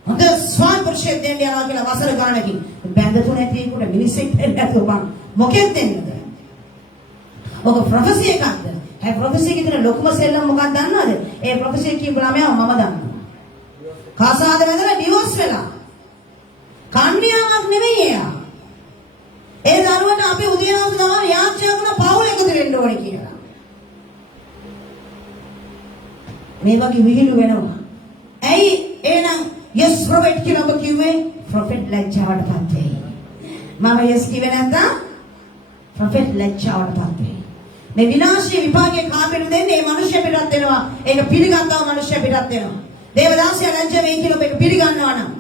හොඳ ස්වාමිපුරුෂයෙක් දෙන්න යනවා කියලා වසර ගානකින් බැඳතු නැති එකට මිනිස්සෙක් දෙන්න නැතුව බං මොකෙන්ද දෙන්නද? ඔක ප්‍රොෆෙසි එකක්ද? ඒ ප්‍රොෆෙසි එකේ තියෙන ලොකුම සෙල්ලම මොකක්ද දන්නවද? ඒ ප්‍රොෆෙසි එක කියපු ළමයා මම දන්නවා. කාසාද වැදලා ඩිවෝස් වෙලා. කන්‍යාවක් නෙවෙයි එයා. ඒ දරුවට අපි උදේවස ගමන් යාච්චා කරන පවුල එකතු වෙන්න ඕනේ කියලා. මේ වගේ විහිළු වෙනවා. ඇයි එහෙනම් yes prophet කියලා ඔබ කිව්වේ? prophet ලැජ්ජාවටපත් වෙයි. මම yes කිව්වේ නැත්නම් prophet ලැජ්ජාවටපත් වෙයි. මේ විනාශයේ විපාකයේ කාපෙට දෙන්නේ මේ මිනිස්සු පිටත් වෙනවා. ඒක පිළිගන්නවා මිනිස්සු පිටත් වෙනවා. දේවදාසය ලැජ්ජ වෙයි කියලා ඔබ පිළිගන්නවා නම්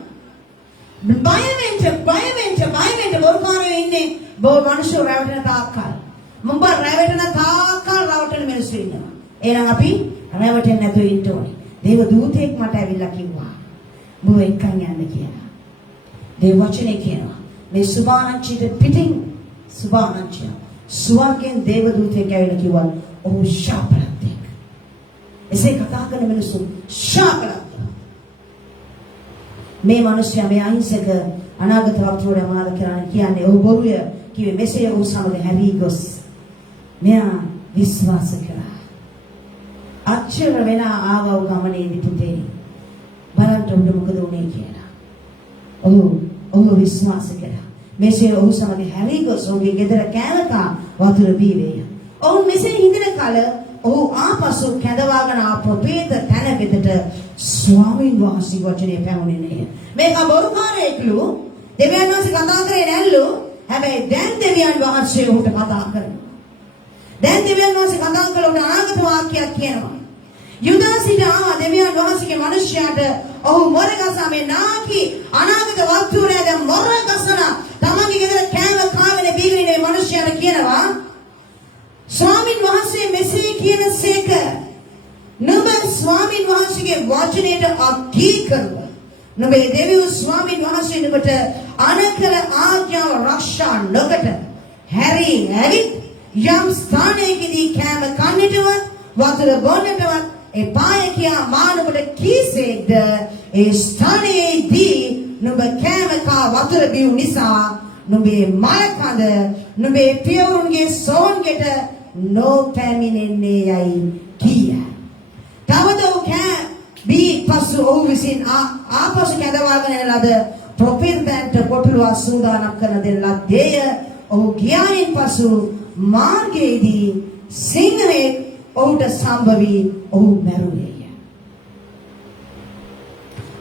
බය වෙන්න බොරුකාරයෝ ඉන්නේ බොරු මිනිස්සු රැවටෙන තාක්කල්. මුඹ රැවටෙන තාක්කල් රැවටෙන මිනිස්සු ඉන්නවා. එහෙනම් අපි රැවටෙන්නේ නැතුව ඉන්න ඕනේ. දේව දූතෙක් මට ඇවිල්ලා කිව්වා. බෝ එක්කන් යන්න කියලා. දේව වචනේ කියනවා. මේ සුභාරංචිට පිටින් සුභාරංචිය. ස්වර්ගෙන් දේව දූතෙක් ඇවිල්ලා කිව්වා. ඔහු ශාපලත්ෙක්. එසේ කතා කරන මිනිස්සු ශාපලත්. මේ මිනිස්සයා මේ අහිංසක අනාගත වක්තවරයා මාද කරන්නේ කියන්නේ ඔහු බොරුය කිව්වේ මෙසේ ඔහු සමග හැරී ගොස් මෙයා විශ්වාස කළා. අච්චර වෙන ආවව ගමනේදී පුතේ බලන්න උඹ මොකද උනේ කියලා. ඔහු විශ්වාස කළා. මෙසේ ඔහු සමග හැරී ගොස් ඔහුගේ ගෙදර කෑමකා වතුර බීවේය. ඔහු මෙසේ හිඳින කල ඔහු ආපසු කැඳවාගෙන ආපු ප්‍රේත තැන වෙතට ස්වාමීන් වහන්සේ වචනේ පැමුණෙන්නේ. මේක බොරුකාරයෙක්ලු දෙවියන් වහන්සේ කතා කරේ නැල්ලු. හැබැයි දැන් දෙවියන් වහන්සේ උන්ට කතා කරනවා. දැන් දෙවියන් වහන්සේ කතා කළොත් අනාගත වාක්‍යයක් කියනවා. යුදාසිට ආවා දෙවියන් වහන්සේගේ මිනිස්යාට ඔහු මොරගසා මේ නාකි අනාගත වක්තවරයා දැන් මොරගසන තමන්ගේ ගෙදර කෑම කාගෙන බීගෙන මේ මිනිස්යාට කියනවා ස්වාමීන් වහන්සේ මෙසේ කියනසේක නුඹ ස්වාමීන් වහන්සේගේ වචනයට අකීකරව නුඹේ දෙවියන් ස්වාමීන් වහන්සේ නුඹට අනකල ආඥාව ආරක්ෂා නොකොට හැරී ඇවිත් යම් ස්ථානයකදී කෑම කන්නටවත් වතුර බොන්නටවත් එපාය කියා මා නුඹට කීසේද ඒ ස්ථානයේදී නුඹ කෑම කා වතුර බිව් නිසා නුඹේ මලකඳ නුඹේ පියවරුන්ගේ සෝන්ගෙට නොපැමිණෙන්නේ යයි කිය. තවද ඔහු බී පසු ඔහු විසින් ආපසු කැඳවාගෙන එන ලද ප්‍රොපෙර්දන්ට කොටුවා සූදානම් කරන දෙන ලද්දේය. ඔහු ගියායින් පසු මාර්ගයේදී සිංහයෙක් ඔහුට සම්භවී ඔහු මැරුණේය.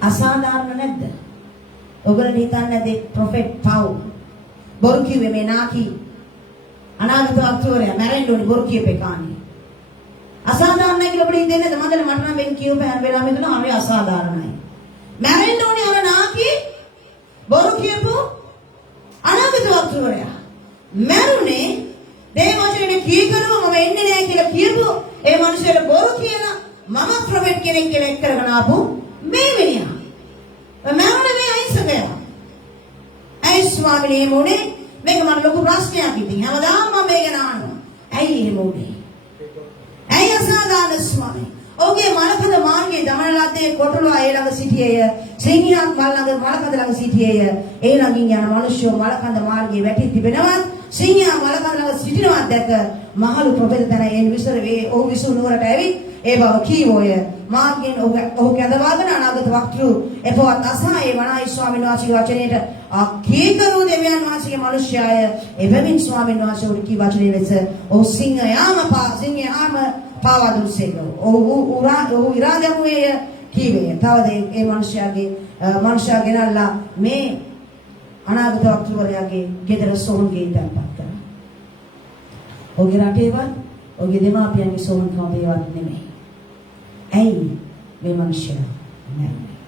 අසාධාරණ නැද්ද? ඔයගොල්ලෝ හිතන්නේ නැද්ද ප්‍රොෆෙට් පවුල් බොරු කිව්වේ මේ නාකි අනාගත වක්තවරයා මැරෙන්න ඕනේ බොරු කියපේ කාණේ. අසාධාරණයි කියලා අපිට හිතෙන්නේ නැද්ද? මන්දල මට නම් වෙන් කියව හැම වෙලාවෙම හිතනවා හරි අසාධාරණයි. මැරෙන්න ඕනේ අර නාකි බොරු කියපු අනාගත වක්තවරයා. මැරුණේ දේවවචනේ කීකරව මම එන්නේ නැහැ කියලා කියපු ඒ මිනිහට බොරු කියලා මම ප්‍රොෆෙට් කෙනෙක් කියලා එක් කරගෙන ආපු මේ මිනිහා. මැරුණේ මේ අහිංසකයා. ඇයි ස්වාමීනි මොනේ මේක මට ලොකු ප්‍රශ්නයක් ඉතින් හැමදාම මම මේක නානවා. ඇයි එහෙම උනේ? ඇයි අසාධාරණ ස්වාමී? ඔහුගේ මලකඳ මාර්ගයේ දමන ලද්දේ කොටලුවා ඒ ළඟ සිටියේය. සිංහියක් මල් ළඟ මලකඳ ළඟ සිටියේය. ඒ ළඟින් යන මිනිස්සු මලකඳ මාර්ගයේ වැටි තිබෙනවත් සිංහියා මලකඳ ළඟ සිටිනවත් දැක මහලු ප්‍රොෆෙට් තන ඒ විසර වේ ඔහු විසු නුවරට ඇවිත් ඒ බව කීවෝය. මාර්ගයෙන් ඔහු කැඳවාගෙන අනාගත වක්තෘ එපවත් අසහායේ වනායි ස්වාමීන් වහන්සේගේ වචනයට අකීකරු දෙවියන් වහන්සේගේ මිනිස්යාය එබැවින් ස්වාමීන් වහන්සේ උඩ කී වචනේ ලෙස ඔහු සිංහයාම පාවා දුන්සේක. ඔහු ඉරාදමුයේ කීවේ. තවද ඒ මිනිස්යාගේ ගෙනල්ලා මේ අනාගත වක්තෘවරයාගේ ගෙදර සෝන්ගේ තැන්පත් කරා. ඔහුගේ රටේවත් ඔහුගේ දෙමාපියන්ගේ සෝන්කම දේවත් නෙමෙයි. ඇයි මේ මිනිස්සයා මැරුණේ?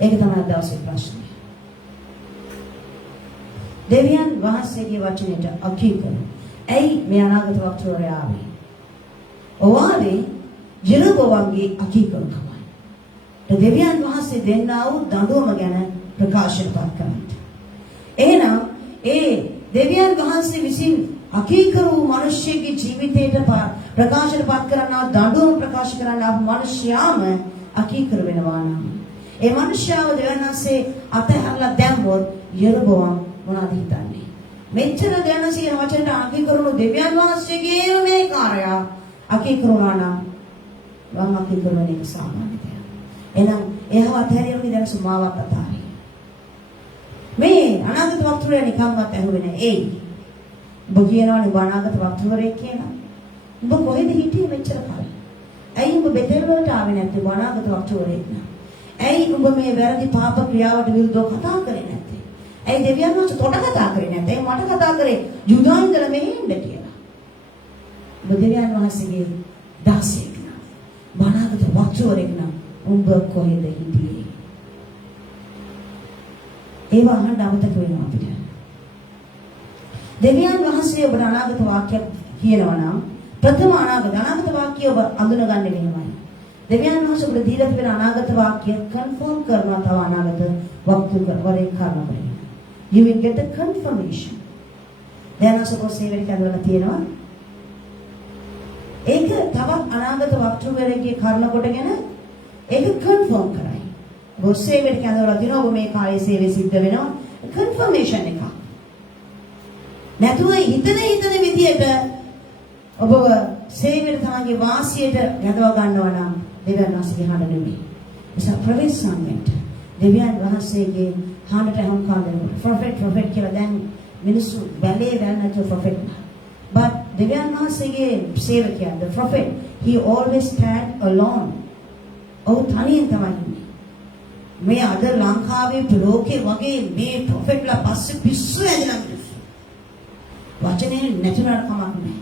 ඒක තමයි දවසේ ප්‍රශ්නේ. දෙවියන් වහන්සේගේ වචනයට අකීකරු. ඇයි මේ අනාගත වක්තෘවරයා ආවේ? ඔවාවේ ජෙරුබෝවන්ගේ අකීකරුකමයි. දෙවියන් වහන්සේ දෙන්නා වූ දඬුවම ගැන ප්‍රකාශනපත් කරන්න. එහෙනම් ඒ දෙවියන් වහන්සේ විසින් අකීකරු වූ මිනිස්සෙගේ ජීවිතයට ප්‍රකාශනපත් කරනවා දඬුවම ප්‍රකාශ කරන මිනිස්යාම අකීකරු වෙනවා නම් ඒ මිනිස්යාව දෙවියන් වහන්සේ අතහැරලා දැම්මොත් ජෙරුබෝවන් මොනවද හිතන්නේ? මෙච්චර දෙවියන් වහන්සේ වචනට අකීකරුණු දෙවියන් වහන්සේගේ මේ කාර්යය අකීකරුණා නම් වම් අකීකරු වෙන එක සාමාන්‍ය දෙයක්. එහෙනම් එහව අතහැරියුනේ දැන් සුමාවක් අතාරින්. මේ අනාගත වක්තෘවරයා නිකම්වත් ඇහුවේ නැහැ. ඒයි. ඔබ කියනවානේ ඔබ අනාගත වක්තෘවරයෙක් කියලා. ඔබ කොහෙද හිටියේ මෙච්චර කාලෙ? ඇයි ඔබ බෙතෙල් වලට ආවේ නැත්තේ ඔබ අනාගත වක්තෘවරයෙක් නා? ඇයි ඔබ මේ වැරදි පාප ක්‍රියාවට විරුද්ධව කතා කරේ නැත්තේ? ඇයි දෙවියන් වහන්සේ තොට කතා කරේ නැත්තේ? මට කතා කරේ ජුදා ඉඳලා මෙහෙ ඉන්න කියලා. ඔබ දෙවියන් වහන්සේගේ දාසයෙක් නා. අනාගත වක්තෘවරයෙක් නා. ඔබ කොහෙද හිටියේ? ඒව අහන්න අමතක වෙනවා අපිට. දෙවියන් වහන්සේ ඔබට අනාගත වාක්‍යයක් කියනවා නම් ප්‍රථම අනාගත වාක්‍යය ඔබ අඳුනගන්න වෙනවයි. දෙවියන් වහන්සේ ඔබට දීලා තිබෙන අනාගත වාක්‍ය කන්ෆර්ම් කරනවා තව අනාගත වක්තෘවරයෙක් කරනවා. You will get the confirmation. දැන් අසපොසේ වෙලක අදවලා තියෙනවා. ඒක තවත් අනාගත වක්තෘවරයෙක්ගේ කර්ම කොටගෙන ඒක කන්ෆර්ම් කරයි. බොස්සේ වෙලක අදවලා තියෙනවා ඔබ මේ කාලේ සේවය සිද්ධ වෙනවා. කන්ෆර්මේෂන් එකක්. නැතුව හිතන විදියට ඔබ සේවයට තමගේ වාසියට යදව ගන්නවා නම් දෙවියන් වහන්සේගේ හඬ නෙමෙයි. ඒක ප්‍රවේශාන්විත. දෙවියන් වහන්සේගේ හඬට හම්කම් දෙනවා. ප්‍රොෆෙට් කියලා දැන් මිනිස්සු බැලේ දැන්නට ප්‍රොෆෙට්. but දෙවියන් වහන්සේගේ සේවකයා the prophet he always stand alone. ඔහු තනියෙන් තමයි ඉන්නේ. මේ අද ලංකාවේ ලෝකේ වගේ මේ ප්‍රොෆෙට්ලා පස්සේ පිස්සු ඇදලා මිනිස්සු. වචනේ නැතුණාට කමක් නැහැ.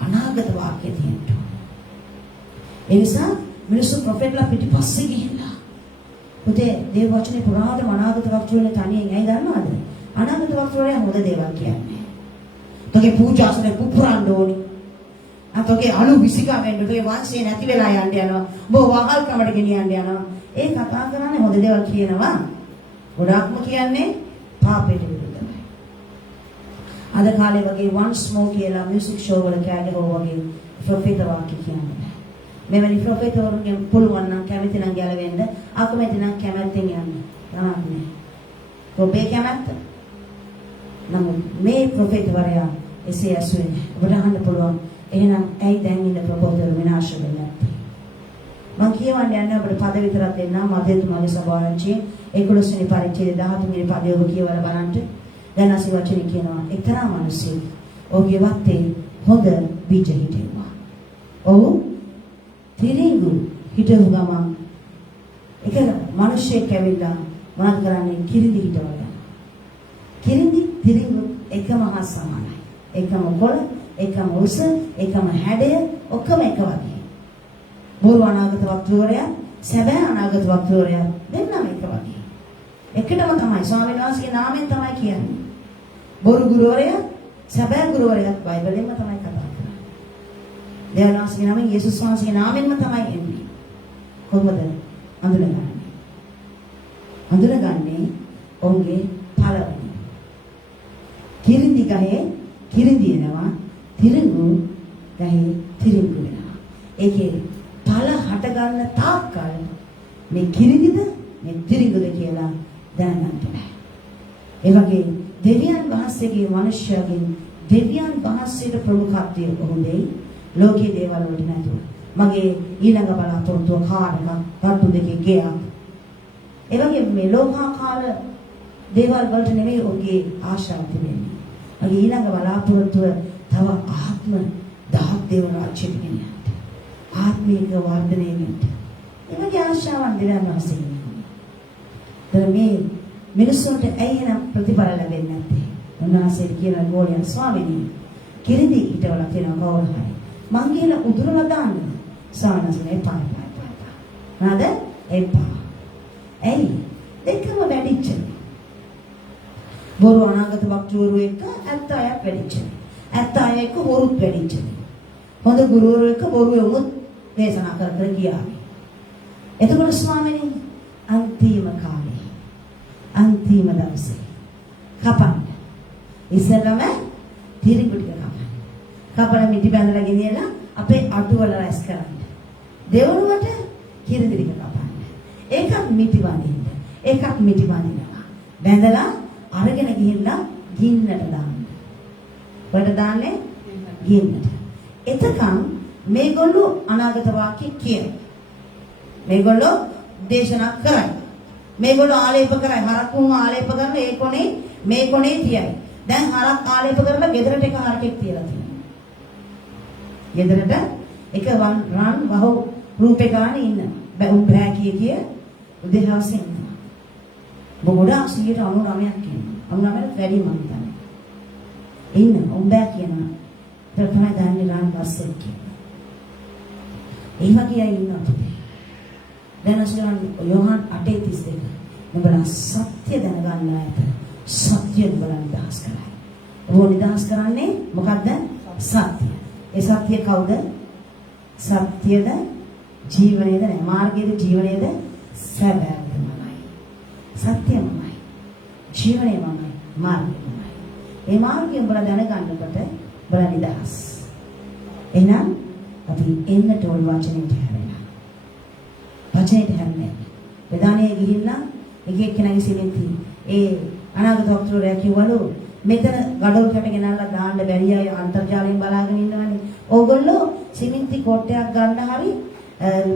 අනාගත වාක්‍ය තියෙනවා. ඒ නිසා මිනිස්සු ප්‍රොෆෙට්ලා පිටිපස්සේ ගිහිල්ලා. පුතේ දේව වචනේ පුරාවට අනාගත වක්තෘවරේ තනියෙන් ඇයි දන්නවද? අනාගත වක්තෘවරයා හොඳ දේවල් කියන්නේ. තෝගේ පූජාසනේ පුපුරන්න ඕනි. අතෝගේ අලු විසිකා වෙන්න තෝගේ වංශේ නැති වෙලා යන්න යනවා. ඔබ වහල්කමට ගෙනියන්න යනවා. ඒ කතා කරන්නේ හොඳ දේවල් කියනවා. ගොඩක්ම කියන්නේ පාපෙට විරුද්ධයි. අද කාලේ වගේ once more කියලා මියුසික් ෂෝ වල කෑගහුවා වගේ ප්‍රොෆෙට් වාක්‍ය කියන්නේ. මෙවැනි ප්‍රොෆෙට් වරුන්ගෙන් පුළුවන් නම් කැමති නම් ගැලවෙන්න, අකමැති නම් කැමැත්තෙන් යන්න. තමයි. ඔබේ කැමැත්ත. නමුත් මේ ප්‍රොෆෙට් වරයා එසේ ඇසුවේ නැහැ. ඔබට අහන්න පුළුවන් එහෙනම් ඇයි දැන් ඉන්න ප්‍රොපෝසල් විනාශ වෙන්නේ නැත්තේ? මම කියවන්නේ යන්නේ අපිට පද විතරක් දෙන්නා මධ්‍යතුමාගේ සභාවංශයේ 11 වෙනි පරිච්ඡේදය 13 වෙනි පදේ ඔබ කියවලා බලන්න. දැන් අසි වචනේ කියනවා එක්තරා මිනිසෙක් ඔහුගේ වත්තේ හොඳ බීජ හිටෙව්වා. ඔහු තිරිඟු හිටව ගමන් එක මිනිසෙක් ඇවිල්ලා මොනවද කරන්නේ? කිරිඳි හිටවලා. කිරිඳි තිරිඟු එකම හා සමානයි. එකම කොළ, එකම උස, එකම හැඩය ඔක්කොම එක වගේ. බොරු අනාගත වක්තෘවරයා, සැබෑ අනාගත වක්තෘවරයා දෙන්නම එක වගේ. එකටම තමයි ස්වාමීන් වහන්සේගේ නාමයෙන් තමයි කියන්නේ. බොරු ගුරුවරයා, සැබෑ ගුරුවරයා බයිබලෙන්ම තමයි කතා කරන්නේ. දෙවියන් වහන්සේගේ නාමයෙන් යේසුස් වහන්සේගේ නාමයෙන්ම තමයි එන්නේ. කොහොමද අඳුනගන්නේ? අඳුනගන්නේ ඔවුන්ගේ ඵලවලින්. කිරිඳි ගහේ කිරිඳි එනවා, තිරිඟු ගහේ තිරිඟු වෙනවා. ඒකේ ඵල හට ගන්න තාක්කල් මේ කිරිඳිද මේ තිරිඟුද කියලා දැනගන්න බෑ. ඒ වගේ දෙවියන් වහන්සේගේ මිනිස්යාගෙන් දෙවියන් වහන්සේට ප්‍රමුඛත්වය කොහොමදයි ලෝකයේ දේවල් වලට නැතුව. මගේ ඊළඟ බලාපොරොත්තුව කාර්යක රට්ටු දෙකේ ගියක්. ඒ වගේ මේ ලෝකාකාර දේවල් වලට නෙමෙයි ඔහුගේ ආශාව තිබෙන්නේ. මගේ ඊළඟ බලාපොරොත්තුව තව ආත්ම දහස් දේව රාජ්‍යෙට ගෙනියන්න. ආත්මික වර්ධනය වෙන්න. ඒ වගේ ආශාවන් දෙවියන් වහන්සේ ඉන්නවා. මේ මිනිස්සුන්ට ඇයි එනම් ප්‍රතිඵල ලැබෙන්නේ නැත්තේ? උන්වහන්සේ කියන ගෝලියන් ස්වාමීනි කිරිදි ඊටවල තියෙන කවුරු හරි මං කියලා උදුරලා දාන්න. ස්වාමීන් එපා. නේද? එපා. ඇයි? දෙකම වැඩිච්ච. බොරු අනාගත වක්තවරු එක්ක ඇත්ත අයත් වැඩිච්ච. ඇත්ත අය එක්ක බොරුත් වැඩිච්ච. හොඳ ගුරුවරු එක්ක බොරු වුත් දේශනා කර ගියා. එතකොට ස්වාමීනි අන්තිම කාලේ අන්තිම දවසේ කපන්න. ඉස්සරම තිරිකුටික කපන්න. කපලා මිටි බැඳලා ගෙනියලා අපේ අටුවල රැස් කරන්න. දෙවනුවට කිරිදිරික කපන්න. ඒකත් මිටි වදින්න. ඒකත් මිටි වදිනවා. බැඳලා අරගෙන ගිහිල්ලා ගින්නට දාන්න. වලට දාන්නේ ගින්නට. එතකන් මේගොල්ලෝ අනාගත වාක්‍ය කියන. මේගොල්ලෝ දේශනා කරයි. මේගොල්ලෝ ආලේප කරයි. හරකුම ආලේප කරලා ඒ කොනේ මේ කොනේ තියයි. දැන් හරක් ආලේප කරලා ගෙදරට එක හරකෙක් තියලා තියෙනවා. ගෙදරට එක රන් වහු රූපේ ගන්න ඉන්න. බෑ කිය උදේ හවසේ ඉන්නවා. බොගොඩා 99ක් කියනවා. 99ට වැඩි මම හිතන්නේ. ඉන්න උඹෑ කියනවා. ඒක තමයි දන්නේ රන් වස්සෙක් කියනවා. ඒ වගේ අය ඉන්නවා පුතේ. දැන් අසලන් යෝහන් 8:32 නුඹලා සත්‍ය දැනගන්න ඇත. සත්‍ය බලන්න දහස් කරයි. ඔබ නිදහස් කරන්නේ මොකද්ද? සත්‍ය. ඒ සත්‍ය කවුද? සත්‍යද ජීවනයේද නැහැ. මාර්ගයේද ජීවනයේද සැබෑමයි. සත්‍යමයි. ජීවනයමයි. මාර්ගයමයි. ඒ මාර්ගය උඹලා දැනගන්නකොට උඹලා නිදහස්. එහෙනම් අපි එන්නට ඕන වචනෙට හැරෙනවා. වචනෙට හැරෙන්නේ. ප්‍රධානයේ ගිහිල්ලා එක එක්කෙනාගේ සිමෙන්ති ඒ අනාගත වක්තවරයා කිව්වලු මෙතන ගඩොල් කැට ගෙනල්ලා දාන්න බැරි අය අන්තර්ජාලයෙන් බලාගෙන ඉන්නවනේ. ඕගොල්ලෝ සිමෙන්ති කොටයක් ගන්න හරි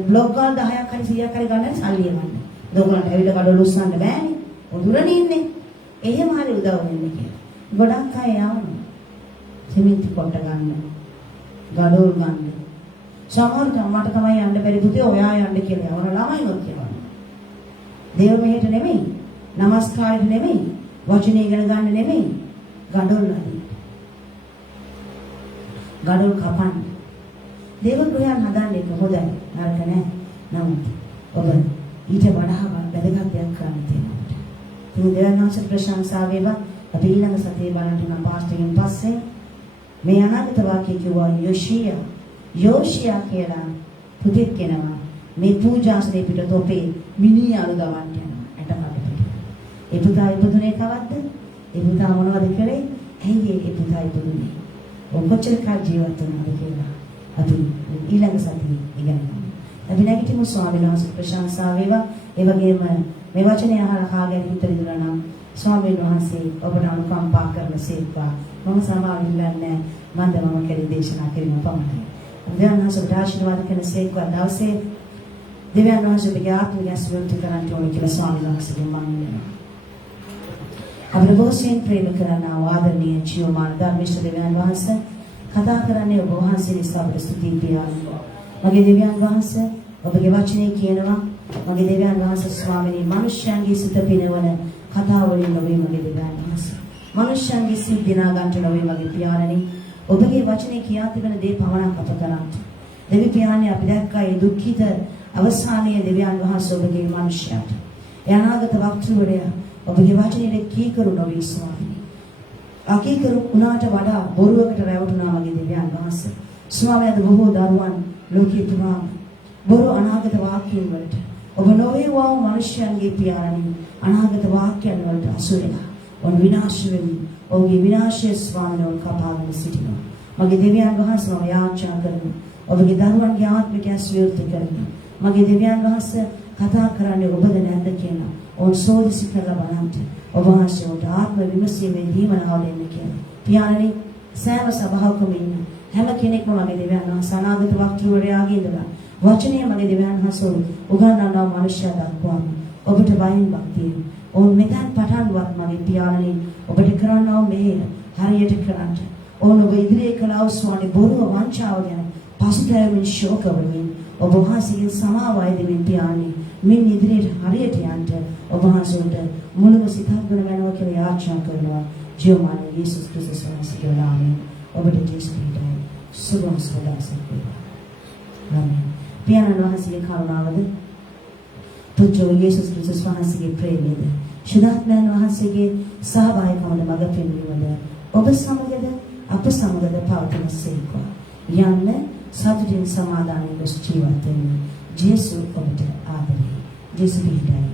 බ්ලොක් ගාල් 10ක් හරි 100ක් හරි ගන්න සල්ලි එවන්න. ඕගොල්ලන්ට ඇවිල්ලා ගඩොල් උස්සන්න බෑනේ. උදුරනේ ඉන්නේ. එහෙම හරි උදව් වෙන්න කියලා. ගොඩක් අය යවනවා. සිමෙන්ති කොට ගන්න. ගඩොල් ගන්න. සමහරට මට තමයි යන්න බැරි පුතේ ඔයා යන්න කියලා යවන ළමයිවත් කියනවා. දේව මෙහෙට නෙමෙයි. නමස්කාරෙට නෙමෙයි. වචනේ ඉගෙන ගන්න නෙමෙයි. ගඩොල් නදී. ගඩොල් කපන්න. දේව ගෘහයන් හදන්න එක හොඳයි. නරක නෑ. නමුත් ඔබ ඊට වඩා වැදගත් දෙයක් කරන්න තියෙනවා. තුන් දෙවනාංශ ප්‍රශංසා වේවා. අපි ඊළඟ සතියේ බලන්න යන පාස්ටර්ගෙන් පස්සේ මේ අනාගත වාක්‍ය කිව්වා යෝෂියා කියලා පුතෙක් කෙනා මේ පූජාසනේ පිට තොපේ මිනී අලු ගවන්න යනවා. ඇටකට පිට. ඒ පුතා ඉපදුනේ කවද්ද? ඒ පුතා මොනවද කරේ? ඇයි ඒ පුතා ඉපදුනේ? ඔබචර කා ජීවත් වුණාද කියලා අපි ඊළඟ සතියේ ඉගෙන ගන්නවා. අපි නැගිටිමු ස්වාමීන් වහන්සේ ප්‍රශංසා වේවා. ඒ වගේම මේ වචනේ අහලා කාගෙන් හිතේ දුනා නම් ස්වාමීන් වහන්සේ ඔබට අනුකම්පා කරන සේක්වා. මම සමාව ඉල්ලන්නේ මම කෙරේ දේශනා කිරීම පමණයි. දෙවියන් වහන්සේට ආශිර්වාද කරන සේක්වා දවසේ දෙවියන් වහන්සේගේ ආත්මික ඇස්වලට කරන්ට ඕන කියලා ස්වාමීන් වහන්සේගෙන් මම ඉල්ලනවා. අපේ බොහෝසෙන් ප්‍රේම කරන ආදරණීය ජීවමාන ධර්මිෂ්ඨ දෙවියන් වහන්සේ කතා කරන්නේ ඔබ වහන්සේ නිසා අපට ස්තුතියි පියාණන්. මගේ දෙවියන් වහන්සේ ඔබගේ වචනේ කියනවා මගේ දෙවියන් වහන්සේ ස්වාමීනි මිනිස්යන්ගේ සිත පිනවන කතා වලින් නොවේ මගේ දෙවියන් වහන්සේ. මිනිස්යන්ගේ සිත් දිනා ගන්නට නොවේ මගේ පියාණනි. ඔබගේ වචනේ කියා තිබෙන දේ පමණක් අප කරන්නේ. දෙවි පියාණනි අපි දැක්කා ඒ දුක්ඛිත අවසානයේ දෙවියන් වහන්සේ ඔබගේ මිනිස්යාට. ඒ අනාගත වක්තවරයා ඔබගේ වචනේ කීකරු නොවේ ස්වාමීනි. අකීකරු උනාට වඩා බොරුවකට රැවටුණා වගේ දෙවියන් වහන්සේ. ස්වාමීන් බොහෝ දරුවන් ලෝකේ පුරා බොරු අනාගත වාක්‍යයන් වලට ඔබ නොවේවා මිනිස්යන්ගේ පියාණනි අනාගත වාක්‍යයන් වලට අසුරලා ඔවුන් විනාශ වෙමි. ඔවුන්ගේ විනාශය ස්වාමීන් කපාගෙන සිටිනවා. මගේ දෙවියන් වහන්සේ මම යාචනා කරනවා. ඔබගේ දරුවන්ගේ ආත්මික ඇස්විවෘත කරනවා. මගේ දෙවියන් වහන්සේ කතා කරන්නේ ඔබද නැද්ද කියලා. ඔවුන් සෝදිසි කරලා බලන්න. ඔබ වහන්සේට ආත්ම විමසීමේ දීමනාව දෙන්න කියලා. පියාණනි සෑම සභාවකම ඉන්න හැම කෙනෙක්ම මගේ දෙවියන් වහන්සේ අනාගත වක්තවරයාගේ ඉඳලා වචනය මගේ දෙවියන් වහන්සේ උගන්වනවා මනුෂ්‍ය දක්වා. ඔබට වයින් භක්තිය. ඔවුන් මෙතන පටන්වත් මගේ පියාණනි ඔබට කරන්නව මේ හරියට කරන්න. ඔවුන් ඔබ ඉදිරියේ කළා ස්වාමී බොරුව වංචාව ගැන පසුතැවෙමින් ශෝක වෙමින් ඔබ වහන්සේගෙන් සමාවයි දෙමින් පියාණනි මින් ඉදිරියට හරියට යන්න ඔබ වහන්සේට මුළුම සිතක් ගුණ වෙනවා කියලා යාචනා කරනවා ජීවමාන යේසුස් ක්‍රිස්තුස් වහන්සේගේ නාමයෙන් ඔබට ජේසුස් පිටයි සුබම් සදාසක් වේවා ආමේන් පියාණන් වහන්සේගේ කරුණාවද පුත්‍ර යේසුස් ක්‍රිස්තුස් වහන්සේගේ ප්‍රේමයද ශුද්ධාත්මයන් වහන්සේගේ සහභාගීකමද මඟ පෙන්වීමද ඔබ සමගද අප සමගද පවතින සේක්වා යන්න සතුටින් සමාදානයෙන් ජීවත් වෙන්න ජේසු ඔබට ආදරේ ජේසු පිටයි